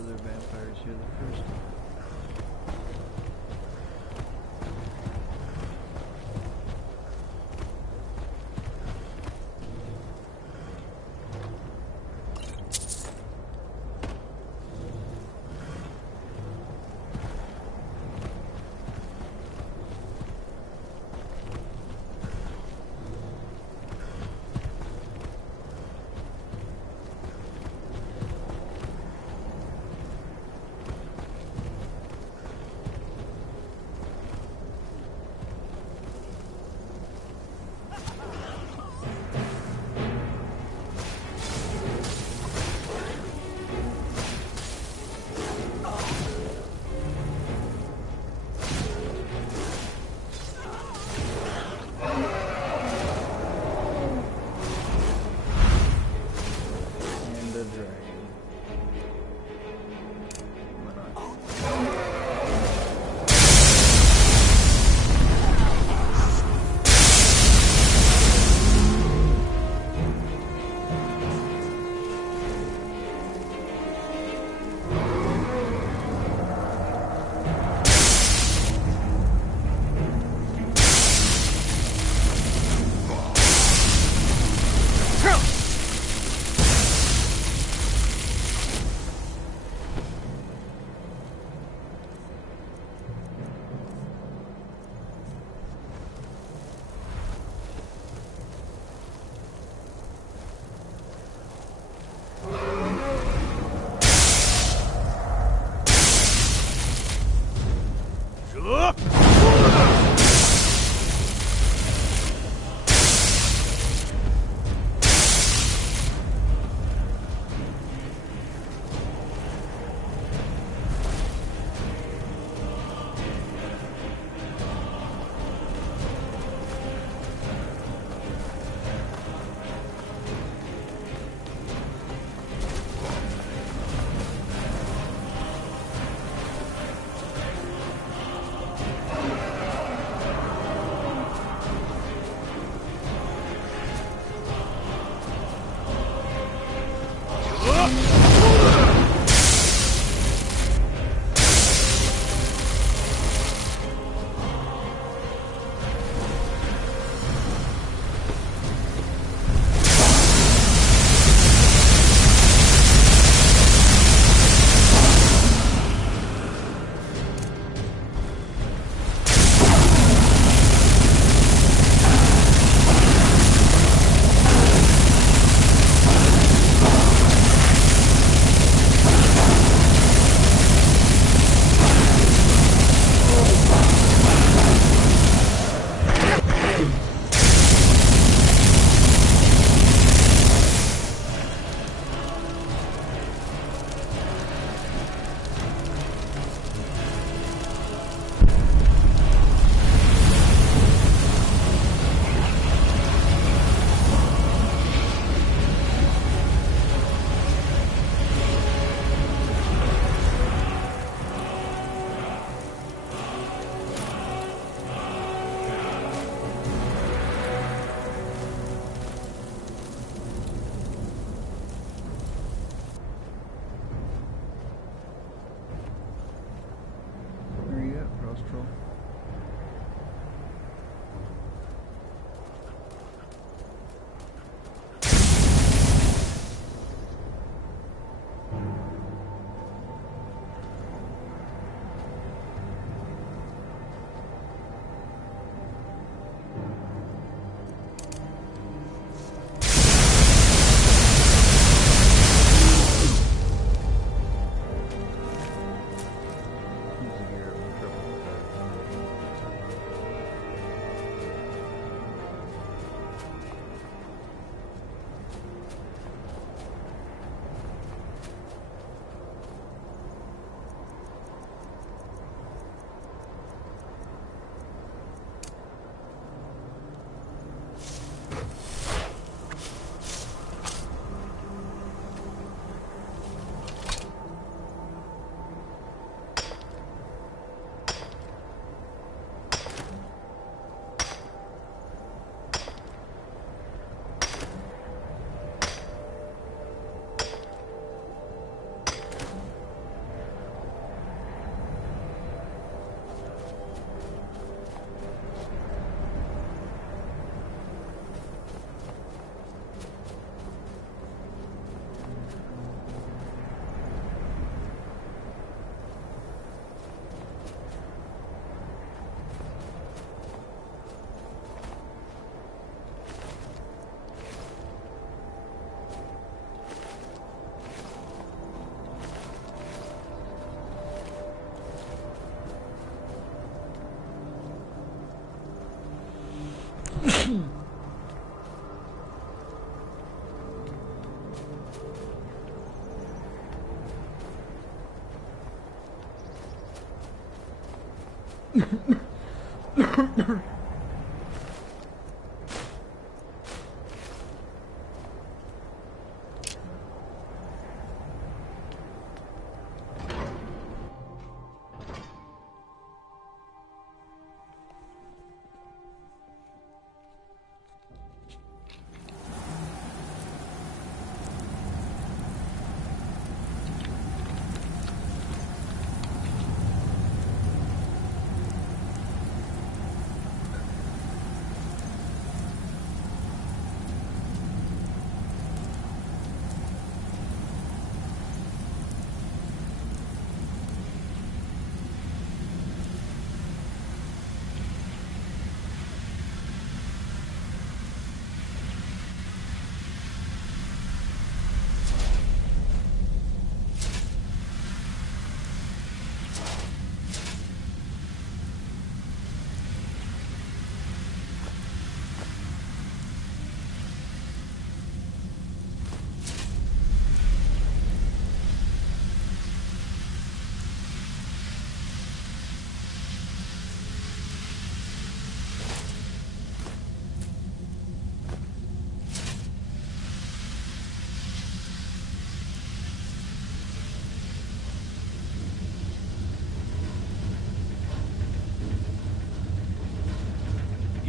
other vampires here the first time.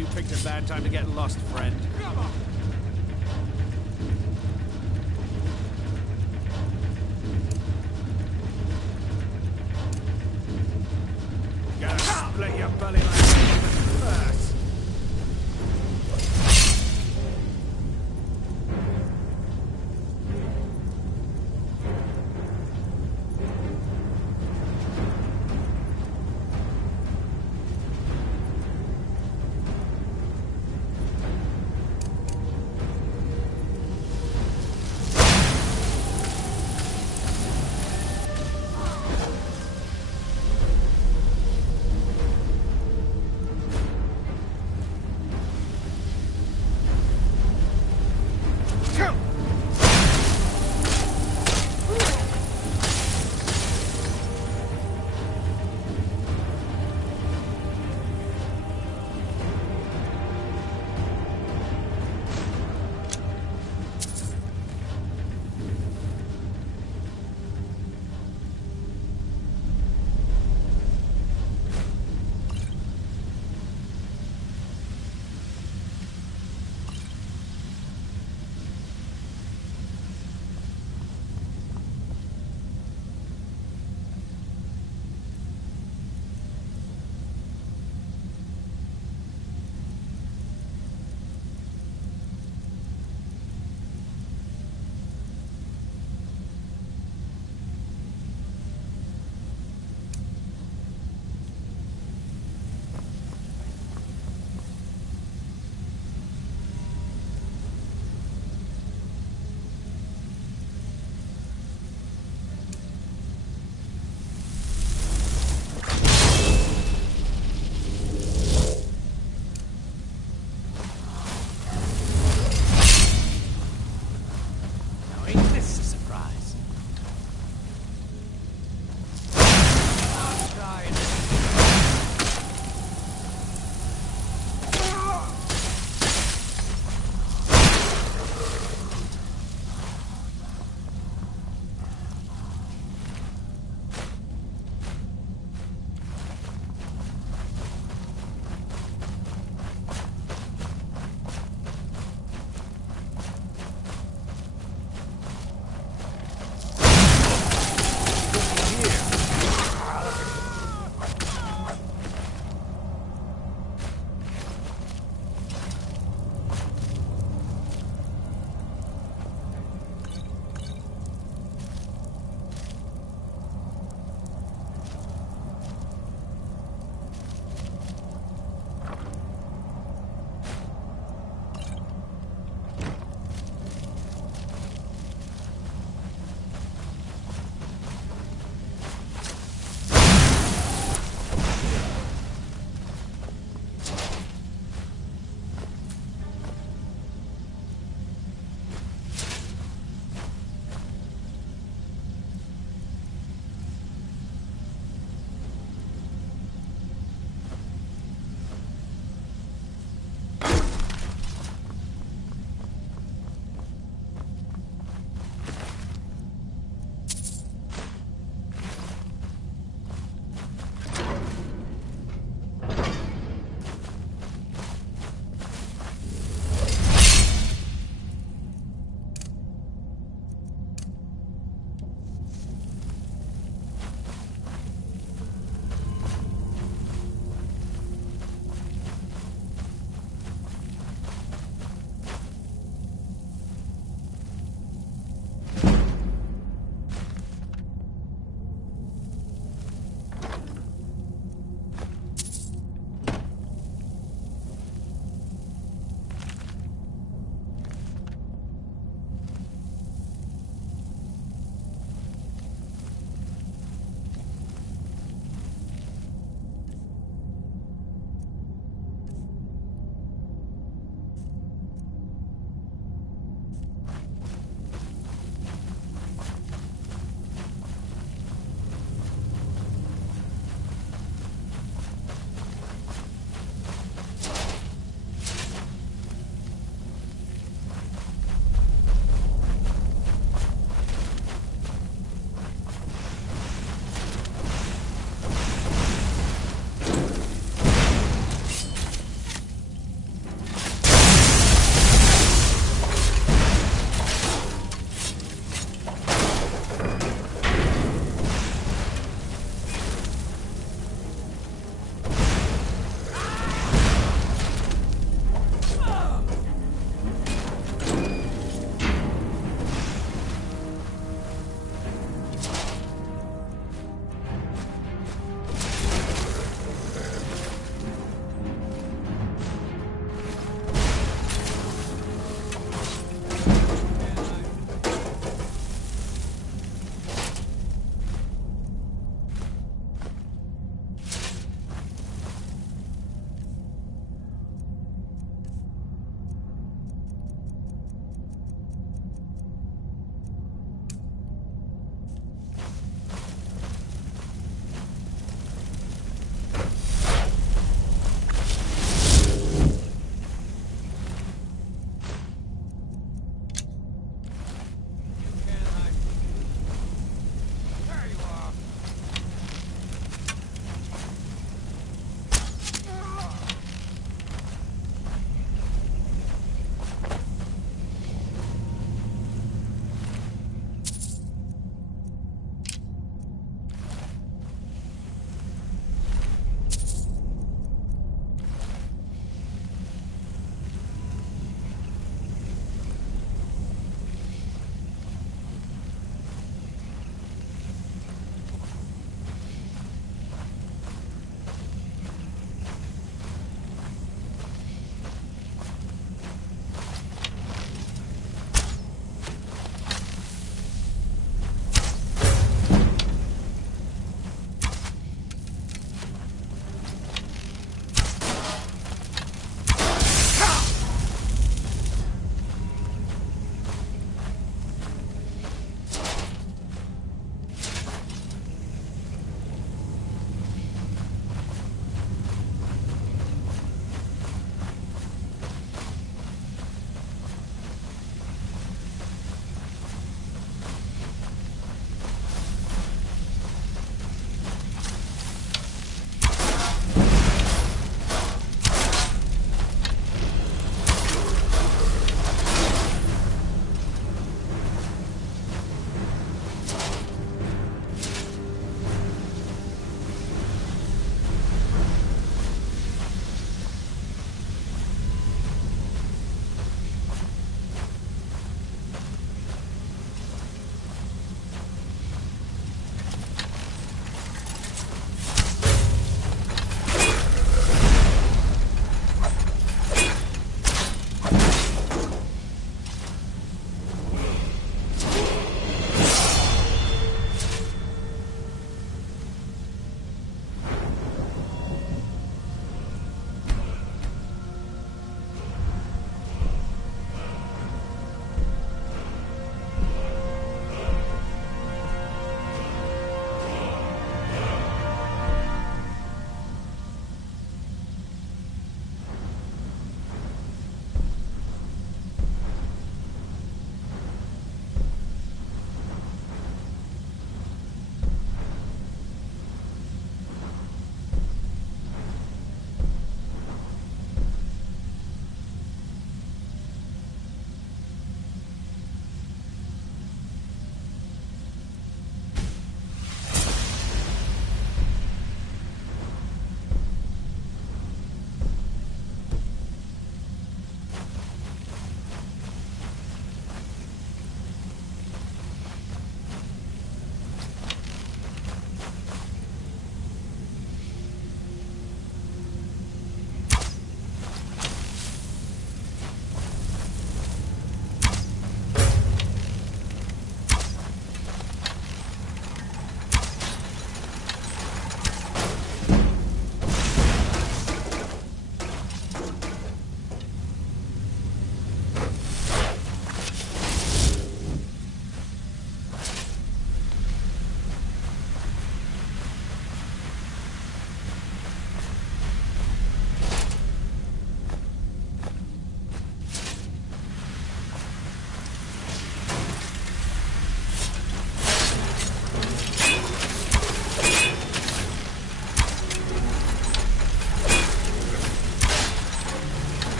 You picked a bad time to get lost, friend. Come on. Gotta split your belly like first.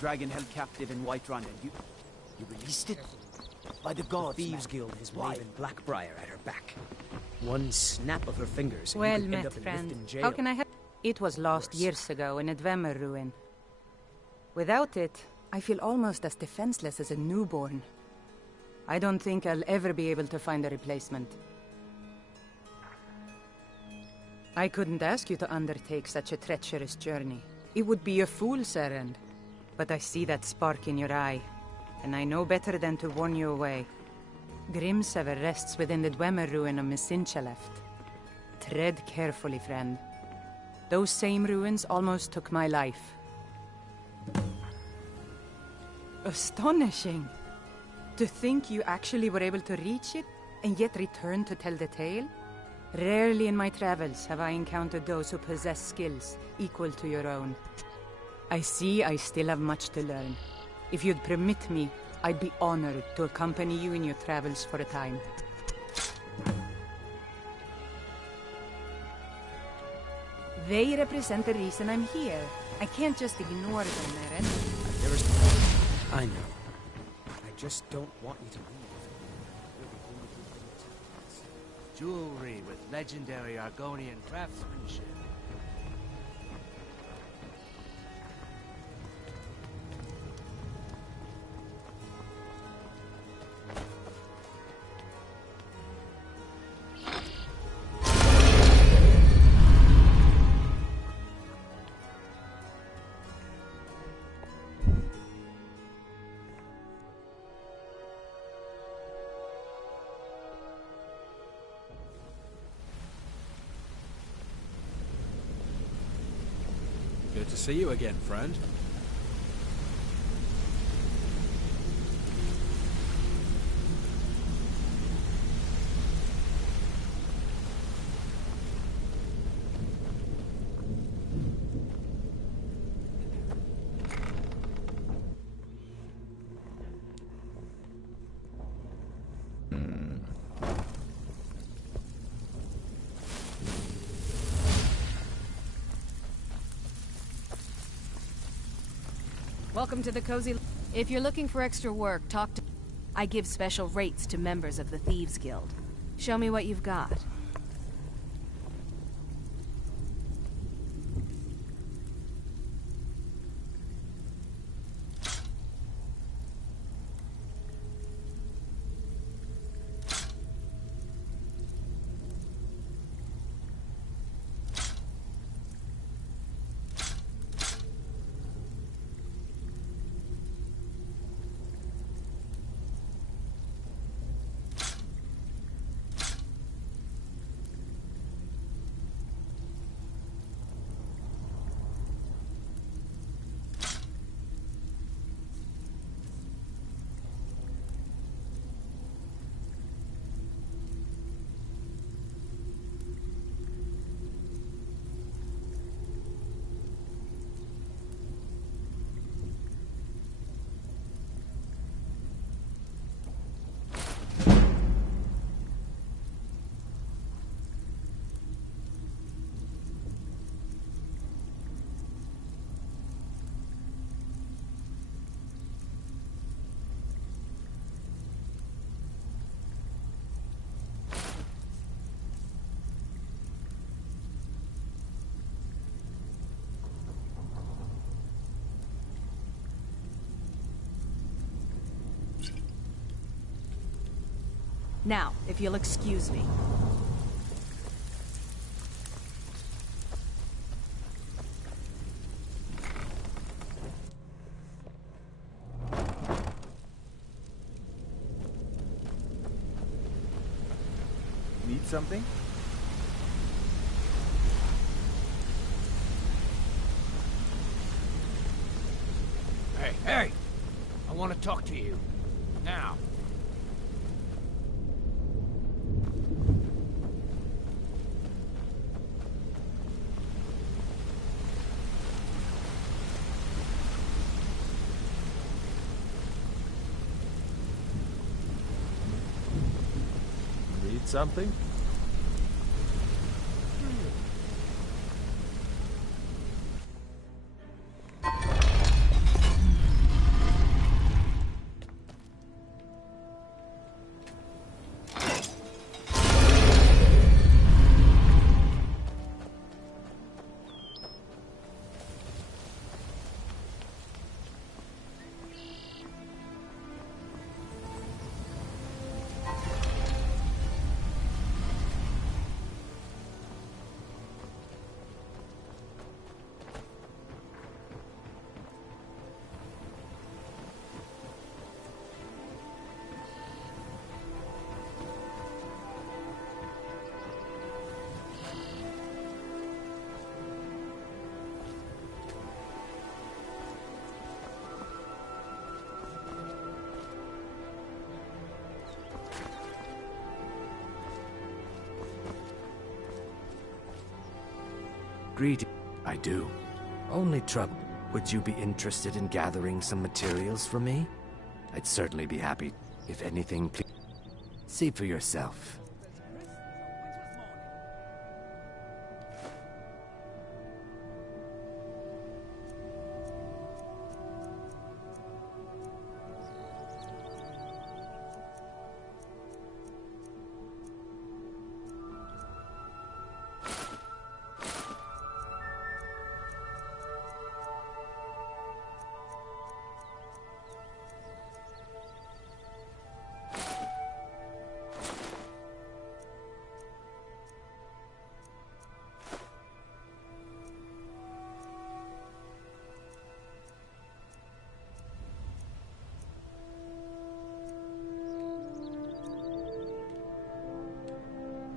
dragon held captive in Whiterun, and you released it? By the gods, The Thieves man. Guild has Why? Raven Blackbriar at her back. One snap of her fingers, and Well you could end met, up in friend. Riften jail. How can I help? It was lost years ago in a Dwemer ruin. Without it, I feel almost as defenseless as a newborn. I don't think I'll ever be able to find a replacement. I couldn't ask you to undertake such a treacherous journey. It would be a fool's errand. But I see that spark in your eye, and I know better than to warn you away. Grimsever rests within the Dwemer ruin of Misinchaleft. Tread carefully, friend. Those same ruins almost took my life. Astonishing! To think you actually were able to reach it, and yet return to tell the tale? Rarely in my travels have I encountered those who possess skills equal to your own. I see I still have much to learn. If you'd permit me, I'd be honored to accompany you in your travels for a time. They represent the reason I'm here. I can't just ignore them, Eren. I've never... I know. I just don't want you to leave. Jewelry with legendary Argonian craftsmanship. Good to see you again, friend. Welcome to the cozy... If you're looking for extra work, talk to... I give special rates to members of the Thieves Guild. Show me what you've got. Now, if you'll excuse me. Need something? Hey, hey! I want to talk to you. Now. Need something? greeting. I do. Only trouble. Would you be interested in gathering some materials for me? I'd certainly be happy. If anything, please see for yourself.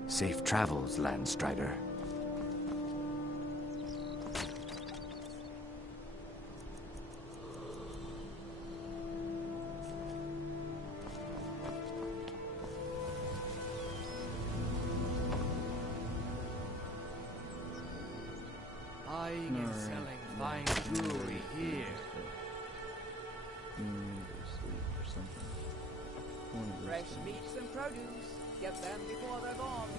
Safe travels, Landstrider. Buying and selling fine jewelry here. Fresh meats and produce. Get them before they're gone.